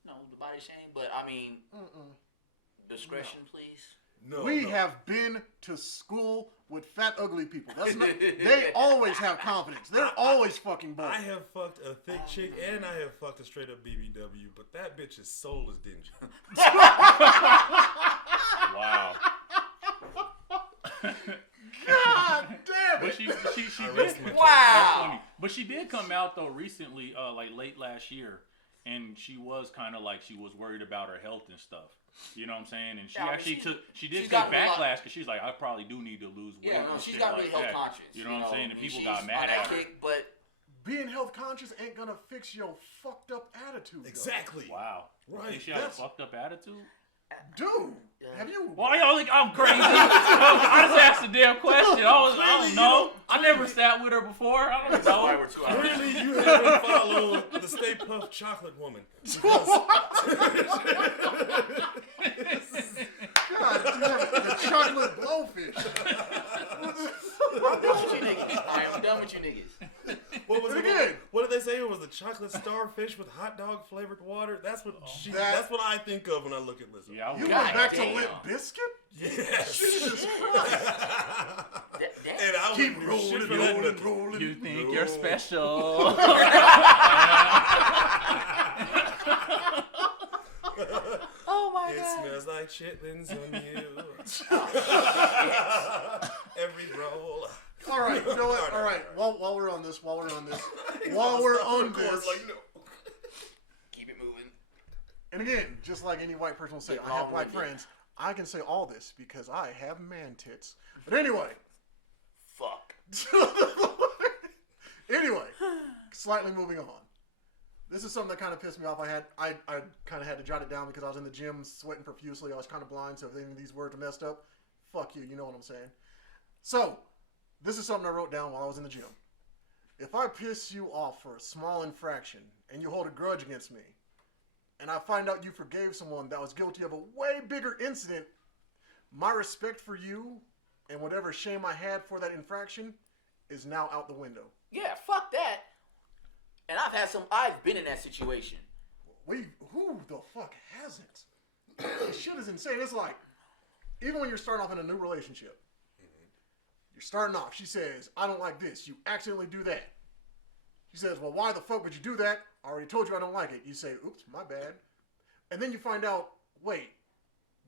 the body shame. But I mean, discretion, please. We have been to school with fat, ugly people. That's not. They always have confidence. They're always fucking bold. I have fucked a thick chick and I have fucked a straight up BBW, but that bitch's soul is dingy. Wow. God damn But it! she I did. rest my case. Wow. That's funny. But she did come out though recently, like late last year, and she was kind of like she was worried about her health and stuff. You know what I'm saying? And she Yeah, I mean, actually she did she's take got real- backlash because she's like, I probably do need to lose weight. Yeah, no, and she's shit got like really health that. conscious. You know what I'm saying? And people she's got mad on at that her. kick, but Being health conscious ain't gonna fix your fucked up attitude. Exactly. Wow. Right. You think she had a That's- fucked up attitude? Dude, have you? Why y'all think I'm crazy? I just asked a damn question. I don't know. I never sat with her before. I don't that's why know. we're 2 hours. Clearly, you haven't followed the Stay Puft Chocolate Woman. Because God damn it, the chocolate blowfish. I'm done with you niggas. I am done with you niggas. what was But it? again- What did they say? It was the chocolate starfish with hot dog flavored water. That's what that's what I think of when I look at Lizzo. Yeah, I You was went back to damn. Limp Biscuit? Yes. Jesus Christ. And I Keep wouldn't do shit rolling, for that rolling, nothing. rolling. You think No. you're special? Oh my It god. smells like chitlins on you. Every roll. All right, you know what? All right, while we're on this, while we're on this, Like, no. Keep it moving. and again, just like any white person will say, Get I have wrong black with it. friends. I can say all this because I have man tits. But anyway, Fuck. anyway, slightly moving on. This is something that kind of pissed me off. I kind of had to jot it down because I was in the gym sweating profusely. I was kind of blind, so if any of these words are messed up, fuck you. You know what I'm saying. So, this is something I wrote down while I was in the gym. If I piss you off for a small infraction and you hold a grudge against me, and I find out you forgave someone that was guilty of a way bigger incident, my respect for you and whatever shame I had for that infraction is now out the window. Yeah, fuck that. And I've been in that situation. Who the fuck hasn't? This shit is insane. It's like, even when you're starting off in a new relationship, you're starting off, she says, I don't like this. You accidentally do that. She says, well, why the fuck would you do that? I already told you I don't like it. You say, oops, my bad. And then you find out, wait,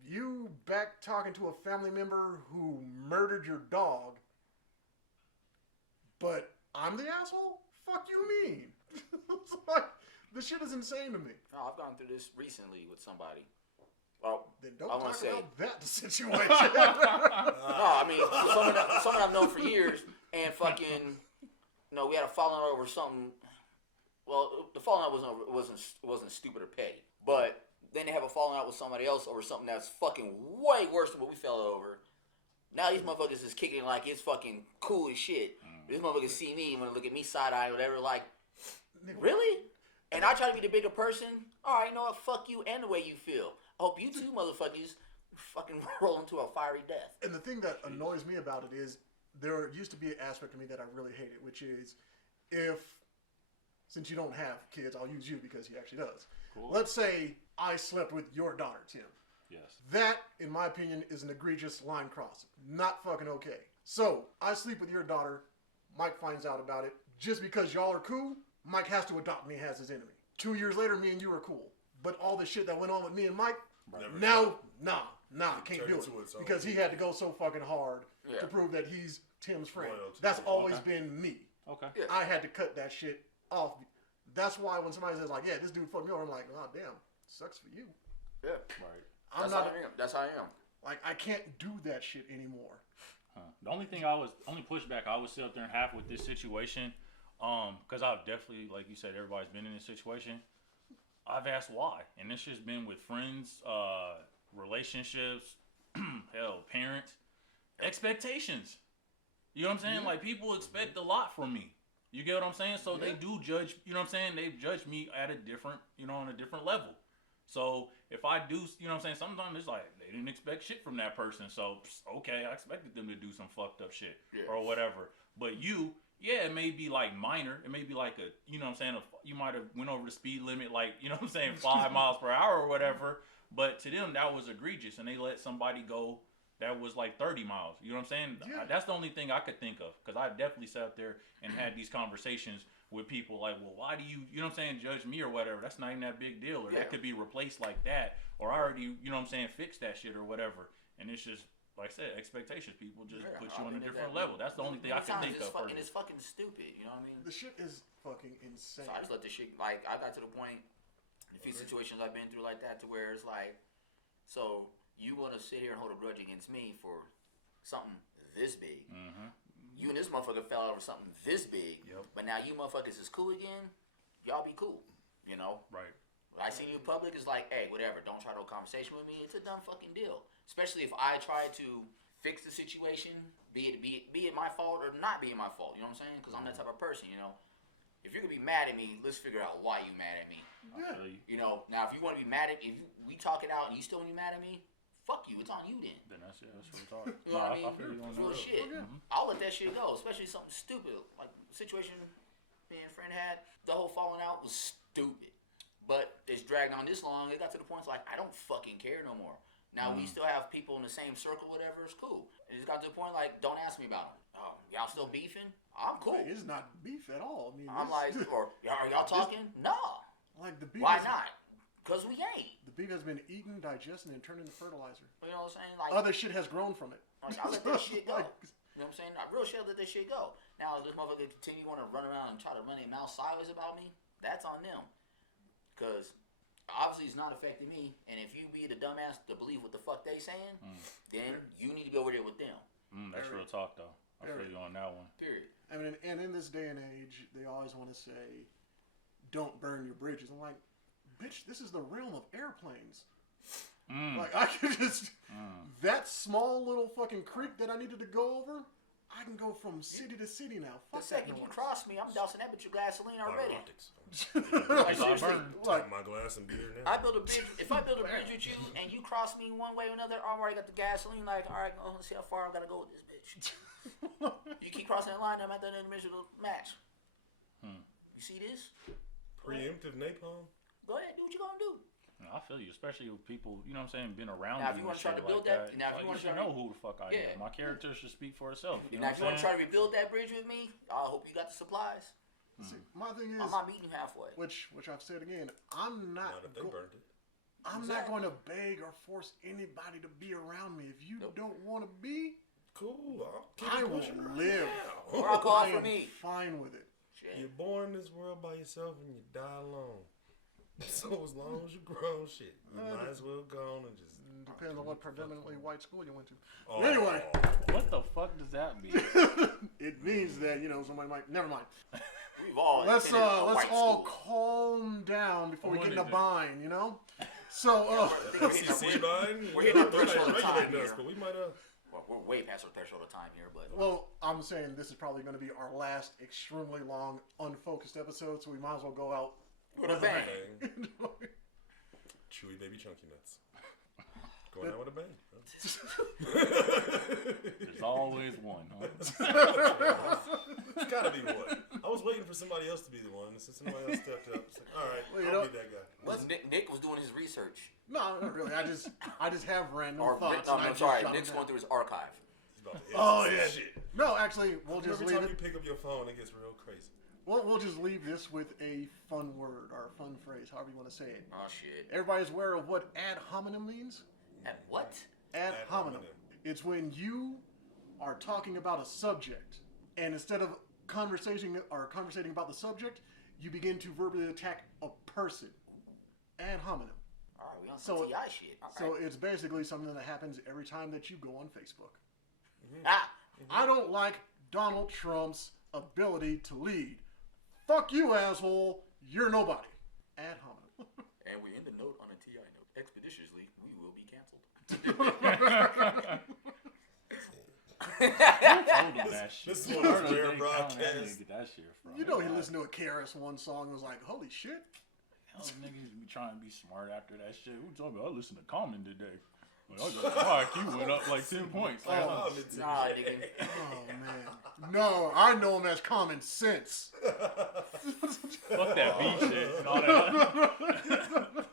you back talking to a family member who murdered your dog, but I'm the asshole? Fuck you mean? It's like, this shit is insane to me. No, I've gone through this recently with somebody. Well, Then don't I wanna talk say- about that situation. no, I mean, someone I've known for years, and fucking, we had a falling out over something. Well, the falling out wasn't stupid or petty, but then they have a falling out with somebody else over something that's fucking way worse than what we fell over. Now these motherfuckers is kicking it like it's fucking cool as shit. These motherfuckers see me and want to look at me side eye or whatever, like, really? And I try to be the bigger person. All right, you know what? Fuck you and the way you feel. I hope you two motherfuckers fucking roll into a fiery death. And the thing that annoys me about it is there used to be an aspect of me that I really hated, which is since you don't have kids, I'll use you because he actually does. Cool. Let's say I slept with your daughter, Tim. Yes. That, in my opinion, is an egregious line crossing. Not fucking okay. So, I sleep with your daughter. Mike finds out about it. Just because y'all are cool, Mike has to adopt me as his enemy. 2 years later, me and you are cool. But all the shit that went on with me and Mike, now, can't do it. Because he had to go so fucking hard to prove that he's Tim's friend. That's always been me. Okay. Yeah. I had to cut that shit off. That's why when somebody says, like, yeah, this dude fucked me over, I'm like, oh, damn, sucks for you. Yeah. Right. That's how I am. Like, I can't do that shit anymore. The only pushback I would sit up there and have with this situation, because I've definitely, like you said, everybody's been in this situation. I've asked why, and it's just been with friends, relationships, hell, parents, expectations. You know what I'm saying? Like, people expect a lot from me. You get what I'm saying? So they do judge. You know what I'm saying? They judge me at a different, on a different level. So if I do, you know what I'm saying? Sometimes it's like they didn't expect shit from that person. So okay, I expected them to do some fucked up shit or whatever. But it may be like minor. It may be like you know what I'm saying? You might have went over the speed limit, like, you know what I'm saying, 5 miles per hour or whatever. But to them, that was egregious, and they let somebody go that was like 30 miles. You know what I'm saying? Yeah. That's the only thing I could think of, because I definitely sat there and had these conversations with people like, well, why do you know what I'm saying, judge me or whatever? That's not even that big deal, or that could be replaced like that, or I already, you know what I'm saying, fix that shit or whatever. And it's just, like I said, expectations. People just put you on a different level. That's the only thing I can think of. And it's fucking stupid, you know what I mean? The shit is fucking insane. So I just let this shit, like, I got to the point, a few situations I've been through like that, to where it's like, so you want to sit here and hold a grudge against me for something this big. Mm-hmm. You and this motherfucker fell out over something this big, but now you motherfuckers is cool again. Y'all be cool, you know? Right. I seen you in public, it's like, hey, whatever, don't try to have a conversation with me. It's a dumb fucking deal. Especially if I try to fix the situation, be it my fault or not being my fault, you know what I'm saying? Because I'm that type of person, you know? If you're going to be mad at me, let's figure out why you mad at me. Yeah. You know, now if you want to be mad at me, we talk it out and you still want to be mad at me, fuck you, it's on you then. Then that's real talk. You know what I mean? feel you on It's real that. shit. I'll let that shit go, especially something stupid. Like the situation me and a friend had, the whole falling out was stupid. But it's dragged on this long, it got to the point it's like, I don't fucking care no more. Now we still have people in the same circle, whatever, it's cool. It just got to the point like, don't ask me about them. Y'all still beefing? I'm cool. It's not beef at all. I mean, I'm like, or are y'all talking? No. like the beef. Why not? Because we ain't. The beef has been eaten, digested, and turned into fertilizer. You know what I'm saying? Like, Other shit has grown from it. like, I let that shit go. Like, You know what I'm saying? I real shit let that shit go. Now, if this motherfucker continue want to run around and try to run their mouth sideways about me, that's on them. Because obviously it's not affecting me. And if you be the dumbass to believe what the fuck they saying, then you need to be over there with them. That's real talk, though. I feel you on that one. Period. I mean, and in this day and age, they always want to say, don't burn your bridges. I'm like, bitch, this is the realm of airplanes. Like, I could just, that small little fucking creek that I needed to go over, I can go from city to city now. The Fuck that second you noise. cross me, I'm dousing that bitch with gasoline already. Like, seriously. Like, my glass and beer now. I build a bridge. If I build a bridge with you and you cross me one way or another, I already got the gasoline. Like, all right, let's see how far I gotta go with this bitch. You keep crossing that line, I'm at the end of the match. You see this? Preemptive napalm. Go ahead, do what you gonna do. I feel you, especially with people, you know what I'm saying, been around Now, if you you and want to try shit to build like that, that. now if you want to should try know who the fuck I am. My character should speak for itself. You know now, if you what want I'm to try saying? to rebuild that bridge with me, I hope you got the supplies. see, my thing is, I'm not meeting you halfway. which I've said again, I'm not. Not if they burned it. I'm not going to beg or force anybody to be around me. If you don't want to be, Cool. I will live. Or I'll call I for am me. fine with it. Shit. You're born in this world by yourself and you die alone. So as long as you grown, shit, you might as well go on and just. Depends on what predominantly white school you went to. Oh. Anyway, What the fuck does that mean? it means that somebody might. Never mind. We've all Let's attended a all white school. calm down before we get in a wanted to- bind. So We're FCC buying. we're hitting our threshold of time regulating us, here. but we might Well, we're way past our threshold of time here, but well, I'm saying this is probably going to be our last extremely long, unfocused episode, so we might as well go out with a bang. bang. Chewy baby chunky nuts. Going out with a bang. There's always one, huh? It's gotta be one. I was waiting for somebody else to be the one, and since somebody else stepped up, it's like, all right, Well, you I'll know- be that guy. Nick was doing his research. No, not really. I just have random Or thoughts. no, and I I'm just sorry, jot Nick's them going down. through his archive. He's about to Oh edit yeah. some shit. No, actually, we'll just Every leave time it. you pick up your phone, it gets real crazy. We'll just leave this with a fun word or a fun phrase, however you want to say it. Oh shit. Everybody's aware of what ad hominem means? And what? Ad Ad hominem. hominem. It's when you are talking about a subject, and instead of conversating about the subject, you begin to verbally attack a person. Ad hominem. All right, we on some So- TI shit. All So right. it's basically something that happens every time that you go on Facebook. Ah, I don't like Donald Trump's ability to lead. Fuck you, asshole. You're nobody. Ad hominem. and we end the note on a TI note. Expeditiously, we will be canceled. Told him that shit. This is one of those Where rare they broadcasts. get that shit from? You know he listened to a KRS-One song and was like, holy shit. Hell, niggas be trying to be smart after that shit. Who told me I listened to Common today? Like, my IQ went up like 10 points. Oh, Nah, nigga. Oh, man. No, I know him as common sense. Fuck that beat shit and all that.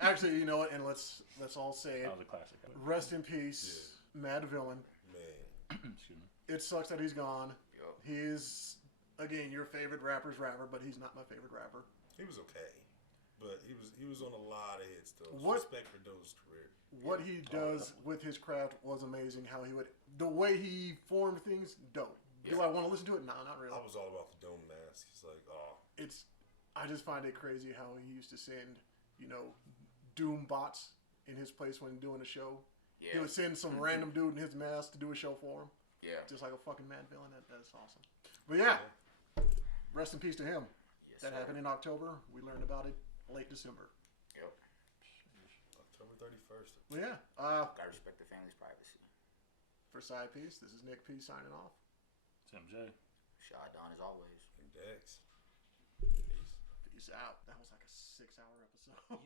Actually, you know what? And let's all say it. That was a classic. Rest in peace mad villain. Man. Excuse me. It sucks that he's gone. Yep. He's, again, your favorite rapper's rapper, but he's not my favorite rapper. He was okay. But he was on a lot of hits, though. What- Respect for Doe's career. What he does with his craft was amazing. How he would, the way he formed things, dope. Do I want to listen to it? No, not really. I was all about the dome mask. It's like, oh. I just find it crazy how he used to send, doom bots in his place when doing a show. Yeah. He would send some random dude in his mask to do a show for him. Yeah. Just like a fucking mad villain. That's awesome. But yeah, rest in peace to him. Yes, That happened in October. We learned about it late December. Yep. October 31st. Well, yeah. Gotta respect the family's privacy. For Sidepiece, this is Nick P signing off. Tim J. Shy Don as always. And Dex. Peace. Peace out. That was like a 6-hour episode.